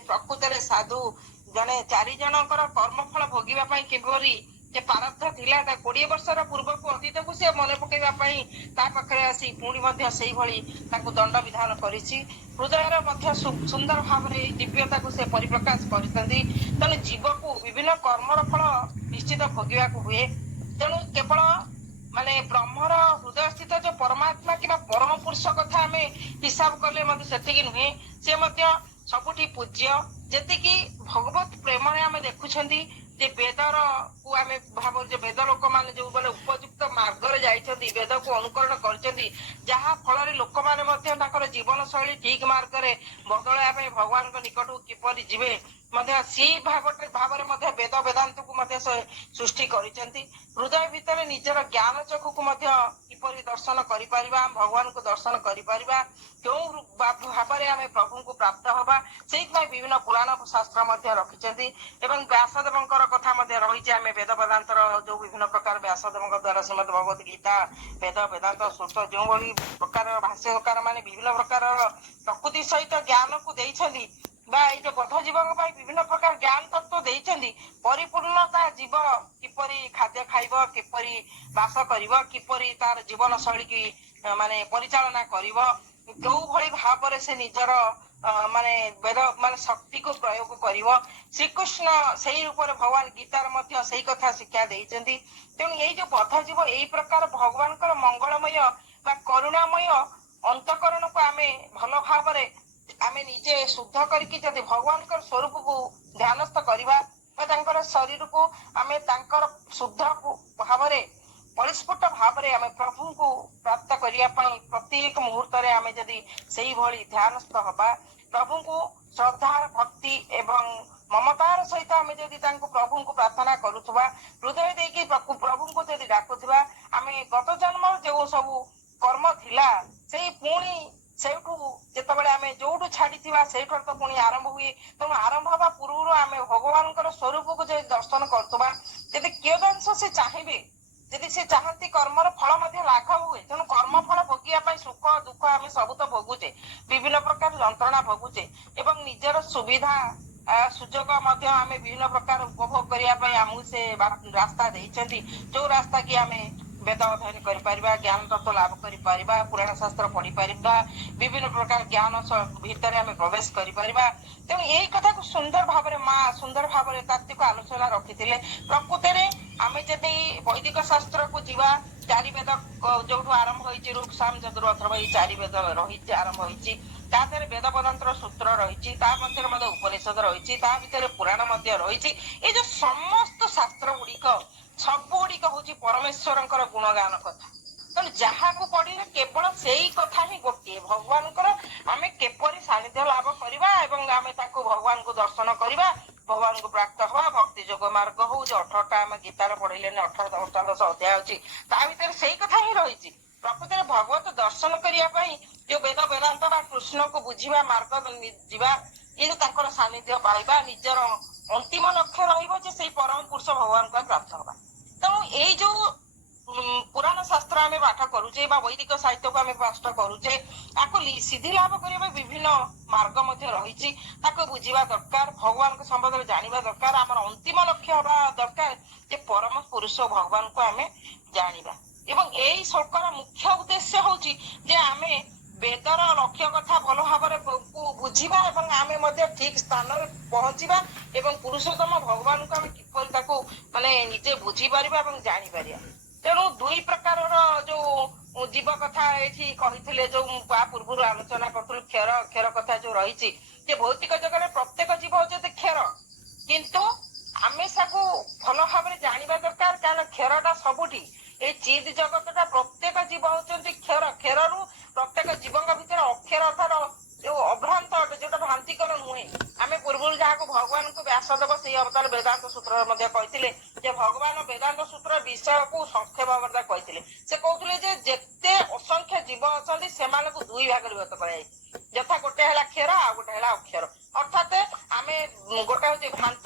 प्रकृत साधु जने 4 जनकर कर्मफल भोगिबा किपरि जे प्रारब्ध थिला 20 वर्षर पूर्व को अतीत को से मन पकेबा पाखे आसी पुणी से दंड विधान करिछि हृदय सुंदर भाव दिव्यता को से परिप्रकाश करते तेणु जीव को विभिन्न कर्मर फल निश्चित भोगिबा हुए तेणु केवल माने ब्रह्मर हृदय स्थित जो परमात्मा कि परम पुरुष कथा आम हिसाब कले से नुहे से सबुठी पूज्य जेतिकी भगवत प्रेम आम देखुंटे जे वेदर को आम भाव वेद लोक मैंने जो बोले उपयुक्त मार्ग जाइछंती वेद को अनुकरण करछंती जहा फल लोक मैंने जीवन शैली ठीक मार्ग में बदलवा भगवान निकट किपरि जीवे सी भाव वेद वेदांत को सृष्टि करिसेंती हृदय भितर निजर ज्ञान चक्षु को किपरि दर्शन करिपारिबा भगवान को दर्शन करिपारिबा क्यों भाव आम प्रभु को प्राप्त हवा से विभिन्न पुराण शास्त्र रखिसेंती एवं व्यासदेवंकर कथा रही आम वेद वेदांतर जो विभिन्न प्रकार व्यासदेव द्वारा श्रीमद भगवत गीता वेद वेदांत सूत्र जो भाई प्रकार भाष्यकार माने विभिन्न प्रकार प्रकृति सहित ज्ञान को देइछंती जो बद्ध जीव विभिन्न प्रकार ज्ञान तत्व देइछंती परिपूर्णता जीव किपरि खाद्य खाइब किपरि बास करिब किपरि तार जीवन शैली की माने परिचालना करिब जो भली भाव से निजर माने वेद माने शक्ति को प्रयोग करिब श्रीकृष्ण सही रूप भगवान गीतार मध्य सही कथा शिक्षा देइछंती तेणु यही जो बद्ध जीव यही प्रकार भगवान मंगलमय बा करुणामय अंतकरण को आमे भल भाव आमे निजे शुद्ध करके जदि भगवान स्वरूप को ध्यानस्थ करवा शरीर को आमे शुद्ध भाव परिस्फुट भाव आमे प्रभु को प्राप्त କରିବା ପାଇଁ ପ୍ରତ୍ୟେକ ମୁହୂର୍ତ୍ତରେ ଆମେ ଯଦି ସେଇଭଳି ଧ୍ୟାନସ୍ଥ ହବା, ପ୍ରଭୁଙ୍କୁ ଶ୍ରଦ୍ଧା ଭକ୍ତି ଏବଂ ମମତାର ସହିତ ଆମେ ଯଦି ତାଙ୍କୁ ପ୍ରଭୁଙ୍କୁ ପ୍ରାର୍ଥନା କରୁଥିବା, ହୃଦୟ ଦେଇକି ପ୍ରଭୁଙ୍କୁ ଯଦି ଡାକୁଥିବା, ଆମେ ଗତ ଜନ୍ମର ଯୋଉ ସବୁ କର୍ମ ଥିଲା ସେଇ ପୁଣି ସେଇଠୁ ଯେତେବେଳେ ଆମେ ଯୋଉଠୁ ଛାଡିଥିବା ସେଇଠାରୁ ତ ପୁଣି ଆରମ୍ଭ ହୁଏ। ତେଣୁ ଆରମ୍ଭ ହବା ପୂର୍ବରୁ ଆମେ ଭଗବାନଙ୍କର ସ୍ୱରୂପକୁ ଯଦି ଦର୍ଶନ କରୁଥିବା, ଯଦି କିୟଦଂଶ ସେ ଚାହିଁବେ, ଯଦି ସେ ଚାହାନ୍ତି କର୍ମର ଫଳ ମଧ୍ୟ ଲାଘବ ହୁଏ। ତେଣୁ କର୍ମ ଫଳ ଭୋଗିବା ପାଇଁ ସୁଖ ଦୁଃଖ ଆମେ ସବୁ ତ ଭୋଗୁଛେ, ବିଭିନ୍ନ ପ୍ରକାର ଯନ୍ତ୍ରଣା ଭୋଗୁଛେ ଏବଂ ନିଜର ସୁବିଧା ସୁଯୋଗ ମଧ୍ୟ ଆମେ ବିଭିନ୍ନ ପ୍ରକାର ଉପଭୋଗ କରିବା ପାଇଁ ଆମକୁ ସେ ରାସ୍ତା ଦେଇଛନ୍ତି। ଯୋଉ ରାସ୍ତା କି ଆମେ ବେଦ ଅଧ୍ୟୟନ କରିପାରିବା, ଜ୍ଞାନ ତତ୍ତ୍ୱ ଲାଭ କରିପାରିବା, ପୁରାଣ ଶାସ୍ତ୍ର ପଢିପାରିବା, ବିଭିନ୍ନ ପ୍ରକାର ଜ୍ଞାନ ଭିତରେ ଆମେ ପ୍ରବେଶ କରିପାରିବା। ତେଣୁ ଏଇ କଥାକୁ ସୁନ୍ଦର ଭାବରେ ମା ସୁନ୍ଦର ଭାବରେ ତାତ୍ତ୍ୱିକ ଆଲୋଚନା ରଖିଥିଲେ। ପ୍ରକୃତରେ ଆମେ ଯଦି ବୈଦିକ ଶାସ୍ତ୍ରକୁ ଯିବା, ଚାରି ବେଦ ଯୋଉଠୁ ଆରମ୍ଭ ହେଇଛି, ଋକ୍ ସାମ ଯଜୁର୍ ଅଥର୍ବ, ଏଇ ଚାରି ବେଦ ରହିଛି, ଆରମ୍ଭ ହେଇଛି। ତା ଦେହରେ ବେଦ ବେଦାନ୍ତର ସୂତ୍ର ରହିଛି, ତା ମଧ୍ୟରେ ମଧ୍ୟ ଉପନିଷଦ ରହିଛି, ତା ଭିତରେ ପୁରାଣ ମଧ୍ୟ ରହିଛି। ଏଇ ଯୋଉ ସମସ୍ତ ଶାସ୍ତ୍ର ଗୁଡିକ ସବୁ ଗୁଡିକ ହଉଛି ପରମେଶ୍ୱରଙ୍କର ଗୁଣଗାନ କଥା। ତେଣୁ ଯାହାକୁ ପଢିଲେ କେବଳ ସେଇ କଥା ହିଁ ଗୋଟିଏ, ଭଗବାନଙ୍କର ଆମେ କିପରି ସାନ୍ନିଧ୍ୟ ଲାଭ କରିବା ଏବଂ ଆମେ ତାକୁ ଭଗବାନଙ୍କୁ ଦର୍ଶନ କରିବା, ଭଗବାନଙ୍କୁ ପ୍ରାପ୍ତ ହବା। ଭକ୍ତି ଯୋଗ ମାର୍ଗ ହଉ, ଯୋଉ 18ଟା ଆମେ ଗୀତାରେ ପଢିଲେନି, 18 ଅଧ୍ୟାୟ ଅଛି, ତା ଭିତରେ ସେଇ କଥା ହିଁ ରହିଛି। ପ୍ରକୃତରେ ଭଗବତ ଦର୍ଶନ କରିବା ପାଇଁ ଯୋଉ ବେଦ ବେଦାନ୍ତ ବା କୃଷ୍ଣକୁ ବୁଝିବା, ମାର୍ଗ ଯିବା, ଏ ଯୋଉ ତାଙ୍କର ସାନ୍ନିଧ୍ୟ ପାଇବା, ନିଜର ଅନ୍ତିମ ଲକ୍ଷ୍ୟ ରହିବ ଯେ ସେଇ ପରମ ପୁରୁଷ ଭଗବାନଙ୍କୁ ପ୍ରାପ୍ତ ହବା। ତେଣୁ ଏଇ ଯୋଉ ପୁରାଣ ଶାସ୍ତ୍ର ଆମେ ପାଠ କରୁଛେ ବା ବୈଦିକ ସାହିତ୍ୟକୁ ଆମେ ପାଠ କରୁଛେ, ତାକୁ ସିଦ୍ଧି ଲାଭ କରିବା ପାଇଁ ବିଭିନ୍ନ ମାର୍ଗ ମଧ୍ୟ ରହିଛି। ତାକୁ ବୁଝିବା ଦରକାର, ଭଗବାନଙ୍କ ସମ୍ବନ୍ଧରେ ଜାଣିବା ଦରକାର। ଆମର ଅନ୍ତିମ ଲକ୍ଷ୍ୟ ହବା ଦରକାର ଯେ ପରମ ପୁରୁଷ ଭଗବାନଙ୍କୁ ଆମେ ଜାଣିବା। ଏବଂ ଏଇ ଶ୍ଳୋକର ମୁଖ୍ୟ ଉଦ୍ଦେଶ୍ୟ ହଉଛି ଯେ ଆମେ ବେଦର ଲକ୍ଷ୍ୟ କଥା ଭଲ ଭାବରେ ବୁଝିବା ଏବଂ ଆମେ ମଧ୍ୟ ଠିକ ସ୍ଥାନରେ ପହଞ୍ଚିବା ଏବଂ ପୁରୁଷୋତ୍ତମ ଭଗବାନଙ୍କୁ ଆମେ କିପରି ତାକୁ ମାନେ ନିଜେ ବୁଝିପାରିବା ଏବଂ ଜାଣିପାରିବା। ତେଣୁ ଦୁଇ ପ୍ରକାରର ଯୋଉ ଜୀବ କଥା ଏଠି କହିଥିଲେ, ଯୋଉ ମୁଁ ପୂର୍ବରୁ ଆଲୋଚନା କରୁଥିଲି, କ୍ଷର ଅକ୍ଷର କଥା ଯୋଉ ରହିଛି, ଯେ ଭୌତିକ ଜଗତରେ ପ୍ରତ୍ୟେକ ଜୀବ ହଉଛନ୍ତି କ୍ଷର, କିନ୍ତୁ ଆମେ ତାକୁ ଭଲ ଭାବରେ ଜାଣିବା ଦରକାର। କାରଣ କ୍ଷରଟା ସବୁଠି, ଏଇ ଚିଦ୍ ଜଗତଟା ପ୍ରତ୍ୟେକ ଜୀବ ହଉଛନ୍ତି କ୍ଷର। କ୍ଷରରୁ ପ୍ରତ୍ୟେକ ଜୀବଙ୍କ ଭିତରେ ଅକ୍ଷର ଅର୍ଥାତ ଯୋଉ ଅଭ୍ରାନ୍ତ ଅଟେ, ଯୋଉଟା ଭ୍ରାନ୍ତିକର ନୁହେଁ। ଆମେ ପୂର୍ବରୁ ଯାହାକୁ ଭଗବାନଙ୍କୁ ବ୍ୟାସଦେବ ସେଇ ଅବତାର ବେଦାନ୍ତ ସୂତ୍ରରେ ମଧ୍ୟ କହିଥିଲେ ଯେ ଭଗବାନ ବେଦାନ୍ତ ସୂତ୍ର ବିଷୟକୁ ସଂକ୍ଷେପ ଭାବରେ କହିଥିଲେ। ସେ କହୁଥିଲେ ଯେ ଯେତେ ଅସଂଖ୍ୟ ଜୀବ ଅଛନ୍ତି ସେମାନଙ୍କୁ ଦୁଇ ଭାଗରେ ବିଭକ୍ତ କରାଯାଇଛି, ଯଥା ଗୋଟେ ହେଲା କ୍ଷର ଆଉ ଗୋଟେ ହେଲା ଅକ୍ଷର। ଅର୍ଥାତ ଆମେ ଗୋଟେ ହଉଛି ଭ୍ରାନ୍ତ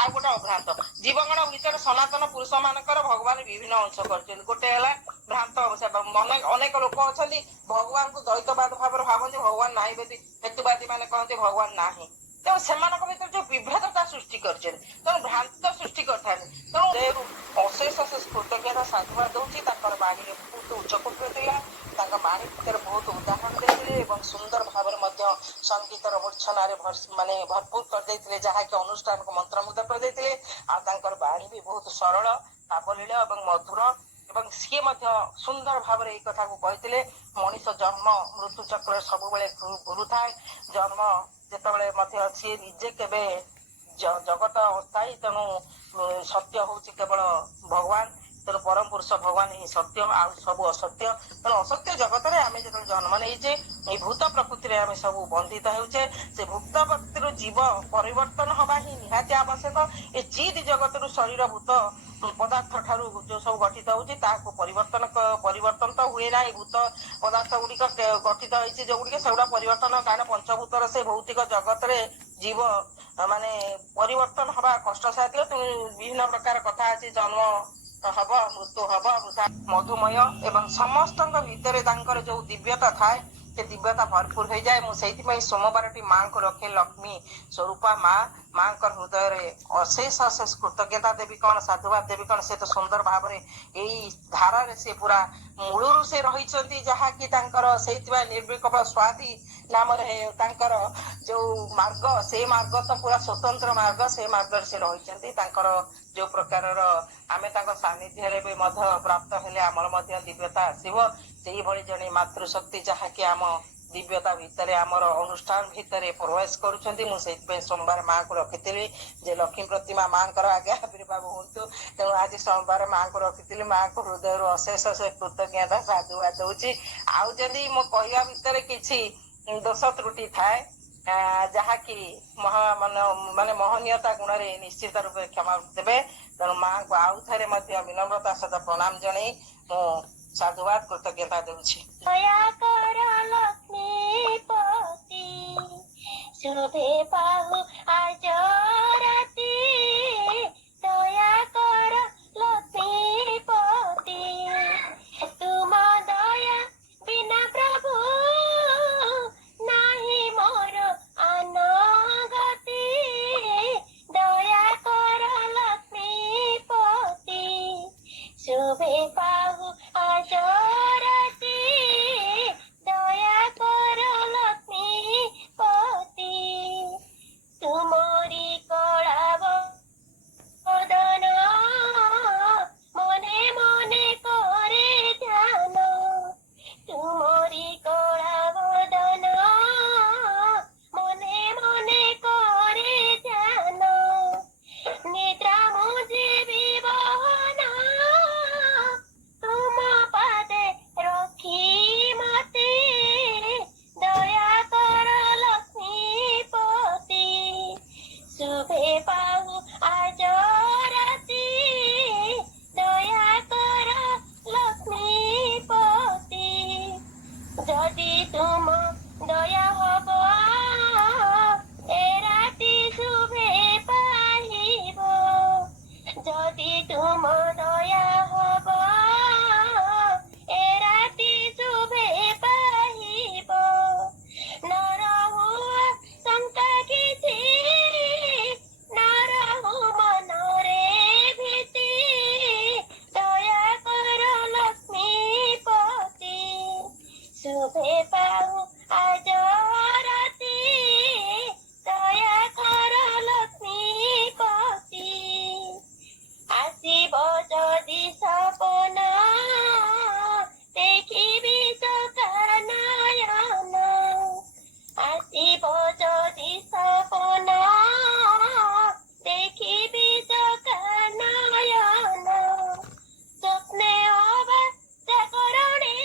ଆଉ ଗୋଟେ ଅଭ୍ରାନ୍ତ। ଜୀବଗଣ ଭିତରେ ସନାତନ ପୁରୁଷ ମାନଙ୍କର ଭଗବାନ ବିଭିନ୍ନ ଅଂଶ କରିଛନ୍ତି। ଗୋଟେ ହେଲା ଭ୍ରାନ୍ତ ଅଂଶ। ଅନେକ ଲୋକ ଅଛନ୍ତି ଭଗବାନଙ୍କୁ ଦ୍ୱୈତବାଦ ଭାବରେ ଭାବନ୍ତି, ଭଗବାନ ନାହିଁ ବୋଲି ହେତୁବାଦୀ ମାନେ କହନ୍ତି ଭଗବାନ ନାହିଁ। ତେଣୁ ସେମାନଙ୍କ ଭିତରେ ଯୋଉ ବିଭେଦତା ସୃଷ୍ଟି କରିଛନ୍ତି, ତେଣୁ ଭ୍ରାନ୍ତ ସୃଷ୍ଟି କରିଥାନ୍ତି। ତେଣୁ ଅଶେଷ ଅଶେଷ କୃତଜ୍ଞତା ସାଧୁବାଦ ଦଉଛି। ତାଙ୍କର ବାଣୀରେ ବହୁତ ଉଚ୍ଚକୋଟୀର ଥିଲା, ତାଙ୍କ ବାଣୀ ଭିତରେ ବହୁତ ଉଦାହରଣ ଦେଇଥିଲେ ଏବଂ ସୁନ୍ଦର ଭାବରେ ମଧ୍ୟ ସଙ୍ଗୀତର ମୂର୍ଚ୍ଛନାରେ ମାନେ ଭରପୁର କରିଦେଇଥିଲେ, ଯାହାକି ଅନୁଷ୍ଠାନକୁ ମନ୍ତ୍ରମୁଗ୍ଧ କରିଦେଇଥିଲେ। ଆଉ ତାଙ୍କର ବାଣୀ ବି ବହୁତ ସରଳ, ସାବଲୀଳ ଏବଂ ମଧୁର। ଏବଂ ସିଏ ମଧ୍ୟ ସୁନ୍ଦର ଭାବରେ ଏଇ କଥାକୁ କହିଥିଲେ, ମଣିଷ ଜନ୍ମ ମୃତ୍ୟୁ ଚକ୍ରରେ ସବୁବେଳେ ଘୁରୁଥାଏ। ଜନ୍ମ ଯେତେବେଳେ ମଧ୍ୟ ସିଏ ନିଜେ କେବେ ଜଗତ ଅସ୍ଥାୟୀ, ତେଣୁ ସତ୍ୟ ହଉଛି କେବଳ ଭଗବାନ। ତେଣୁ ପରମ ପୁରୁଷ ଭଗବାନ ହିଁ ସତ୍ୟ, ଆଉ ସବୁ ଅସତ୍ୟ। ତେଣୁ ଅସତ୍ୟ ଜଗତରେ ଆମେ ଯେତେବେଳେ ଜନ୍ମ ନେଇଛେ, ଏଇ ଭୂତ ପ୍ରକୃତିରେ ଆମେ ସବୁ ବନ୍ଧିତ ହେଉଛେ। ସେ ଭୂତ ପ୍ରକୃତିରୁ ଜୀବ ପରିବର୍ତ୍ତନ ହବା ହିଁ ନିହାତି ଆବଶ୍ୟକ। ଏ ଚିଦ୍ ଜଗତରୁ ଶରୀର ଭୂତ ପଦାର୍ଥ ଠାରୁ ଯୋଉ ସବୁ ଗଠିତ ହଉଛି, ତାହାକୁ ପରିବର୍ତ୍ତନ ତ ହୁଏ ନାହିଁ। ଭୂତ ପଦାର୍ଥ ଗୁଡିକ ଗଠିତ ହେଇଛି ଯୋଉଗୁଡିକ, ସେଗୁଡା ପରିବର୍ତ୍ତନ, କାରଣ ପଞ୍ଚଭୂତର ସେ ଭୌତିକ ଜଗତରେ ଜୀବ ମାନେ ପରିବର୍ତ୍ତନ ହବା କଷ୍ଟସାଧ୍ୟ। ତେଣୁ ବିଭିନ୍ନ ପ୍ରକାର କଥା ଅଛି, ଜନ୍ମ ହବ, ମୃତ୍ୟୁ ହବ, ମଧୁମୟ ଏବଂ ସମସ୍ତଙ୍କ ଭିତରେ ତାଙ୍କର ଯୋଉ ଦିବ୍ୟତା ଥାଏ, ସେ ଦିବ୍ୟତା ଭରପୁର ହେଇଯାଏ। ମୁଁ ସେଇଥିପାଇଁ ସୋମବାରଟି ମାଙ୍କୁ ରଖେ ଲକ୍ଷ୍ମୀ ସ୍ୱରୂପା ମାଙ୍କର ହୃଦୟରେ ଅଶେଷ ଅଶେଷ କୃତଜ୍ଞତା ଦେବି କଣ, ସାଧୁବାଦ ଦେବି କଣ। ସେ ତ ସୁନ୍ଦର ଭାବରେ ଏଇ ଧାରାରେ ସେ ପୁରା ମୂଳରୁ ସେ ରହିଛନ୍ତି, ଯାହାକି ତାଙ୍କର ସେଇଥିପାଇଁ ନିର୍ବିକଳ୍ପ ସ୍ୱାଧୀ ନାମରେ ତାଙ୍କର ଯୋଉ ମାର୍ଗ, ସେଇ ମାର୍ଗ ତ ପୁରା ସ୍ୱତନ୍ତ୍ର ମାର୍ଗ। ସେଇ ମାର୍ଗରେ ସେ ରହିଛନ୍ତି। ତାଙ୍କର ଯୋଉ ପ୍ରକାରର ଆମେ ତାଙ୍କ ସାନ୍ନିଧ୍ୟରେ ବି ମଧ୍ୟ ପ୍ରାପ୍ତ ହେଲେ ଆମର ମଧ୍ୟ ଦିବ୍ୟତା ଆସିବ। ସେଇଭଳି ଜଣେ ମାତୃଶକ୍ତି, ଯାହାକି ଆମ ଦିବ୍ୟତା ଭିତରେ ଆମର ଅନୁଷ୍ଠାନ ଭିତରେ ପ୍ରବେଶ କରୁଛନ୍ତି। ମୁଁ ସେଇଥିପାଇଁ ସୋମବାର ମାଙ୍କୁ ରଖିଥିଲି ଯେ ଲକ୍ଷ୍ମୀ ପ୍ରତିମା ମାଙ୍କର ଆଜ୍ଞା ଆବିର୍ଭାବ ହୁଅନ୍ତୁ। ତେଣୁ ଆଜି ସୋମବାର ମାଙ୍କୁ ରଖିଥିଲି। ମାଙ୍କୁ ହୃଦୟରୁ ଅଶେଷ ଅଶେଷ କୃତଜ୍ଞତା ସାଧୁବାଦ ଦଉଛି। ଆଉ ଯଦି ମୋ କହିବା ଭିତରେ କିଛି ଦୋଷ ତ୍ରୁଟି ଥାଏ ଯାହାକି ମାନେ ମହନୀୟତା ଗୁଣରେ ନିଶ୍ଚିତ ରୂପେ କ୍ଷମା ଦେବେ। ତେଣୁ ମାଙ୍କୁ ଆଉ ଥରେ ମଧ୍ୟ ବିନମ୍ରତା ସହିତ ପ୍ରଣାମ ଜଣେଇ ମୁଁ ସାଧୁବାଦ କୃତଜ୍ଞତା ଦେଉଛି। ଦୟାକର ଲକ୍ଷ୍ମୀପତି ଶୁଭେ ପାହୁ ଆଜ ରାତି। ଦୟାକର ଲକ୍ଷ୍ମୀପତି ତୁମ ଦୟା ବିନା ପ୍ରଭୁ ନାହିଁ ମୋର ଆନଗତି। ଦୟାକର ଲକ୍ଷ୍ମୀପତି ଶୁଭେ ପାହୁ ଆଜ ରାତି। ଦୟାକର ଲକ୍ଷ୍ମୀପତି ତୁମରି କଳା ବଦନ ମନେ ମନେ করে ধ্যান। তুমরি কলা বদন মনে মনে করে ধ্যান। নিদ্রা মুঝে বিবহন তুম পাদে রখি মতে। দয়া কর লক্ষ্মীপতি শুভে পাহু আজ রাতি। দয়া কর লক্ষ্মীপতি যদি তুম দয়া হব এ রাতি শুভে পাহিব। যদি তুম দয়া হব এ রাতি শুভে পাহিব। নরহু শঙ্কা কিছু নরহু মনরে ভীতি। দয়া কর লক্ষ্মীপতি শুভে পাহু আজ রাতি। দয়া কর লক্ষ্মীপতি আসিব যদি সপন দেখিবি সকানয়ন। আসিব যদি সপন দেখিবি সকানয়ন। স্বপ্নে অবা জাগরণে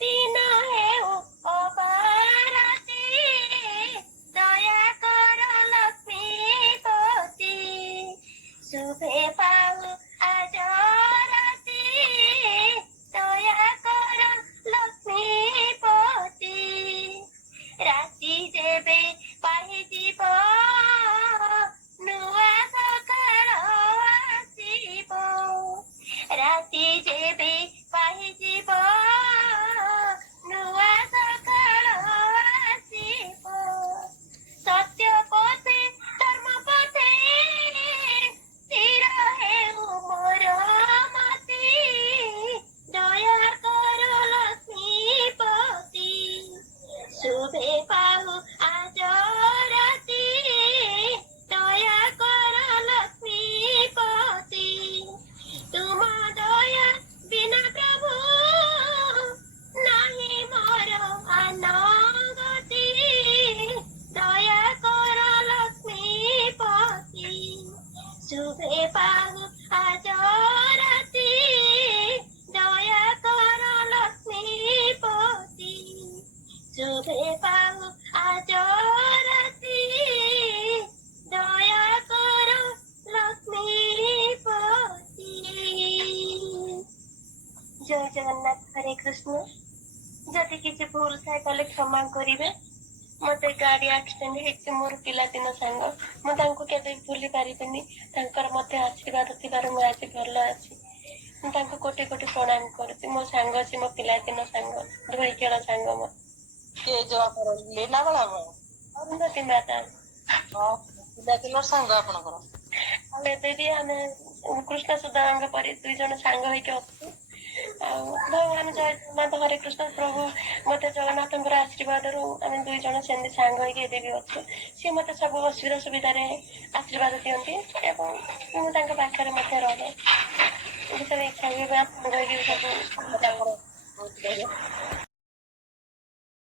দিন হেউ অবা রাতি। দয়া কর লক্ষ্মীপতি শুভে পাহু আজ রাতি। দয়া কর লক্ষ্মীপতি রাতি যেবে পাহিଯିବ ନୂଆ ସକାଳ ଆସିବ। ରାତି ଯେବେ ପାହିଯିବ ନୂଆ ସକାଳ ଆସିବ। ସତ୍ୟ ପଥେ ଧର୍ମ ପଥେ ସ୍ଥିର ହେଉ ମୋର ମତି। ଦୟା କର ଲକ୍ଷ୍ମୀପତି শুভে পাহু আজ রাতি। দয়া কর লক্ষ্মীপতি তুম দয়া বিনা প্রভু নাহি মোর আনগতি। দয়া কর লক্ষ্মীপতি শুভে পাহু আজ রাতি। দয়া কর লক্ষ্মীপতি শুভে পাহু আজ রাতি। দয়া কর লক্ষ্মীপতি। জয় জগন্নাଥ। হরে কৃষ্ণ। যদি କିଛି ଭୁଲ ଥାଏ ତାହେଲେ କ୍ଷମା କରିବେ। ମତେ ଗାଡି ଆକ୍ସିଡେଣ୍ଟ ହେଇଛି ମୋର ପିଲାଦିନ ସାଙ୍ଗ। ମୁଁ ତାଙ୍କୁ କେବେ ଭୁଲି ପାରିବିନି। ତାଙ୍କର ମତେ ଆଶୀର୍ବାଦ ଥିବାରୁ ମୁଁ ଆଜି ଭଲ ଅଛି। ମୁଁ ତାଙ୍କୁ କୋଟି କୋଟି ପ୍ରଣାମ କରୁଛି। ମୋ ସାଙ୍ଗ ଅଛି, ମୋ ପିଲାଦିନ ସାଙ୍ଗ, ଧୂଳି ଖେଳ ସାଙ୍ଗ ମୋ କିଏ ଯୋଉ ଆମର ଲିନା ବେଳା ଅରୁନ୍ଧତୀ ମାତା। ପିଲାଦିନର ସାଙ୍ଗ ଆପଣଙ୍କର? ଆଉ ଏବେ ବି ଆମେ କୃଷ୍ଣ ସୁଦାମାଙ୍କ ପରି ଦୁଇ ଜଣ ସାଙ୍ଗ ହେଇକି ଅଛୁ। ଆଉ ଭଗବାନ ଜୟ ଜଗନ୍ନାଥ। ହରେ କୃଷ୍ଣ। ପ୍ରଭୁ ମତେ ଜଗନ୍ନାଥଙ୍କର ଆଶୀର୍ବାଦରୁ ଆମେ ଦୁଇ ଜଣ ସେମିତି ସାଙ୍ଗ ହେଇକି ଏବେ ବି ଅଛୁ। ସିଏ ମତେ ସବୁ ଅସୁବିଧା ସୁବିଧାରେ ଆଶୀର୍ବାଦ ଦିଅନ୍ତି ଏବଂ ମୁଁ ତାଙ୍କ ପାଖରେ ମଧ୍ୟ ରହେ। ଯେତେବେଳେ ଇଚ୍ଛା ହୁଏ ବା ସାଙ୍ଗ ହେଇକି ସବୁ ଯାଉ।